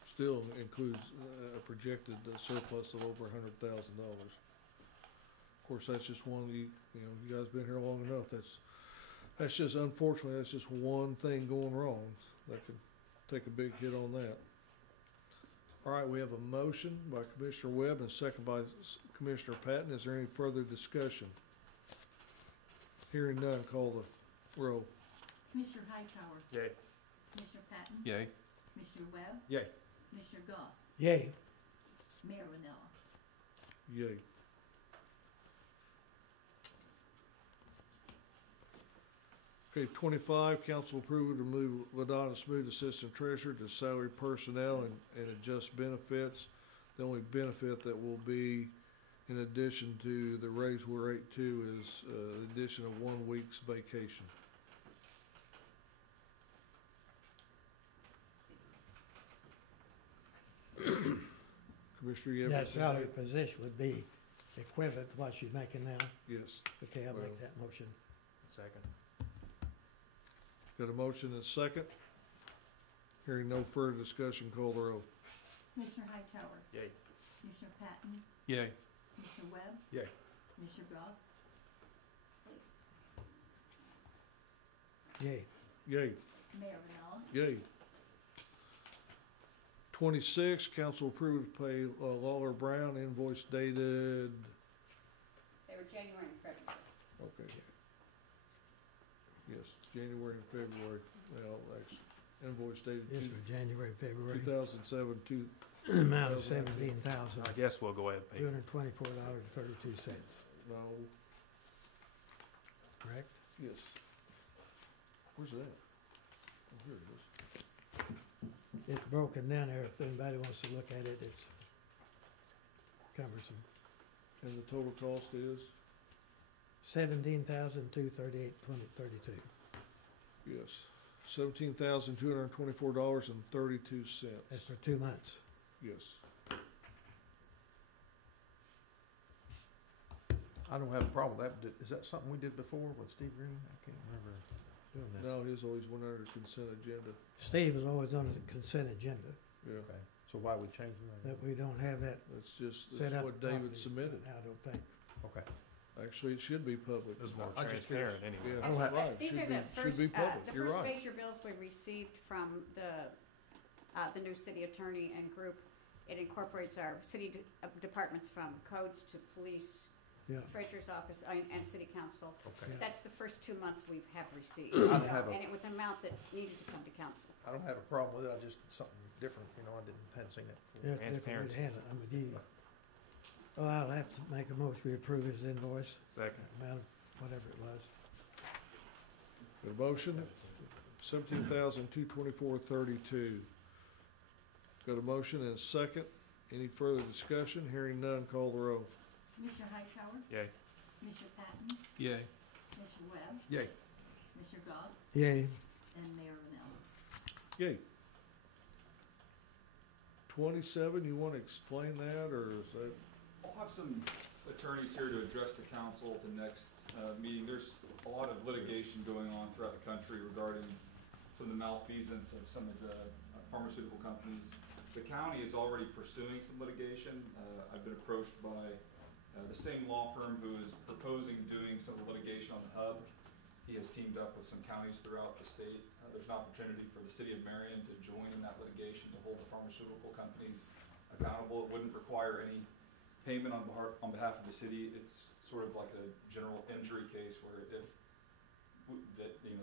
still includes a projected surplus of over $100,000. Of course, that's just one, you know, you guys been here long enough, that's just, unfortunately, that's just one thing going wrong. That could take a big hit on that. All right, we have a motion by Commissioner Webb and a second by Commissioner Patton. Is there any further discussion? Hearing none, call the roll. Commissioner Hightower, Yay. Commissioner Patton, Yay. Commissioner Webb, Yay. Commissioner Goss, Yay. Mayor Ranella. Yay. Okay, 25, council approval to move Ladonna Smoot, Assistant Treasurer, to salary personnel and adjust benefits. The only benefit that will be in addition to the raise we're at to is the addition of 1 week's vacation. Commissioner, you have That anything? salary position would be equivalent to what she's making now. Yes. Okay, I'll Well- make that motion. Second. Got a motion and a second. Hearing no further discussion, call the roll. Commissioner Hightower? Yay. Commissioner Patton? Yay. Commissioner Webb? Yay. Commissioner Goss? Yay. Yay. Mayor Renella? Yay. 26, council approved to pay Lawler Brown invoice dated, They were January and February. okay. Yes, January and February, well, that's invoice dated This was January, February. 2007, Amount of $17,224.32. I guess we'll go ahead and pay. No, Correct? yes. Where's that? Oh, here it is. It's broken down there. If anybody wants to look at it, it's cumbersome. And the total cost is? $17,238.32. Yes, $17,224.32. That's for 2 months. Yes. I don't have a problem with that. Is that something we did before with Steve Green? I can't remember doing that. No, his always went under consent agenda. Steve is always on the consent agenda, Yeah, Okay, so why we changed that? but we don't have that that's just, set that's up. what David properly submitted. now, I don't think. Okay. Actually, it should be public. It's more I just- transparent anyway. Yeah, I don't have- right, These are should be, the should be first, public, the you're first right. major bills we received from the new city attorney and group. It incorporates our departments from codes to police, Yeah. treasurer's office, and city council. Okay. That's the first 2 months we have received. I don't So- have a- And it was an amount that needed to come to council. I don't have a problem with it. I just, something different, you know, hadn't seen that before. Yeah, it's a different way to handle it. I'm with you. Well, I'll have to make a motion. We approve his invoice, Second. amount of whatever it was. Got a motion, $17,224.32. Got a motion and a second. Any further discussion? Hearing none, call the roll. Commissioner Hightower? Yay. Commissioner Patton? Yay. Commissioner Webb? Yay. Commissioner Goss? Yay. And Mayor Renella? Yay. 27, you want to explain that, or is that? I'll have some attorneys here to address the council at the next meeting. There's a lot of litigation going on throughout the country regarding some of the malfeasance of some of the pharmaceutical companies. The county is already pursuing some litigation. I've been approached by the same law firm who is proposing doing some of the litigation on the hub. He has teamed up with some counties throughout the state. There's an opportunity for the city of Marion to join in that litigation to hold the pharmaceutical companies accountable. It wouldn't require any payment on behalf of the city. It's sort of like a general injury case where if the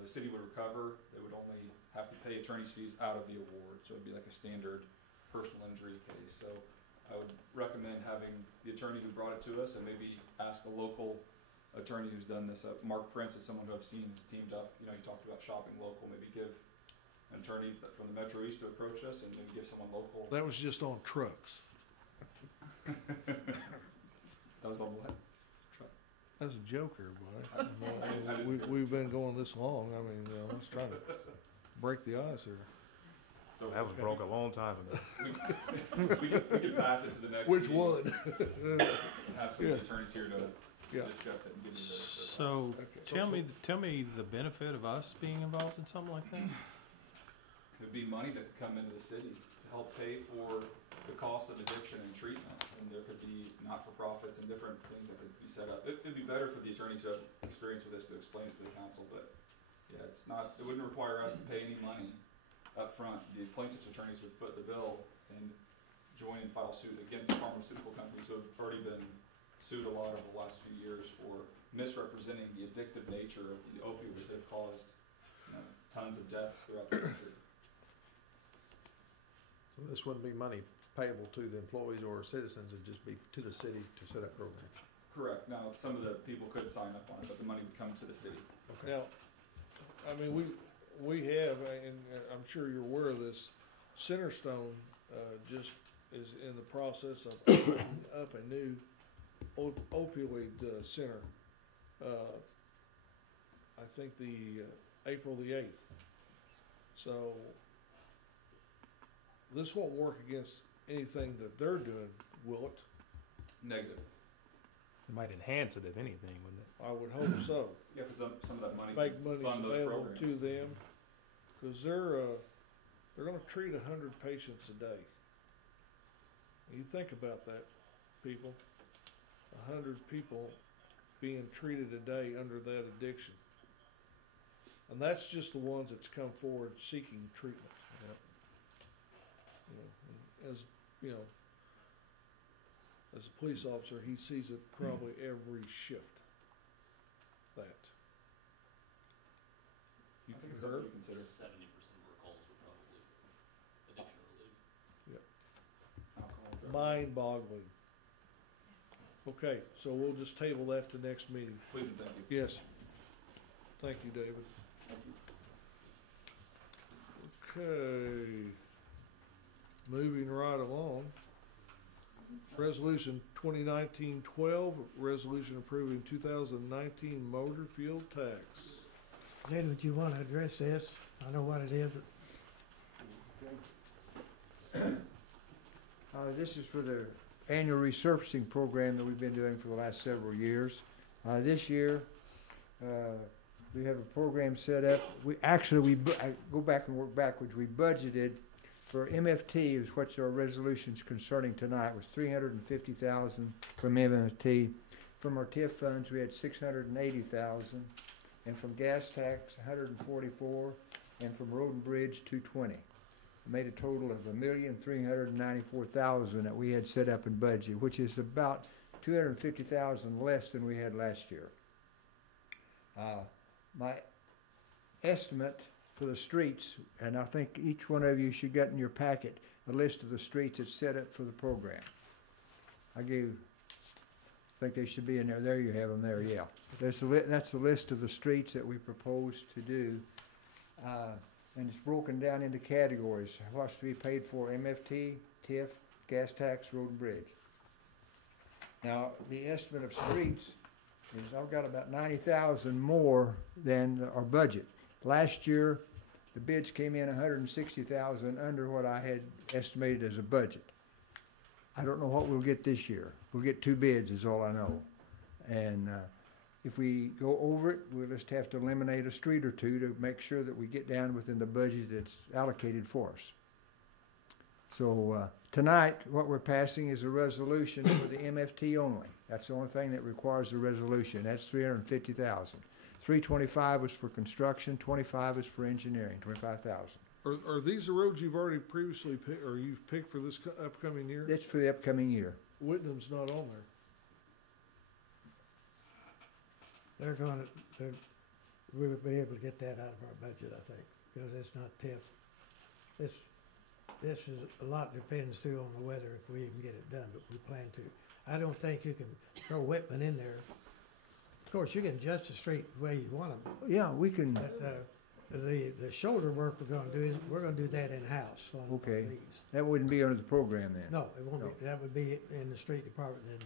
city would recover, they would only have to pay attorney's fees out of the award. So it'd be like a standard personal injury case. So I would recommend having the attorney who brought it to us and maybe ask a local attorney who's done this. Mark Prince is someone who I've seen has teamed up. You talked about shopping local. Maybe give an attorney from the Metro East to approach us and maybe give someone local. That was just on trucks. That was on what? That's a joke, everybody. We've been going this long. I mean, let's try to break the ice here. So That was broke a long time ago. we could pass it to the next. Which meeting one? and have some of Yeah. the attorneys here to Yeah. discuss it and give you the. So, tell me the benefit of us being involved in something like that? It'd be money that could come into the city to help pay for the cost of addiction and treatment. And there could be not-for-profits and different things that could be set up. It'd be better for the attorneys who have experience with this to explain it to the council, but yeah, it wouldn't require us to pay any money up front. The plaintiff's attorneys would foot the bill and join and file suit against the pharmaceutical companies who have already been sued a lot over the last few years for misrepresenting the addictive nature of the opioids that have caused tons of deaths throughout the country. So this wouldn't be money payable to the employees or citizens, it'd just be to the city to set up programs. Correct. Now, some of the people could sign up on it, but the money would come to the city. Now, I mean, we have, and I'm sure you're aware of this, Centerstone just is in the process of opening up a new opioid center. I think April the 8th. So this won't work against anything that they're doing, will it? Negative. It might enhance it if anything, wouldn't it? I would hope so. Yeah, for some of that money. Make can monies fund those available programs. to them, cause they're gonna treat 100 patients a day. You think about that, people, 100 people being treated a day under that addiction. And that's just the ones that's come forward seeking treatment. You know, and as, you know, as a police officer, he sees it probably every shift, that. You I think it's concur? something to consider. 70% of our calls were probably addiction related. Alcohol, drug. Mind-boggling. Okay, so we'll just table that to next meeting. Please and thank you. Yes. Thank you, David. Okay. Moving right along. Resolution 2019-12, resolution approving 2019 motor fuel tax. Lynn, would you want to address this? I know what it is, but This is for the annual resurfacing program that we've been doing for the last several years. This year, we have a program set up. I go back and work backwards. We budgeted for MFT, is what our resolution's concerning tonight, was $350,000 from MFT. From our TIF funds, we had $680,000, and from gas tax, $144,000, and from road and bridge, $220,000. Made a total of $1,394,000 that we had set up in budget, which is about $250,000 less than we had last year. My estimate for the streets, and I think each one of you should get in your packet a list of the streets that's set up for the program. I think they should be in there. There you have them there, yeah. That's the list of the streets that we propose to do. And it's broken down into categories. What's to be paid for: MFT, TIF, gas tax, road and bridge. Now, the estimate of streets is I've got about 90,000 more than our budget. Last year, the bids came in 160,000 under what I had estimated as a budget. I don't know what we'll get this year. We'll get 2 bids is all I know. And if we go over it, we'll just have to eliminate a street or two to make sure that we get down within the budget that's allocated for us. So tonight, what we're passing is a resolution for the MFT only. That's the only thing that requires a resolution. That's $350,000. $325,000 was for construction, $25,000 is for engineering, $25,000. Are these the roads you've already previously picked, or you've picked for this upcoming year? That's for the upcoming year. Whitnam's not on there. we would be able to get that out of our budget, I think, because it's not TIF. This is, a lot depends too on the weather if we even get it done, but we plan to. I don't think you can throw Whitman in there. Of course, you can adjust the street the way you want them. Yeah, we can. But, the shoulder work we're gonna do that in-house on Okay. these. That wouldn't be under the program then? No, it won't be, that would be in the street department,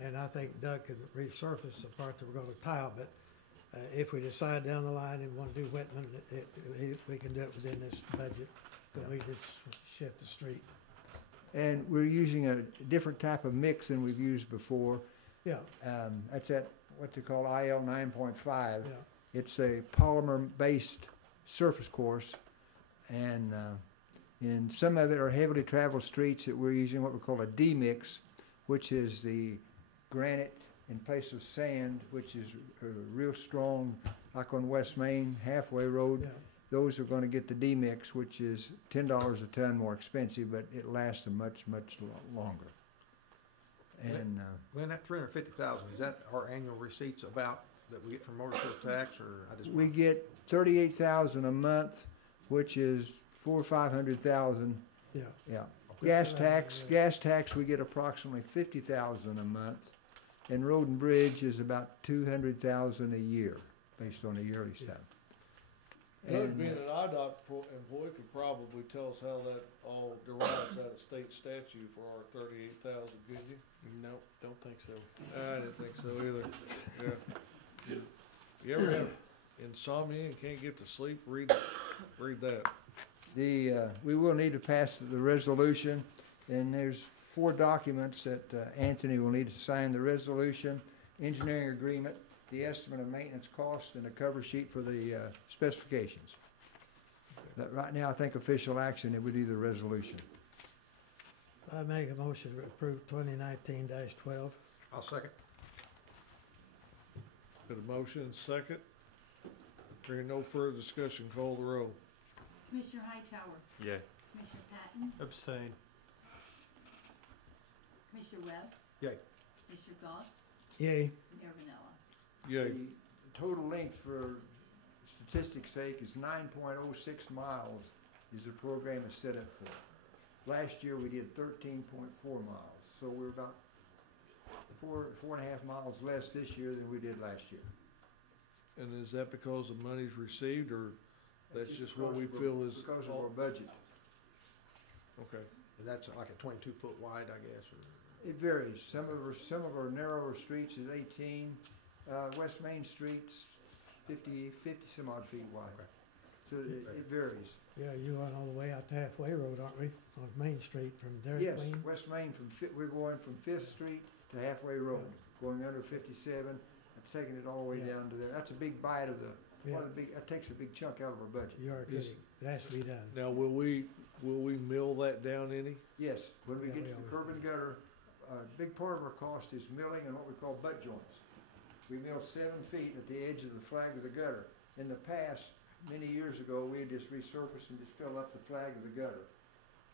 and I think Doug could resurface the part that we're gonna tile, but if we decide down the line and wanna do Whitman, we can do it within this budget, but we just shift the street. And we're using a different type of mix than we've used before. Yeah. That's at what they call IL 9.5. Yeah. It's a polymer-based surface course, and in some of it are heavily traveled streets that we're using what we call a D-mix, which is the granite in place of sand, which is real strong, like on West Main, Halfway Road. Yeah. Those are going to get the D-mix, which is $10 a ton more expensive, but it lasts much longer. And Glenn, that $350,000, is that our annual receipts about that we get from motor fuel tax, or I just? we get $38,000 a month, which is $400,000 or $500,000. Yeah. Yeah. Gas tax, we get approximately $50,000 a month, and road and bridge is about $200,000 a year, based on the yearly stuff. Doug, being an IDOT employee, could probably tell us how that all derives out of state statute for our 38,000, couldn't you? Nope, don't think so. I didn't think so either. Yeah. You ever have insomnia and can't get to sleep? Read that. We will need to pass the resolution, and there's 4 documents that Anthony will need to sign the resolution, engineering agreement, the estimate of maintenance cost, and a cover sheet for the specifications. But right now, I think official action, it would be the resolution. I make a motion to approve 2019-12. I'll second. Got a motion and second. Hearing no further discussion, call the roll. Commissioner Hightower, Yeah. Commissioner Patton, Abstain. Commissioner Webb, Yay. Commissioner Goss, Yay. Mayor Vanilla. Yay. The total length for statistics' sake is 9.06 miles is the program is set up for. Last year, we did 13.4 miles, so we're about 4.5 miles less this year than we did last year. And is that because of monies received, or that's just what we feel is? Because of our budget. Okay. And that's like a 22-foot wide, I guess, or? It varies. Some of our narrower streets is 18. West Main Street's 50 some odd feet wide. Okay. So it varies. Yeah, you run all the way out to Halfway Road, aren't we? On Main Street from Dairy Yes, Queen? West Main we're going from Fifth Street to Halfway Road, going under 57, and taking it all the way Yeah. down to there. That's a big bite of the, Yeah. that takes a big chunk out of our budget. You're kidding. It has to be done. Now, will we mill that down any? Yes, when we Yeah, get we to the always curb and gutter, a big part of our cost is milling and what we call butt joints. We mill 7 feet at the edge of the flag of the gutter. In the past, many years ago, we just resurface and just fill up the flag of the gutter.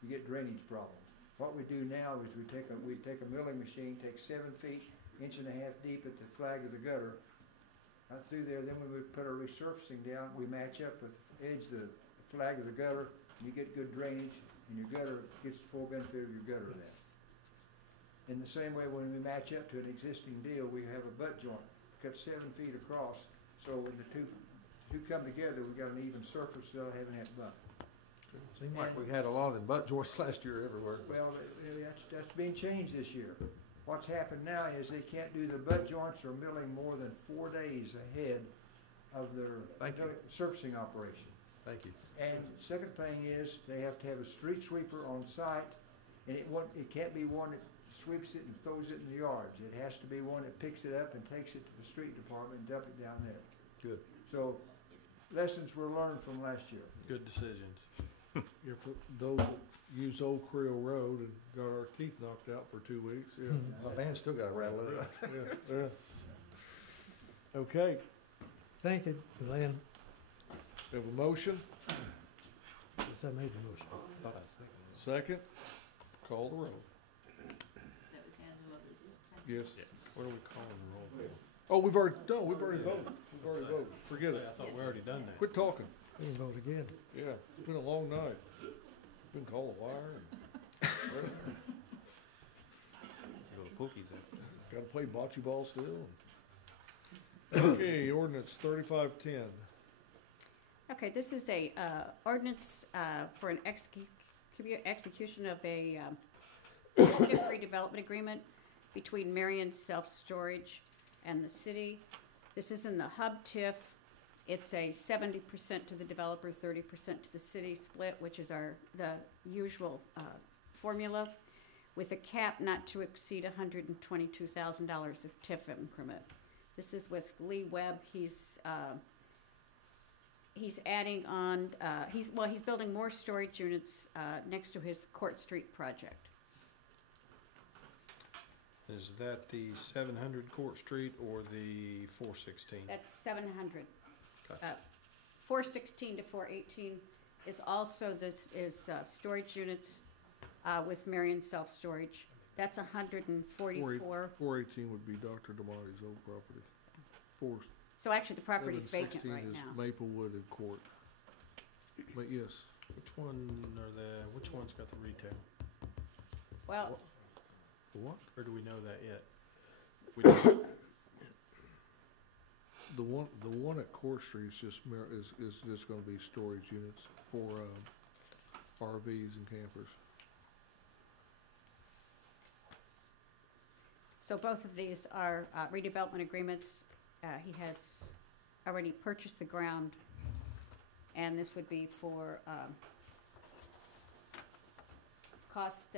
You get drainage problems. What we do now is we take a milling machine, take 7 feet, 1.5 inches deep at the flag of the gutter, right through there. Then when we put our resurfacing down, we match up with the edge of the flag of the gutter, and you get good drainage, and your gutter gets the full benefit of your gutter then. In the same way, when we match up to an existing deal, we have a butt joint, cut 7 feet across, so when the two come together, we got an even surface without having that bump. Seemed like we had a lot of them butt joints last year everywhere. Well, that's being changed this year. What's happened now is they can't do the butt joints or milling more than 4 days ahead of their surfacing operation. Thank you. And second thing is, they have to have a street sweeper on site, and it can't be one that sweeps it and throws it in the yards. It has to be one that picks it up and takes it to the street department and dump it down there. Good. So, lessons were learned from last year. Good decisions. Yeah, for those that use Old Creel Road and got our teeth knocked out for 2 weeks, yeah. My van still got rattled up. Yeah. Okay, Thank you, Glenn. we have a motion, Yes, I made the motion. second, call the roll. That was Angela, that just seconded. Yes. What are we calling the roll? Oh, we've already voted. Forget it. I thought we already done that. Quit talking. We can vote again. Yeah, it's been a long night. Been called a liar and gotta play bocce ball still. Okay, ordinance 3510. Okay, this is a ordinance for an execution of a TIF redevelopment agreement between Marion Self-Storage and the city. This is in the hub TIF. It's a 70% to the developer, 30% to the city split, which is the usual formula, with a cap not to exceed $122,000 of TIF increment. This is with Lee Webb. He's adding on. He's building more storage units next to his Court Street project. Is that the 700 Court Street or the 416? That's 700. Gotcha. 416 to 418 is also storage units with Marion Self-Storage. That's 144. 418 would be Dr. Damati's old property. So actually, the property's vacant 716 right is now. Maplewood and Court. But yes. Which one's got the retail? Well, What? Or do we know that yet? The one at Court Street is just going to be storage units for RVs and campers. so both of these are redevelopment agreements. He has already purchased the ground, and this would be for cost.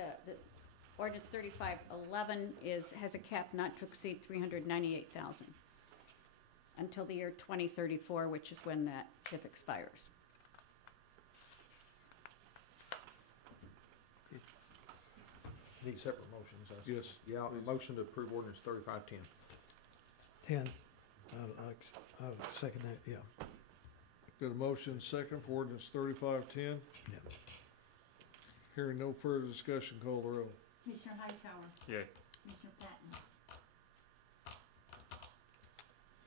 Ordinance 3511 has a cap not to exceed 398,000 until the year 2034, which is when that TIF expires. Need separate motions, I see. Yes, Yeah, please. motion to approve ordinance 3510. 10, I'll second that, yeah. Got a motion second for ordinance 3510. Yeah. Hearing no further discussion, call the roll. Commissioner Hightower, Yay. Commissioner Patton,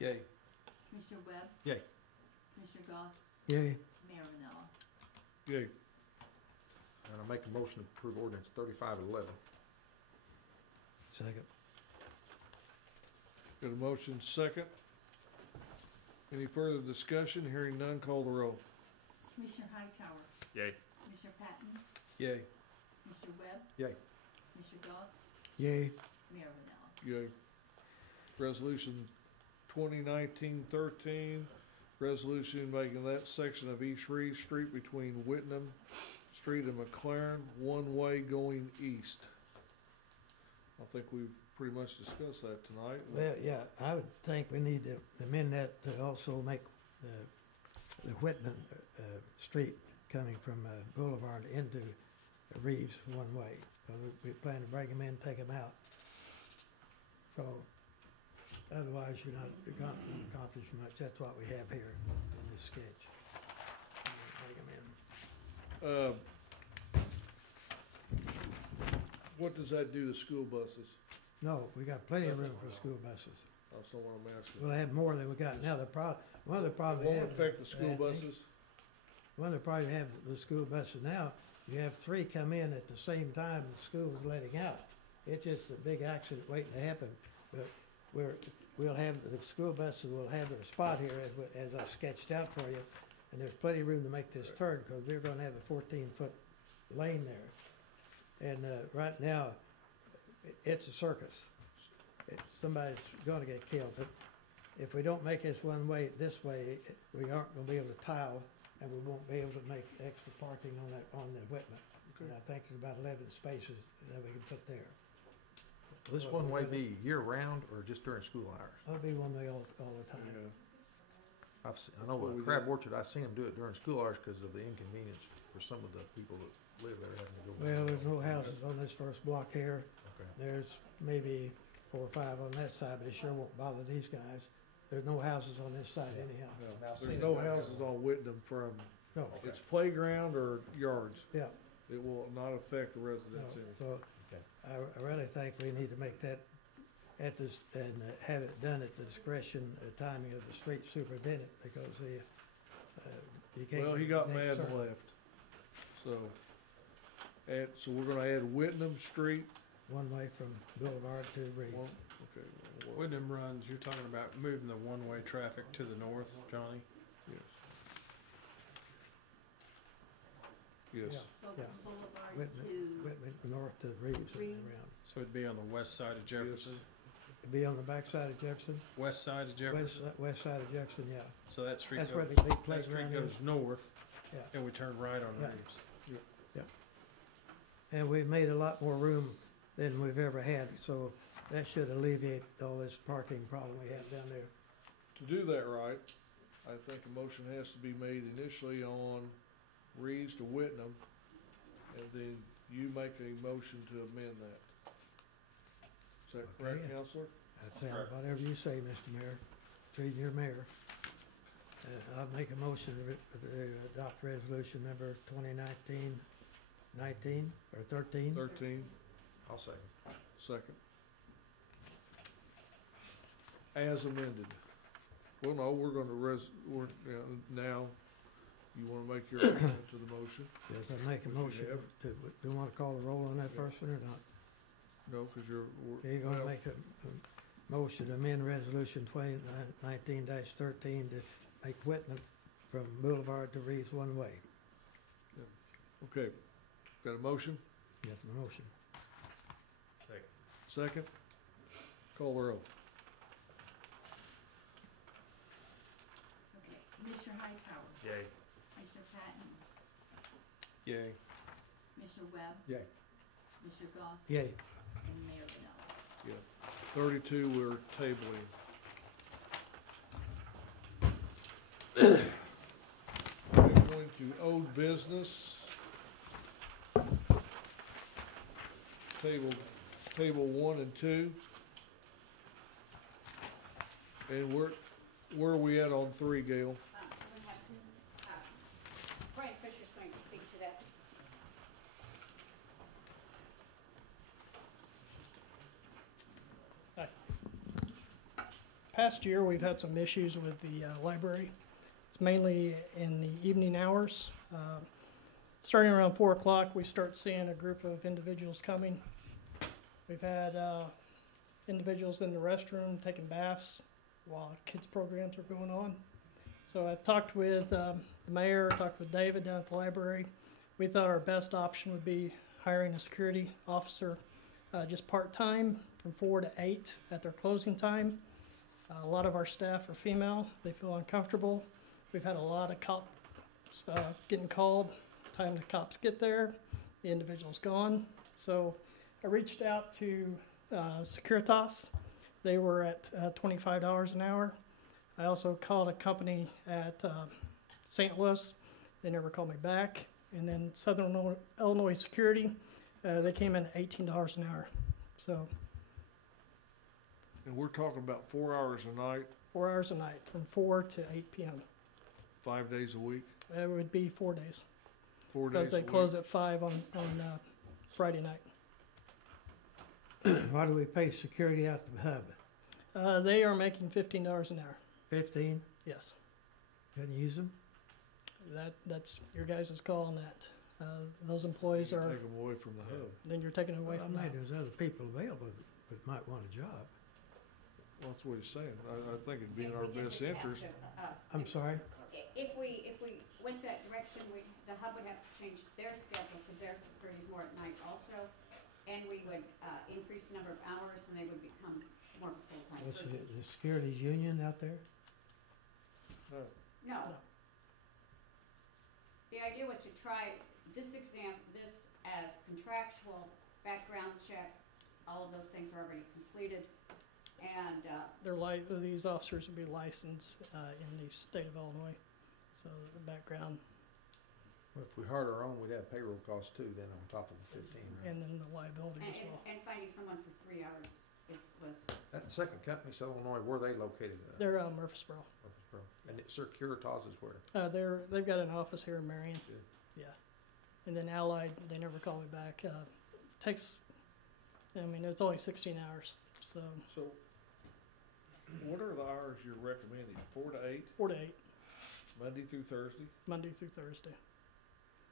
Yay. Commissioner Webb, Yay. Commissioner Goss, Yay. Mayor Manella. Yay. And I make a motion to approve ordinance 3511. Second. Got a motion second. Any further discussion? Hearing none, call the roll. Commissioner Hightower, Yay. Commissioner Patton, Yay. Commissioner Webb, Yay. Commissioner Goss, Yay. Mayor Manella. Yay. Resolution 2019-13, resolution making that section of East Reed Street between Whitnam Street and McLaren one-way going east. I think we've pretty much discussed that tonight. Well, yeah, I would think we need to amend that to also make the Whitman Street coming from Boulevard into Reeves one way. We plan to bring them in, take them out. So otherwise, you're not accomplishing much. That's what we have here in this sketch. Bring them in. What does that do to school buses? No, we got plenty of room for school buses. That's not what I'm asking. We'll have more than we got now. One of the problems we Won't have. affect the school buses? One of the problems we have with the school buses now, you have 3 come in at the same time the school is letting out. It's just a big accident waiting to happen. But we'll have, the school buses will have their spot here as I sketched out for you. And there's plenty of room to make this turn because we're gonna have a 14-foot lane there. And right now, it's a circus. Somebody's gonna get killed. But if we don't make this one way, this way, we aren't gonna be able to tile, and we won't be able to make extra parking on the Whitman. And I think there's about 11 spaces that we can put there. Will this one-way be year-round or just during school hours? It'll be one way all the time. Yeah. I know at Crab Orchard, I've seen them do it during school hours because of the inconvenience for some of the people that live there having to go. Well, there's no houses on this first block here. Okay. There's maybe 4 or 5 on that side, but it sure won't bother these guys. There's no houses on this side anyhow. No, there's no houses on Whitnam from, No, it's playground or yards. yeah, It will not affect the no. residents any. So I really think we need to make that at this, and have it done at the discretion, timing of the street superintendent, because you can't. Well, he got make mad and certain- left. So we're gonna add Whitnam Street. One way from Boulevard to Reed. Okay. Wyndham runs, you're talking about moving the one-way traffic to the north, Johnny? Yes. Yes. Yeah. So Yeah. from Boulevard Whitman, to, Whitman, north to Reeves and Reeves. around. So it'd be on the west side of Jefferson? It'd be on the back side of Jefferson, West side of Jefferson? west side of Jefferson, yeah. So that street That's goes, where the big that street playground goes is. north, Yeah. and we turn right on Yeah. Reeves. And we've made a lot more room than we've ever had, so that should alleviate all this parking problem we have down there. To do that right, I think a motion has to be made initially on Reeves to Whitnam, and then you make a motion to amend that. Is that correct, Okay. Counselor? That's whatever you say, Mr. Mayor, through your mayor. I'll make a motion to adopt resolution number 2019 or 13. 13, I'll second. second. As amended. Well, no, we're gonna now, you wanna make your amendment to the motion? Yes, I make a motion have. to, do you want to call the roll on that first one or not? No, cause you're, Okay, you're gonna well, make a motion to amend resolution 2019-13 to make Whitman from Boulevard to Reeves one way. okay. Got a motion? Yes, my motion. Second. Second? Call the roll. okay, Commissioner Hightower, Mr. Goss? Yay. And Mayor Pinellas. Yeah. 32 we're tabling. We're going to old business. Table 1 and 2. And where are we at on 3, Gail? We're gonna have Brian Fisher's going to speak to that. Past year, we've had some issues with the library. It's mainly in the evening hours. Starting around 4 o'clock, we start seeing a group of individuals coming. We've had individuals in the restroom taking baths while kids' programs are going on. So I've talked with the mayor, talked with David down at the library. We thought our best option would be hiring a security officer just part-time from 4 to 8 at their closing time. A lot of our staff are female. They feel uncomfortable. We've had a lot of cops getting called. Time the cops get there, the individual's gone. So I reached out to Securitas. They were at $25 an hour. I also called a company at St. Louis. They never called me back. And then Southern Illinois Security, they came in at $18 an hour. So. And we're talking about 4 hours a night, 4 hours a night, from 4 to 8 p.m. 5 days a week. It would be 4 days. 4 days Because they a week. close at 5 on Friday night. Why do we pay security out the hub? They are making $15 an hour. 15? Yes. Can you use them? That's your guys' call on that. Those employees are. Take them away from the hub. Then you're taking it away Well, from the maybe hub. there's other people available that might want a job. Well, that's what he's saying. I think it'd be in our best interest. I'm sorry? If we went that direction, the hub would have to change their schedule because their security's more at night also. And we would increase the number of hours and they would become more of a full-time What's person. the securities union out there? No. The idea was to try this as contractual, background check, all of those things are already completed. And These officers would be licensed in the state of Illinois. So the background. Well, if we hired our own, we'd have payroll costs too, then on top of the 15, right? And then the liability as well. And finding someone for 3 hours was. That second company, Southern Illinois, where are they located at? They're Murfreesboro. Murfreesboro. And Securitas is where? They've got an office here in Marion. Good. Yeah. And then Allied, they never call me back. Takes, it's only 16 hours. So What are the hours you're recommending? 4 to 8? 4 to 8, Monday through Thursday? Monday through Thursday,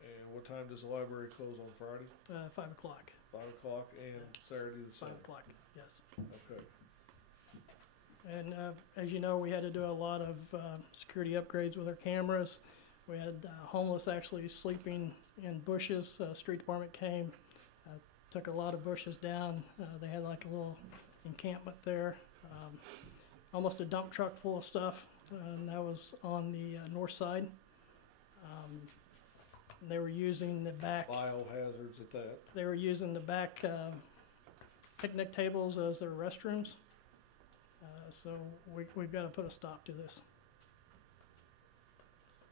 And what time does the library close on Friday? 5 o'clock. 5 o'clock and Saturday the 5 same? o'clock, yes. Okay. And as you know, we had to do a lot of security upgrades with our cameras. We had homeless actually sleeping in bushes. Street department came, took a lot of bushes down. They had like a little encampment there. Almost a dump truck full of stuff, and that was on the north side. They were using the back. Biohazards at that. They were using the back picnic tables as their restrooms. So we've got to put a stop to this.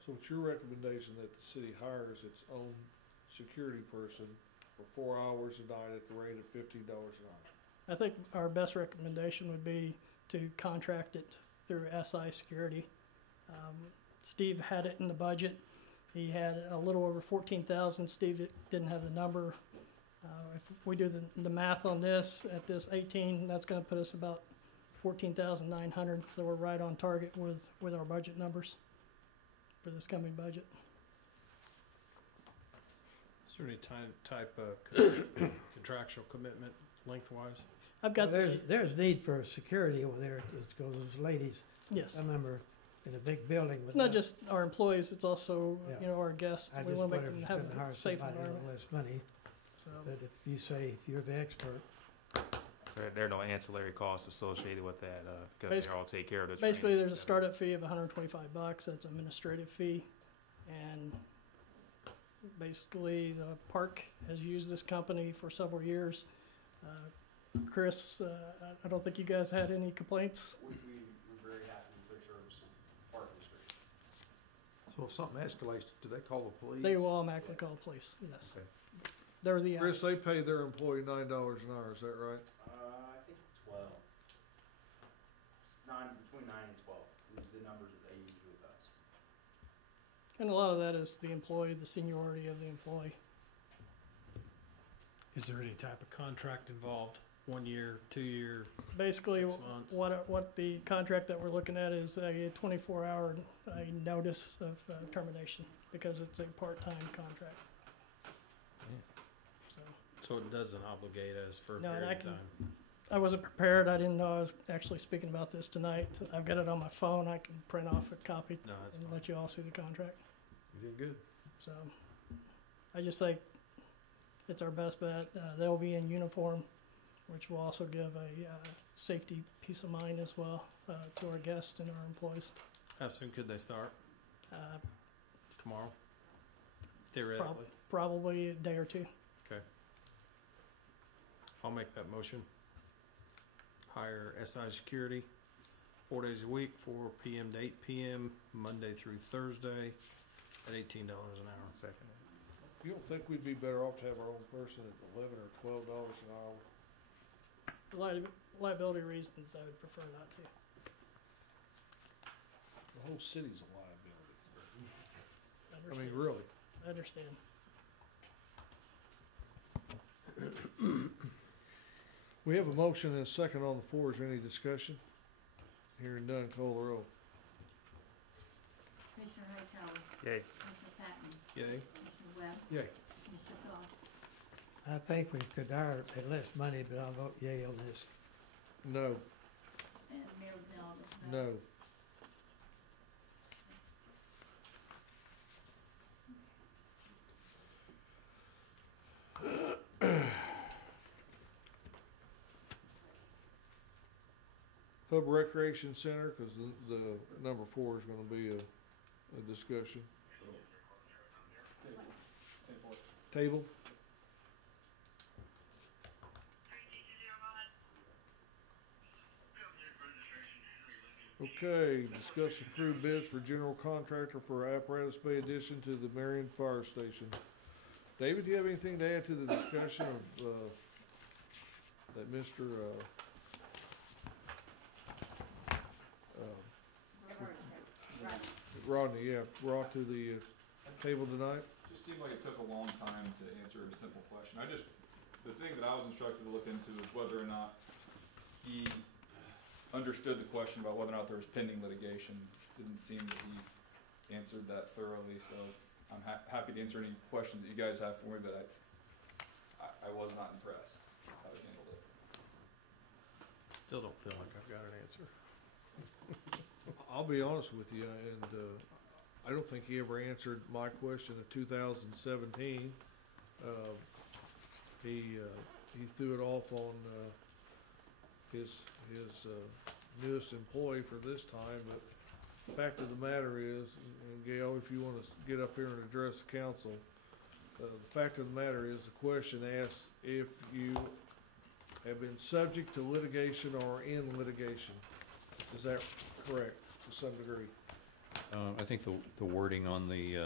So it's your recommendation that the city hires its own security person for 4 hours a night at the rate of $15 an hour? I think our best recommendation would be to contract it through SI Security. Steve had it in the budget. He had a little over 14,000. Steve didn't have the number. If we do the math on this, at this 18, that's going to put us about 14,900. So we're right on target with our budget numbers for this coming budget. Is there any type of contractual commitment lengthwise? I've got. Well, there's need for security over there. It's those ladies. Yes. I remember in a big building. It's not just our employees; it's also our guests. I We just want to wonder make if them you have couldn't hire a safe somebody a environment. little less money. So. But if you say you're the expert. There are no ancillary costs associated with that, because they all take care of the Basically, training, there's a so. startup fee of $125. That's an administrative fee, and Basically, the park has used this company for several years. Chris, I don't think you guys had any complaints? We're very happy with their service and parking street. So if something escalates, do they call the police? They will automatically call the police, yes. Okay. They're the. Chris, they pay their employee $9 an hour, is that right? I think 12. Between 9 and 12 is the numbers that they use with us. And a lot of that is the employee, the seniority of the employee. Is there any type of contract involved? 1 year, 2 year? Basically, 6 months? what the contract that we're looking at is a 24-hour notice of termination because it's a part-time contract. So it doesn't obligate us for a No, and period I of can- time? I wasn't prepared. I didn't know I was actually speaking about this tonight. I've got it on my phone. I can print off a copy No, that's and fine. let you all see the contract. You did good. So I just think it's our best bet. They'll be in uniform, which will also give a safety peace of mind as well to our guests and our employees. How soon could they start? Uh, Tomorrow? Theoretically? Probably a day or two. Okay. I'll make that motion. Hire SI Security, 4 days a week, 4 PM to 8 PM, Monday through Thursday, at $18 an hour. Second. You don't think we'd be better off to have our own person at $11 or $12 an hour? For liability reasons, I would prefer not to. The whole city's a liability. I mean, Understand. really. I understand. We have a motion and a second on the floor. Is there any discussion? Hearing none, call the roll. Commissioner Hightower? Yay. Commissioner Patton? Yay. Commissioner Webb? Yay. Commissioner Goss? I think we could hire at less money, but I'll vote yea on this. No, And Mayor Dell is no. Hub Recreation Center, because the number 4 is gonna be a discussion. Table? Okay, discuss approved bids for general contractor for apparatus bay addition to the Marion Fire Station. David, do you have anything to add to the discussion of, that Mr. Rodney, yeah, brought to the table tonight? Just seemed like it took a long time to answer a simple question. The thing that I was instructed to look into is whether or not he understood the question about whether or not there was pending litigation. Didn't seem that he answered that thoroughly, so I'm happy to answer any questions that you guys have for me, but I was not impressed how he handled it. Still don't feel like I've got an answer. I'll be honest with you, and I don't think he ever answered my question of 2017. He threw it off on his newest employee for this time, but the fact of the matter is, and Gail, if you want to get up here and address the council, the fact of the matter is, the question asks if you have been subject to litigation or in litigation. Is that correct to some degree? I think the wording on the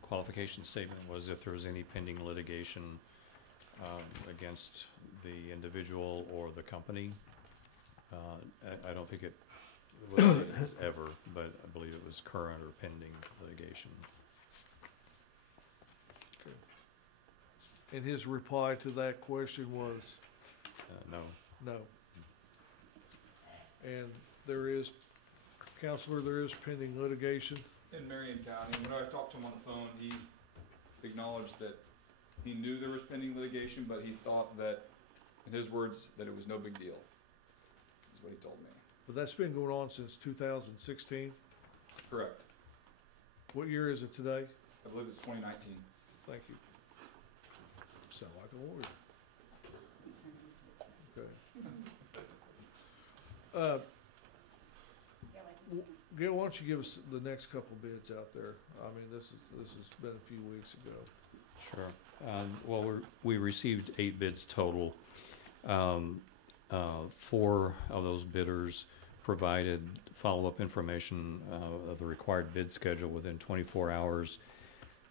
qualification statement was if there was any pending litigation against the individual or the company. I don't think it was ever, but I believe it was current or pending litigation. Okay. And his reply to that question was? No. No. And there is, Counselor, there is pending litigation? In Marion County, when I talked to him on the phone, he acknowledged that he knew there was pending litigation, but he thought that, in his words, that it was no big deal, is what he told me. But that's been going on since 2016? Correct. What year is it today? I believe it's 2019. Thank you. Sound like a lawyer. Okay. Gail, why don't you give us the next couple bids out there? I mean, this has been a few weeks ago. Well, we received 8 bids total. 4 of those bidders provided follow-up information of the required bid schedule within 24 hours.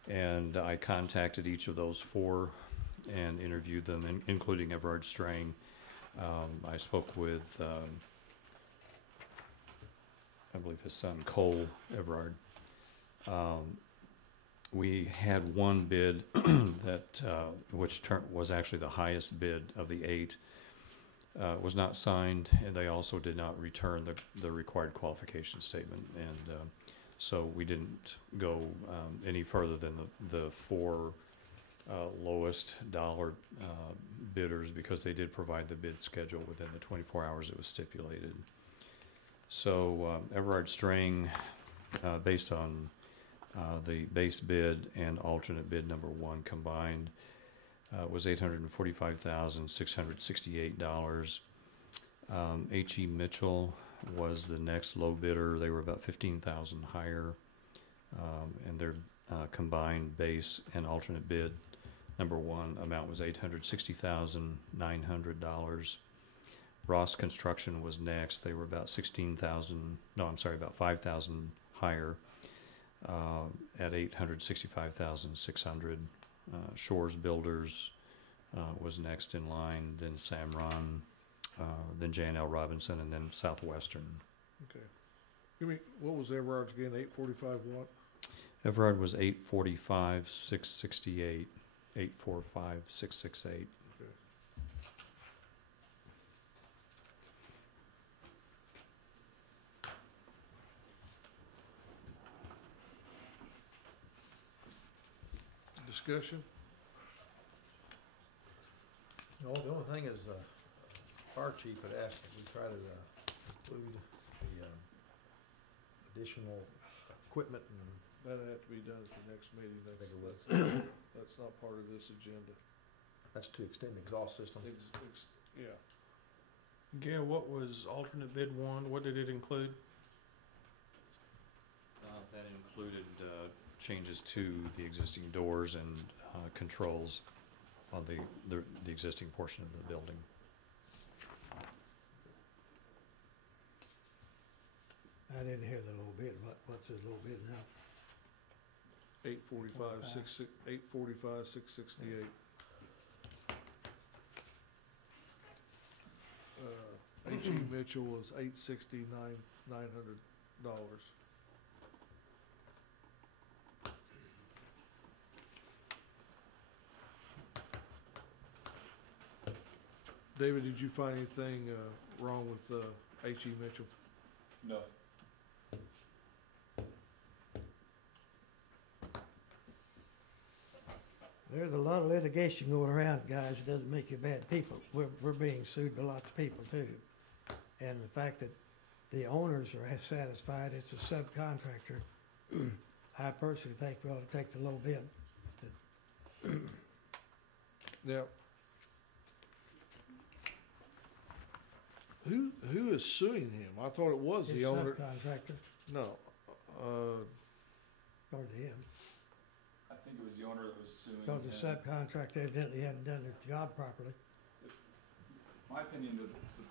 And I contacted each of those 4 and interviewed them, including Everard Strang. I spoke with, I believe his son, Cole Everard. We had one bid that, which was actually the highest bid of the 8, was not signed, and they also did not return the required qualification statement. And so we didn't go any further than the 4 lowest dollar bidders, because they did provide the bid schedule within the 24 hours it was stipulated. So Everard Strang, based on the base bid and alternate bid number 1 combined, was $845,668. H.E. Mitchell was the next low bidder. They were about 15,000 higher, and their combined base and alternate bid number 1 amount was $860,900. Ross Construction was next. They were about 5,000 higher, at $865,600. Shores Builders was next in line, then Samron, then J&L Robinson, and then Southwestern. Okay. Give me, what was Everard's again, 845 what? Everard was 845,668, 845,668. Okay. Discussion? No, the only thing is, fire chief had asked that we try to include the additional equipment, and That'll have to be done at the next meeting. That's not part of this agenda. that's to extend the exhaust system. Yeah. Gail, what was alternate bid 1? What did it include? That included changes to the existing doors and controls on the existing portion of the building. I didn't hear the low bid. What's the low bid now? 845,668. H.E. Mitchell was $869,900. David, did you find anything wrong with H.E. Mitchell? No. There's a lot of litigation going around, guys. It doesn't make you bad people. We're being sued by lots of people too. And the fact that the owners are satisfied, it's a subcontractor. I personally think we ought to take the low bid. Now, who is suing him? I thought it was It's the owner. subcontractor, No, according to him. I think it was the owner that was suing Because the him. subcontractor evidently hadn't done their job properly. My opinion, the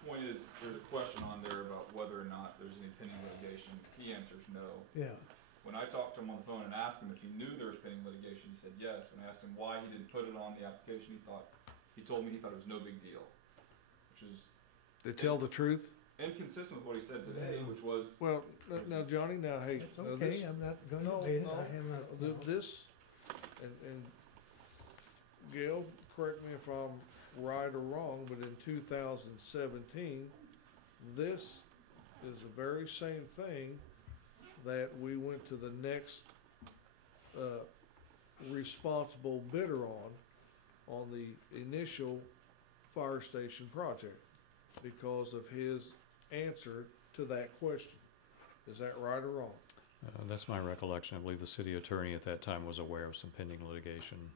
point is, there's a question on there about whether or not there's any pending litigation. He answers no. Yeah. When I talked to him on the phone and asked him if he knew there was pending litigation, he said yes. And I asked him why he didn't put it on the application. He told me he thought it was no big deal, which is they tell the truth. inconsistent with what he said today, Yeah. which was, Well, now Johnny, now hey, It's now okay, this, I'm not gonna no, debate it. no, I have not. this, and Gail, correct me if I'm right or wrong, but in 2017, this is the very same thing that we went to the next responsible bidder on the initial fire station project because of his answer to that question. Is that right or wrong? That's my recollection. I believe the city attorney at that time was aware of some pending litigation.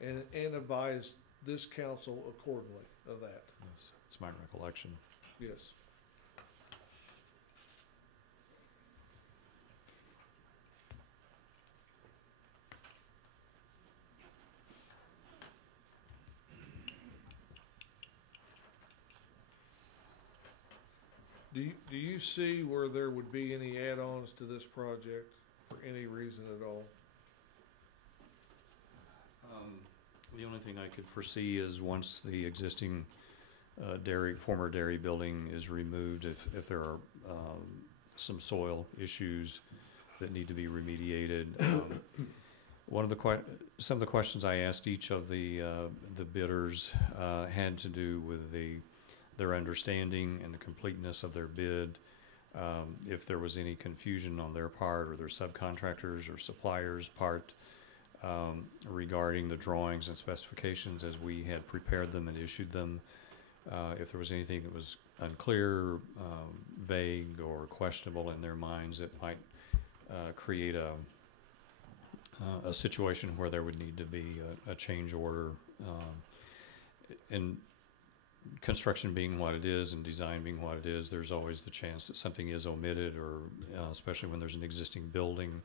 And advised this council accordingly of that. That's my recollection. Yes. Do you see where there would be any add-ons to this project for any reason at all? The only thing I could foresee is once the existing former dairy building is removed, if there are some soil issues that need to be remediated. Some of the questions I asked each of the bidders had to do with their understanding and the completeness of their bid. If there was any confusion on their part or their subcontractors or suppliers' part regarding the drawings and specifications as we had prepared them and issued them. If there was anything that was unclear, vague, or questionable in their minds, it might create a situation where there would need to be a change order. And construction being what it is and design being what it is, there's always the chance that something is omitted, or especially when there's an existing building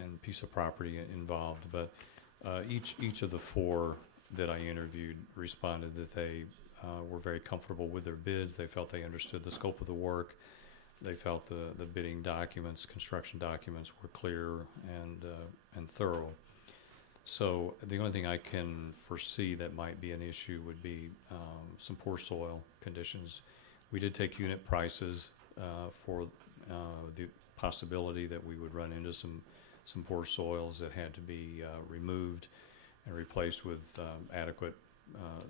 and piece of property involved. But each of the four that I interviewed responded that they were very comfortable with their bids. They felt they understood the scope of the work. They felt the bidding documents, construction documents, were clear and thorough. So the only thing I can foresee that might be an issue would be some poor soil conditions. We did take unit prices for the possibility that we would run into some poor soils that had to be removed and replaced with adequate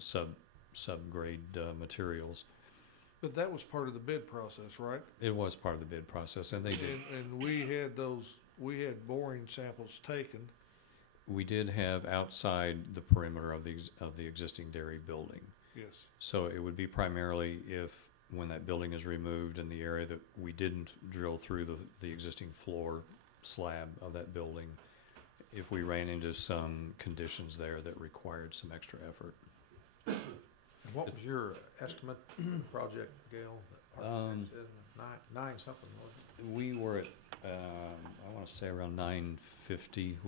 subgrade materials. But that was part of the bid process, right? It was part of the bid process, and they did. And we had boring samples taken. We did have outside the perimeter of the existing dairy building. Yes. So it would be primarily when that building is removed in the area that we didn't drill through the existing floor slab of that building, if we ran into some conditions there that required some extra effort. And what was your estimate project, Gail? Nine something, wasn't it? We were at, I want to say around 950.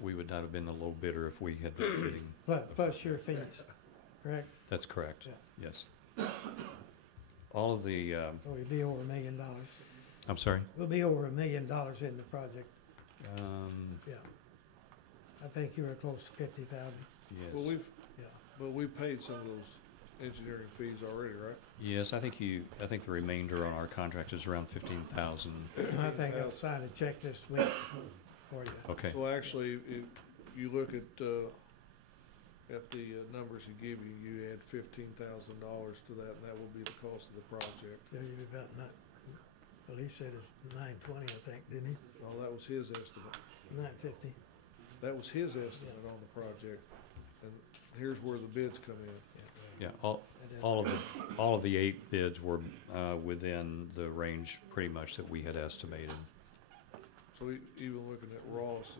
We would not have been the low bidder if we had been bidding. Plus your fees, correct? That's correct. Yeah. Yes. All of the. We'll be over $1 million. I'm sorry. We'll be over $1 million in the project. Yeah. I think you were close to 50,000. Yes. Well, we've paid some of those engineering fees already, right? Yes, I think the remainder on our contract is around 15,000. I think I'll sign a check this week for you. Okay. So actually, if you look at the numbers he gave you, you add $15,000 to that, and that will be the cost of the project. Yeah, you about not. Well, he said it's 920, I think, didn't he? Oh, that was his estimate. 950. That was his estimate on the project, and here's where the bids come in. Yeah, all of the 8 bids were within the range pretty much that we had estimated. So even looking at Ross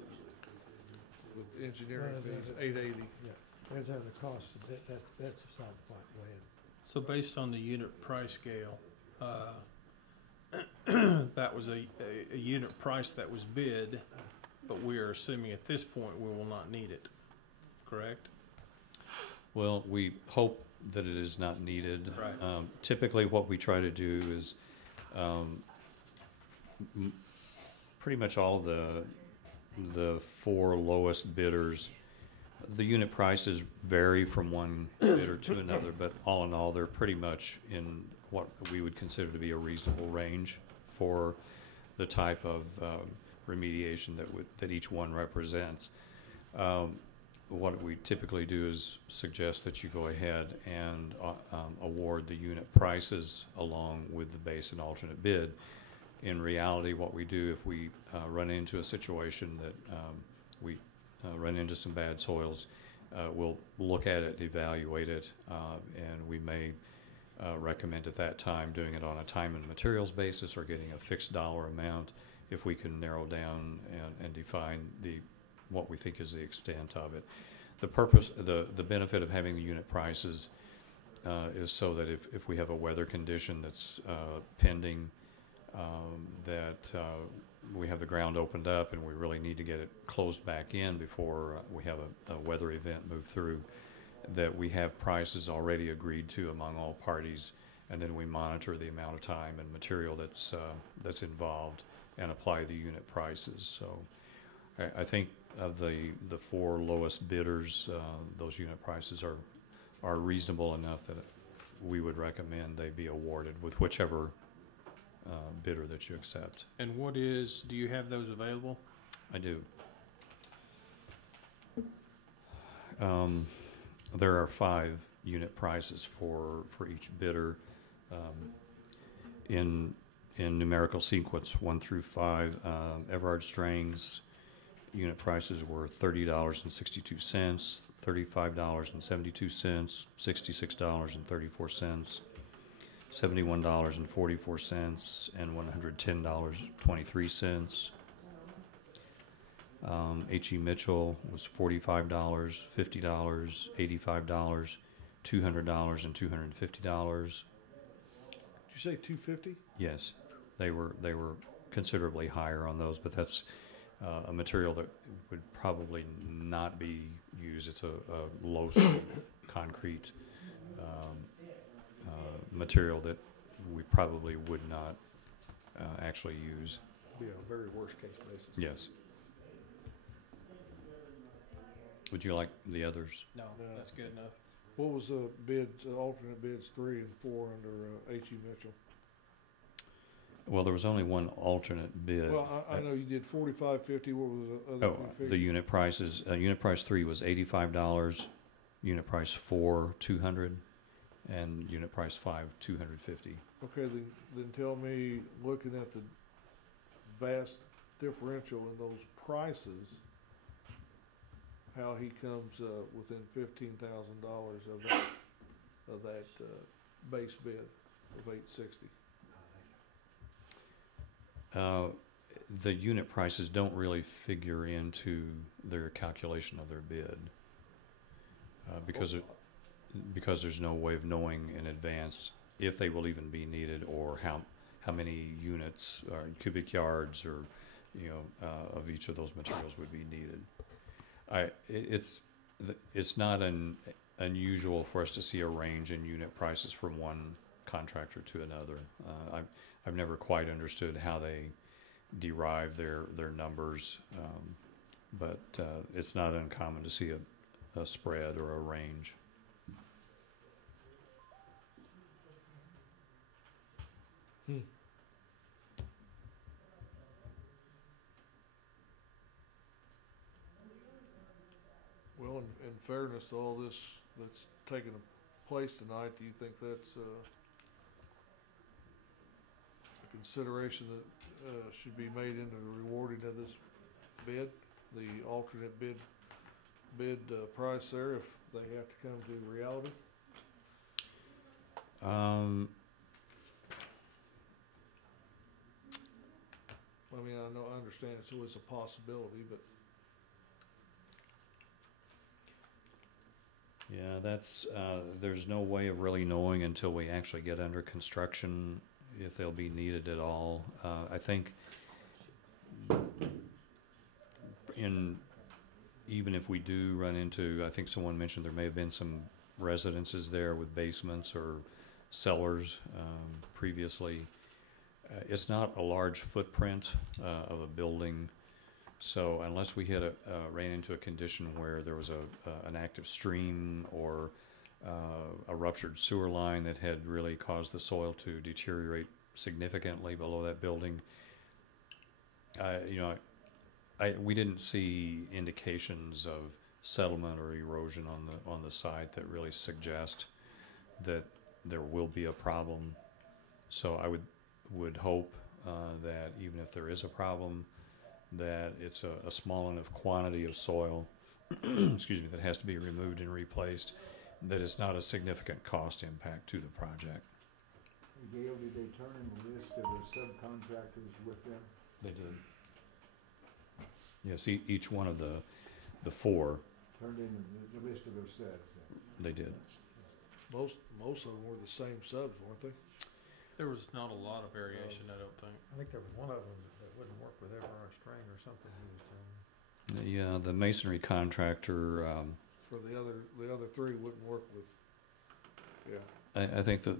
with engineering fees, 880. Yeah, there's other costs. That's beside the point. Go ahead. So based on the unit price scale, that was a unit price that was bid, but we are assuming at this point we will not need it, correct? Well, we hope that it is not needed. Right. Typically, what we try to do is pretty much all the 4 lowest bidders. The unit prices vary from one bidder to another, but all in all, they're pretty much in what we would consider to be a reasonable range for the type of remediation that each one represents. What we typically do is suggest that you go ahead and award the unit prices along with the base and alternate bid. In reality, what we do if we run into a situation that we run into some bad soils, we'll look at it, evaluate it, and we may recommend at that time doing it on a time and materials basis or getting a fixed dollar amount if we can narrow down and define what we think is the extent of it. The benefit of having the unit prices is so that if we have a weather condition that's pending, that we have the ground opened up and we really need to get it closed back in before we have a weather event move through, that we have prices already agreed to among all parties and then we monitor the amount of time and material that's involved and apply the unit prices. So I think of the four lowest bidders, those unit prices are reasonable enough that we would recommend they be awarded with whichever bidder that you accept. And do you have those available? I do. There are 5 unit prices for each bidder in numerical sequence 1 through 5. Everard Strang's unit prices were $30.62, $35.72, $66.34, $71.44, and $110.23. H.E. Mitchell was $45, $50, $85, $200, and $250. Did you say 250? Yes, they were considerably higher on those, but that's a material that would probably not be used. It's a low concrete material that we probably would not actually use. Be a very worst case basis. Yes. Would you like the others? No, that's good enough. What was the bids, alternate bids 3 and 4 under H.E. Mitchell? Well, there was only one alternate bid. Well, I know you did 45, 50. What was the other two the figures? unit prices. Unit price 3 was $85. Unit price 4, $200, and unit price 5, $250. Okay, then tell me, looking at the vast differential in those prices, how he comes within $15,000 of that base bid of $860. The unit prices don't really figure into their calculation of their bid because there's no way of knowing in advance if they will even be needed or how many units or cubic yards or of each of those materials would be needed. It's not unusual for us to see a range in unit prices from one contractor to another. I've never quite understood how they derive their numbers, but it's not uncommon to see a spread or a range. Well, in fairness to all this that's taking place tonight, do you think that's a consideration that should be made into the rewarding of this bid, the alternate bid price there, if they have to come to reality? I mean, I understand it's always a possibility, but Yeah, that's there's no way of really knowing until we actually get under construction if they'll be needed at all. I think even if we do run into, I think someone mentioned there may have been some residences there with basements or cellars previously. It's not a large footprint of a building, so unless we ran into a condition where there was an active stream or a ruptured sewer line that had really caused the soil to deteriorate significantly below that building, we didn't see indications of settlement or erosion on the site that really suggest that there will be a problem. So I would hope that even if there is a problem, that it's a small enough quantity of soil excuse me, that has to be removed and replaced, that it's not a significant cost impact to the project. Gail, did they turn in the list of the subcontractors with them? They did. Yes, each one of the four. Turned in the list of those subs. They did. most of them were the same subs, weren't they? There was not a lot of variation, I don't think. I think there was one of them that wouldn't work with Everard String or something he was telling me. The masonry contractor. For the other three wouldn't work with. Yeah. I think that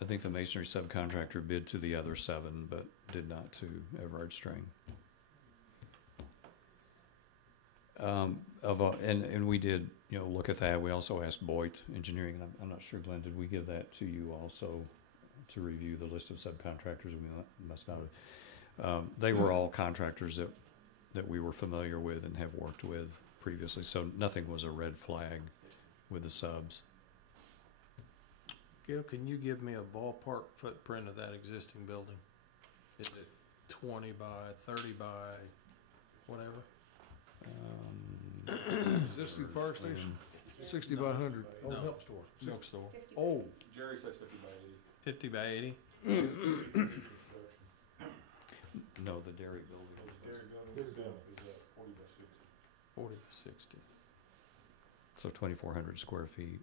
I think the masonry subcontractor bid to the other 7, but did not to Everard String. And we did, look at that. We also asked Boyd Engineering, and I'm not sure, Glenn, did we give that to you also to review the list of subcontractors? We must not have. They were all contractors that we were familiar with and have worked with previously, so nothing was a red flag with the subs. Gail, can you give me a ballpark footprint of that existing building? Is it 20 by 30 by whatever? Is this the fire station? 60 by 100. Oh, No. milk store. Milk store. Oh, Jerry says 50 by 80. 50 by 80? No, the dairy building. Dairy building is 40 by 60. 40 by 60. So 2,400 square feet.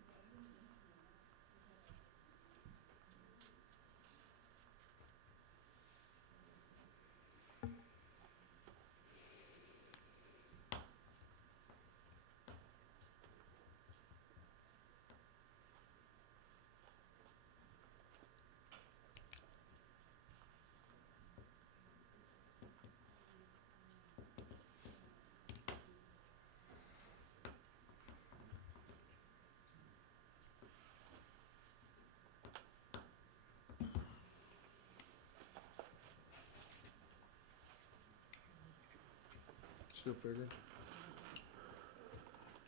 still figuring?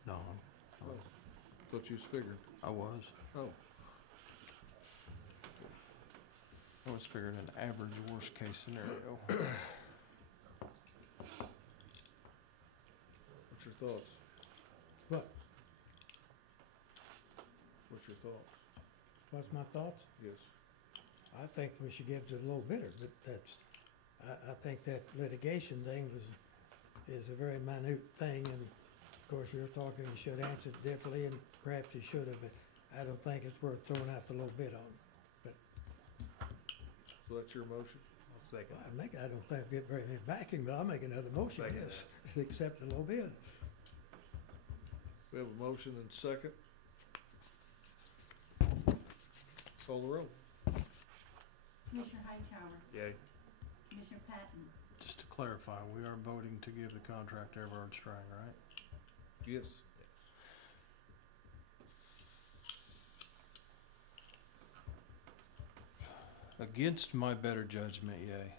No, Oh, thought you was figuring. I was. Oh, I was figuring an average worst case scenario. what's your thoughts? What? What's your thoughts? What's my thoughts? Yes. I think we should give it to the low bidder, but I think that litigation thing is a very minute thing, and of course, you're talking, you should answer it differently, and perhaps you should have, but I don't think it's worth throwing out the low bid on. So that's your motion? Well, I don't think we get very many backing, but I'll make another motion, yes, to accept the low bid. We have a motion and second. Call the roll. Commissioner Hightower, Yay. Commissioner Patton, Just to clarify, we are voting to give the contract to Everard Strang, right? Yes. Against my better judgment, yay.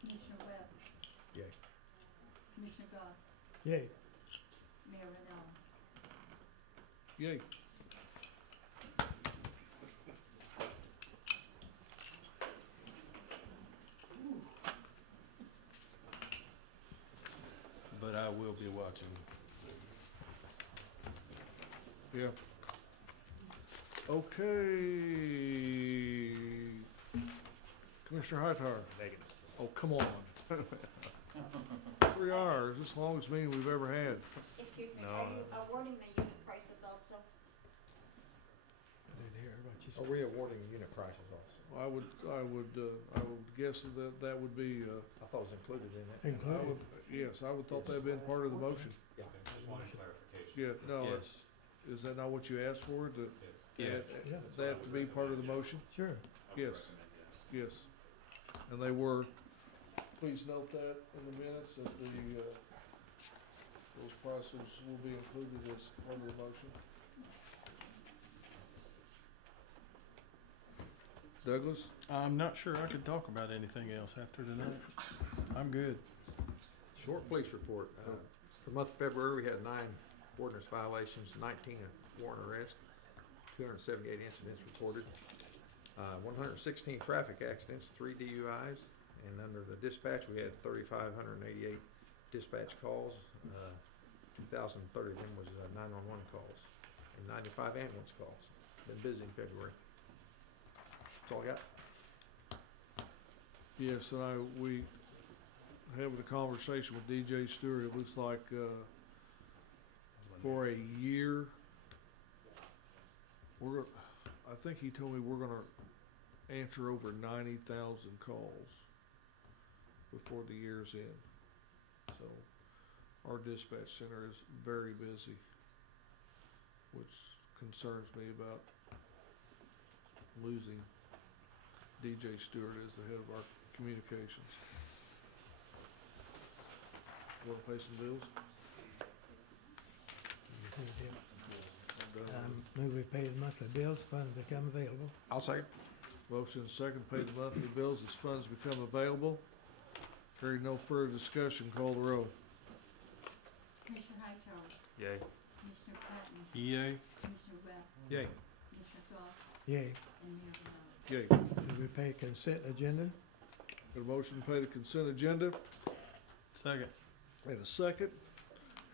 Commissioner Webb, Yay. Commissioner Goss, Yay. Mayor Rennell. Yay. But I will be watching. Yeah. Okay. Commissioner Hightower. Negative. Oh, come on. 3 hours, this is the longest meeting we've ever had. Excuse me, No. are you awarding the unit prices also? I didn't hear what you Are said. we awarding unit prices also? I would guess that would be, I thought it was included in it. I Included. would, yes, I would thought that'd been part of the motion. Yeah. Just wanted clarification. Yeah, no, Yes. is that not what you asked for? Yes. Yeah. That to be part of the motion? Sure. Yes, yes. And they were, please note that in the minutes that those prices will be included as part of the motion. Douglas? I'm not sure I could talk about anything else after tonight. I'm good. Short police report. For the month of February, we had 9 ordinance violations, 19 warrant arrests, 278 incidents reported, 116 traffic accidents, 3 DUIs, and under the dispatch, we had 3,588 dispatch calls. 2,030 of them was 911 calls, and 95 ambulance calls. Been busy in February. That's all I got. Yes, and we having a conversation with DJ Stewart, it looks like, for a year, I think he told me we're gonna answer over 90,000 calls before the year's end. So our dispatch center is very busy, which concerns me about losing DJ Stewart as the head of our communications. Want to pay some bills? Move we pay the monthly bills, funds become available. I'll second. Motion and second, pay the monthly bills as funds become available. Hearing no further discussion, call the roll. Commissioner Hightower, Yay. Commissioner Patton, Yay. Commissioner Webb, Yay. Commissioner Goff, Yay. and Mayor Ronaldo. Yay. Move we pay consent agenda. Got a motion to pay the consent agenda Second. and a second.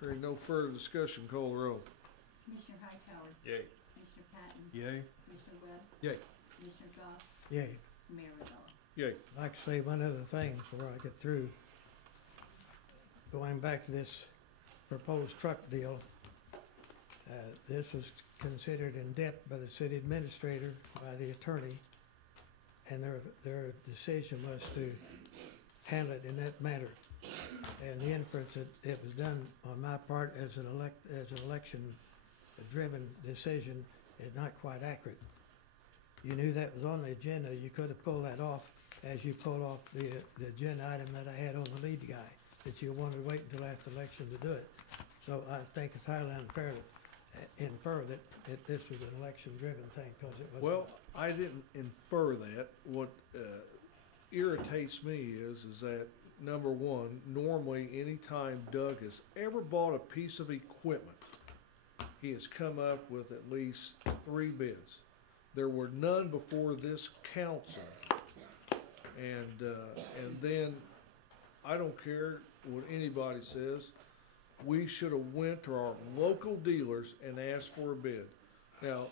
Hearing no further discussion, call the roll. Commissioner Hightower, Yay. Commissioner Patton, Yay. Commissioner Webb, Yay. Commissioner Goff, Yay. and Mayor Ronaldo. Yay. I'd like to say one other thing before I get through. Going back to this proposed truck deal, this was considered in depth by the city administrator, by the attorney, and their decision was to handle it in that manner. And the inference that it was done on my part as an election-driven decision is not quite accurate. You knew that was on the agenda, you could have pulled that off as you pulled off the agenda item that I had on the lead guy, that you wanted to wait until after the election to do it. So I think it's highly unfair to infer that this was an election-driven thing, because it was. Well, I didn't infer that. What irritates me is that, number one, normally anytime Doug has ever bought a piece of equipment, he has come up with at least 3 bids. There were none before this council. And then, I don't care what anybody says, we should have went to our local dealers and asked for a bid. Now,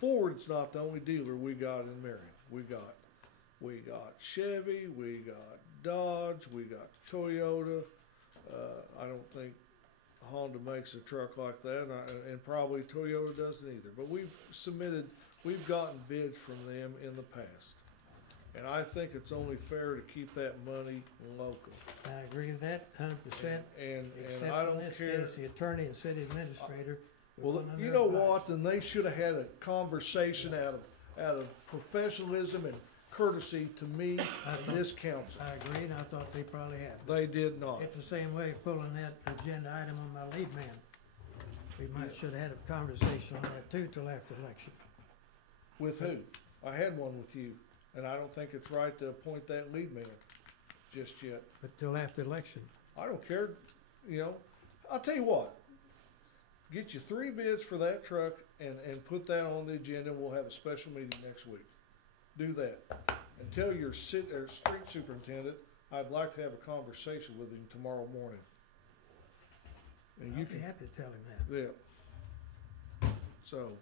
Ford's not the only dealer we got in Marion. We got Chevy, we got Dodge, we got Toyota. I don't think Honda makes a truck like that, and probably Toyota doesn't either. But we've gotten bids from them in the past. And I think it's only fair to keep that money local. I agree with that 100%. And Except I in don't this care. case, the attorney and city administrator. Well, were you under know advice. what? Then they should have had a conversation out of professionalism and courtesy to me and this council. I agree, and I thought they probably had. They did not. It's the same way pulling that agenda item on my lead man. We should have had a conversation on that too till after the election. With who? I had one with you, and I don't think it's right to appoint that lead man just yet. But till after the election. I don't care, I'll tell you what. Get you 3 bids for that truck and put that on the agenda, and we'll have a special meeting next week. Do that. And tell your street superintendent, I'd like to have a conversation with him tomorrow morning. And I'll be happy to tell him that. Yeah. So,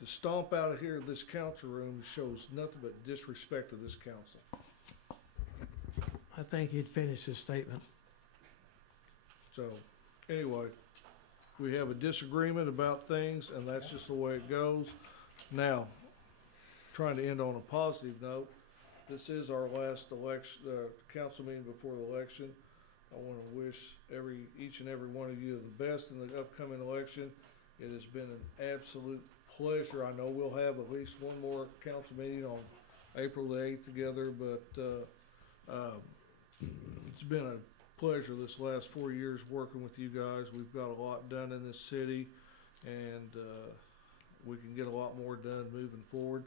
to stomp out of here, this council room shows nothing but disrespect to this council. I think he'd finish his statement. So, anyway, we have a disagreement about things, and that's just the way it goes. Now, trying to end on a positive note, this is our last election, council meeting before the election. I want to wish each and every one of you the best in the upcoming election. It has been an absolute pleasure. I know we'll have at least one more council meeting on April the 8th together, but it's been a pleasure this last 4 years working with you guys. We've got a lot done in this city, and we can get a lot more done moving forward.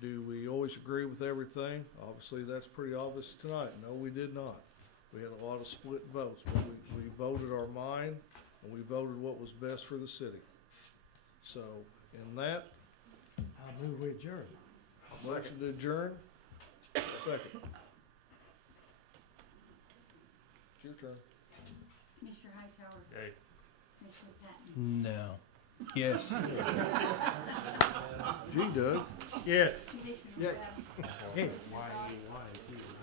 Do we always agree with everything? Obviously, that's pretty obvious tonight. No, we did not. We had a lot of split votes, but we voted our mind, and we voted what was best for the city. So, in that, I'll move we adjourn. motion to adjourn. Second. It's your turn. Commissioner Hightower, Yay. Commissioner Patton, No. Yes. Gee, Doug. Yes. Commissioner Yeah. Webb, Hey. Commissioner Goff,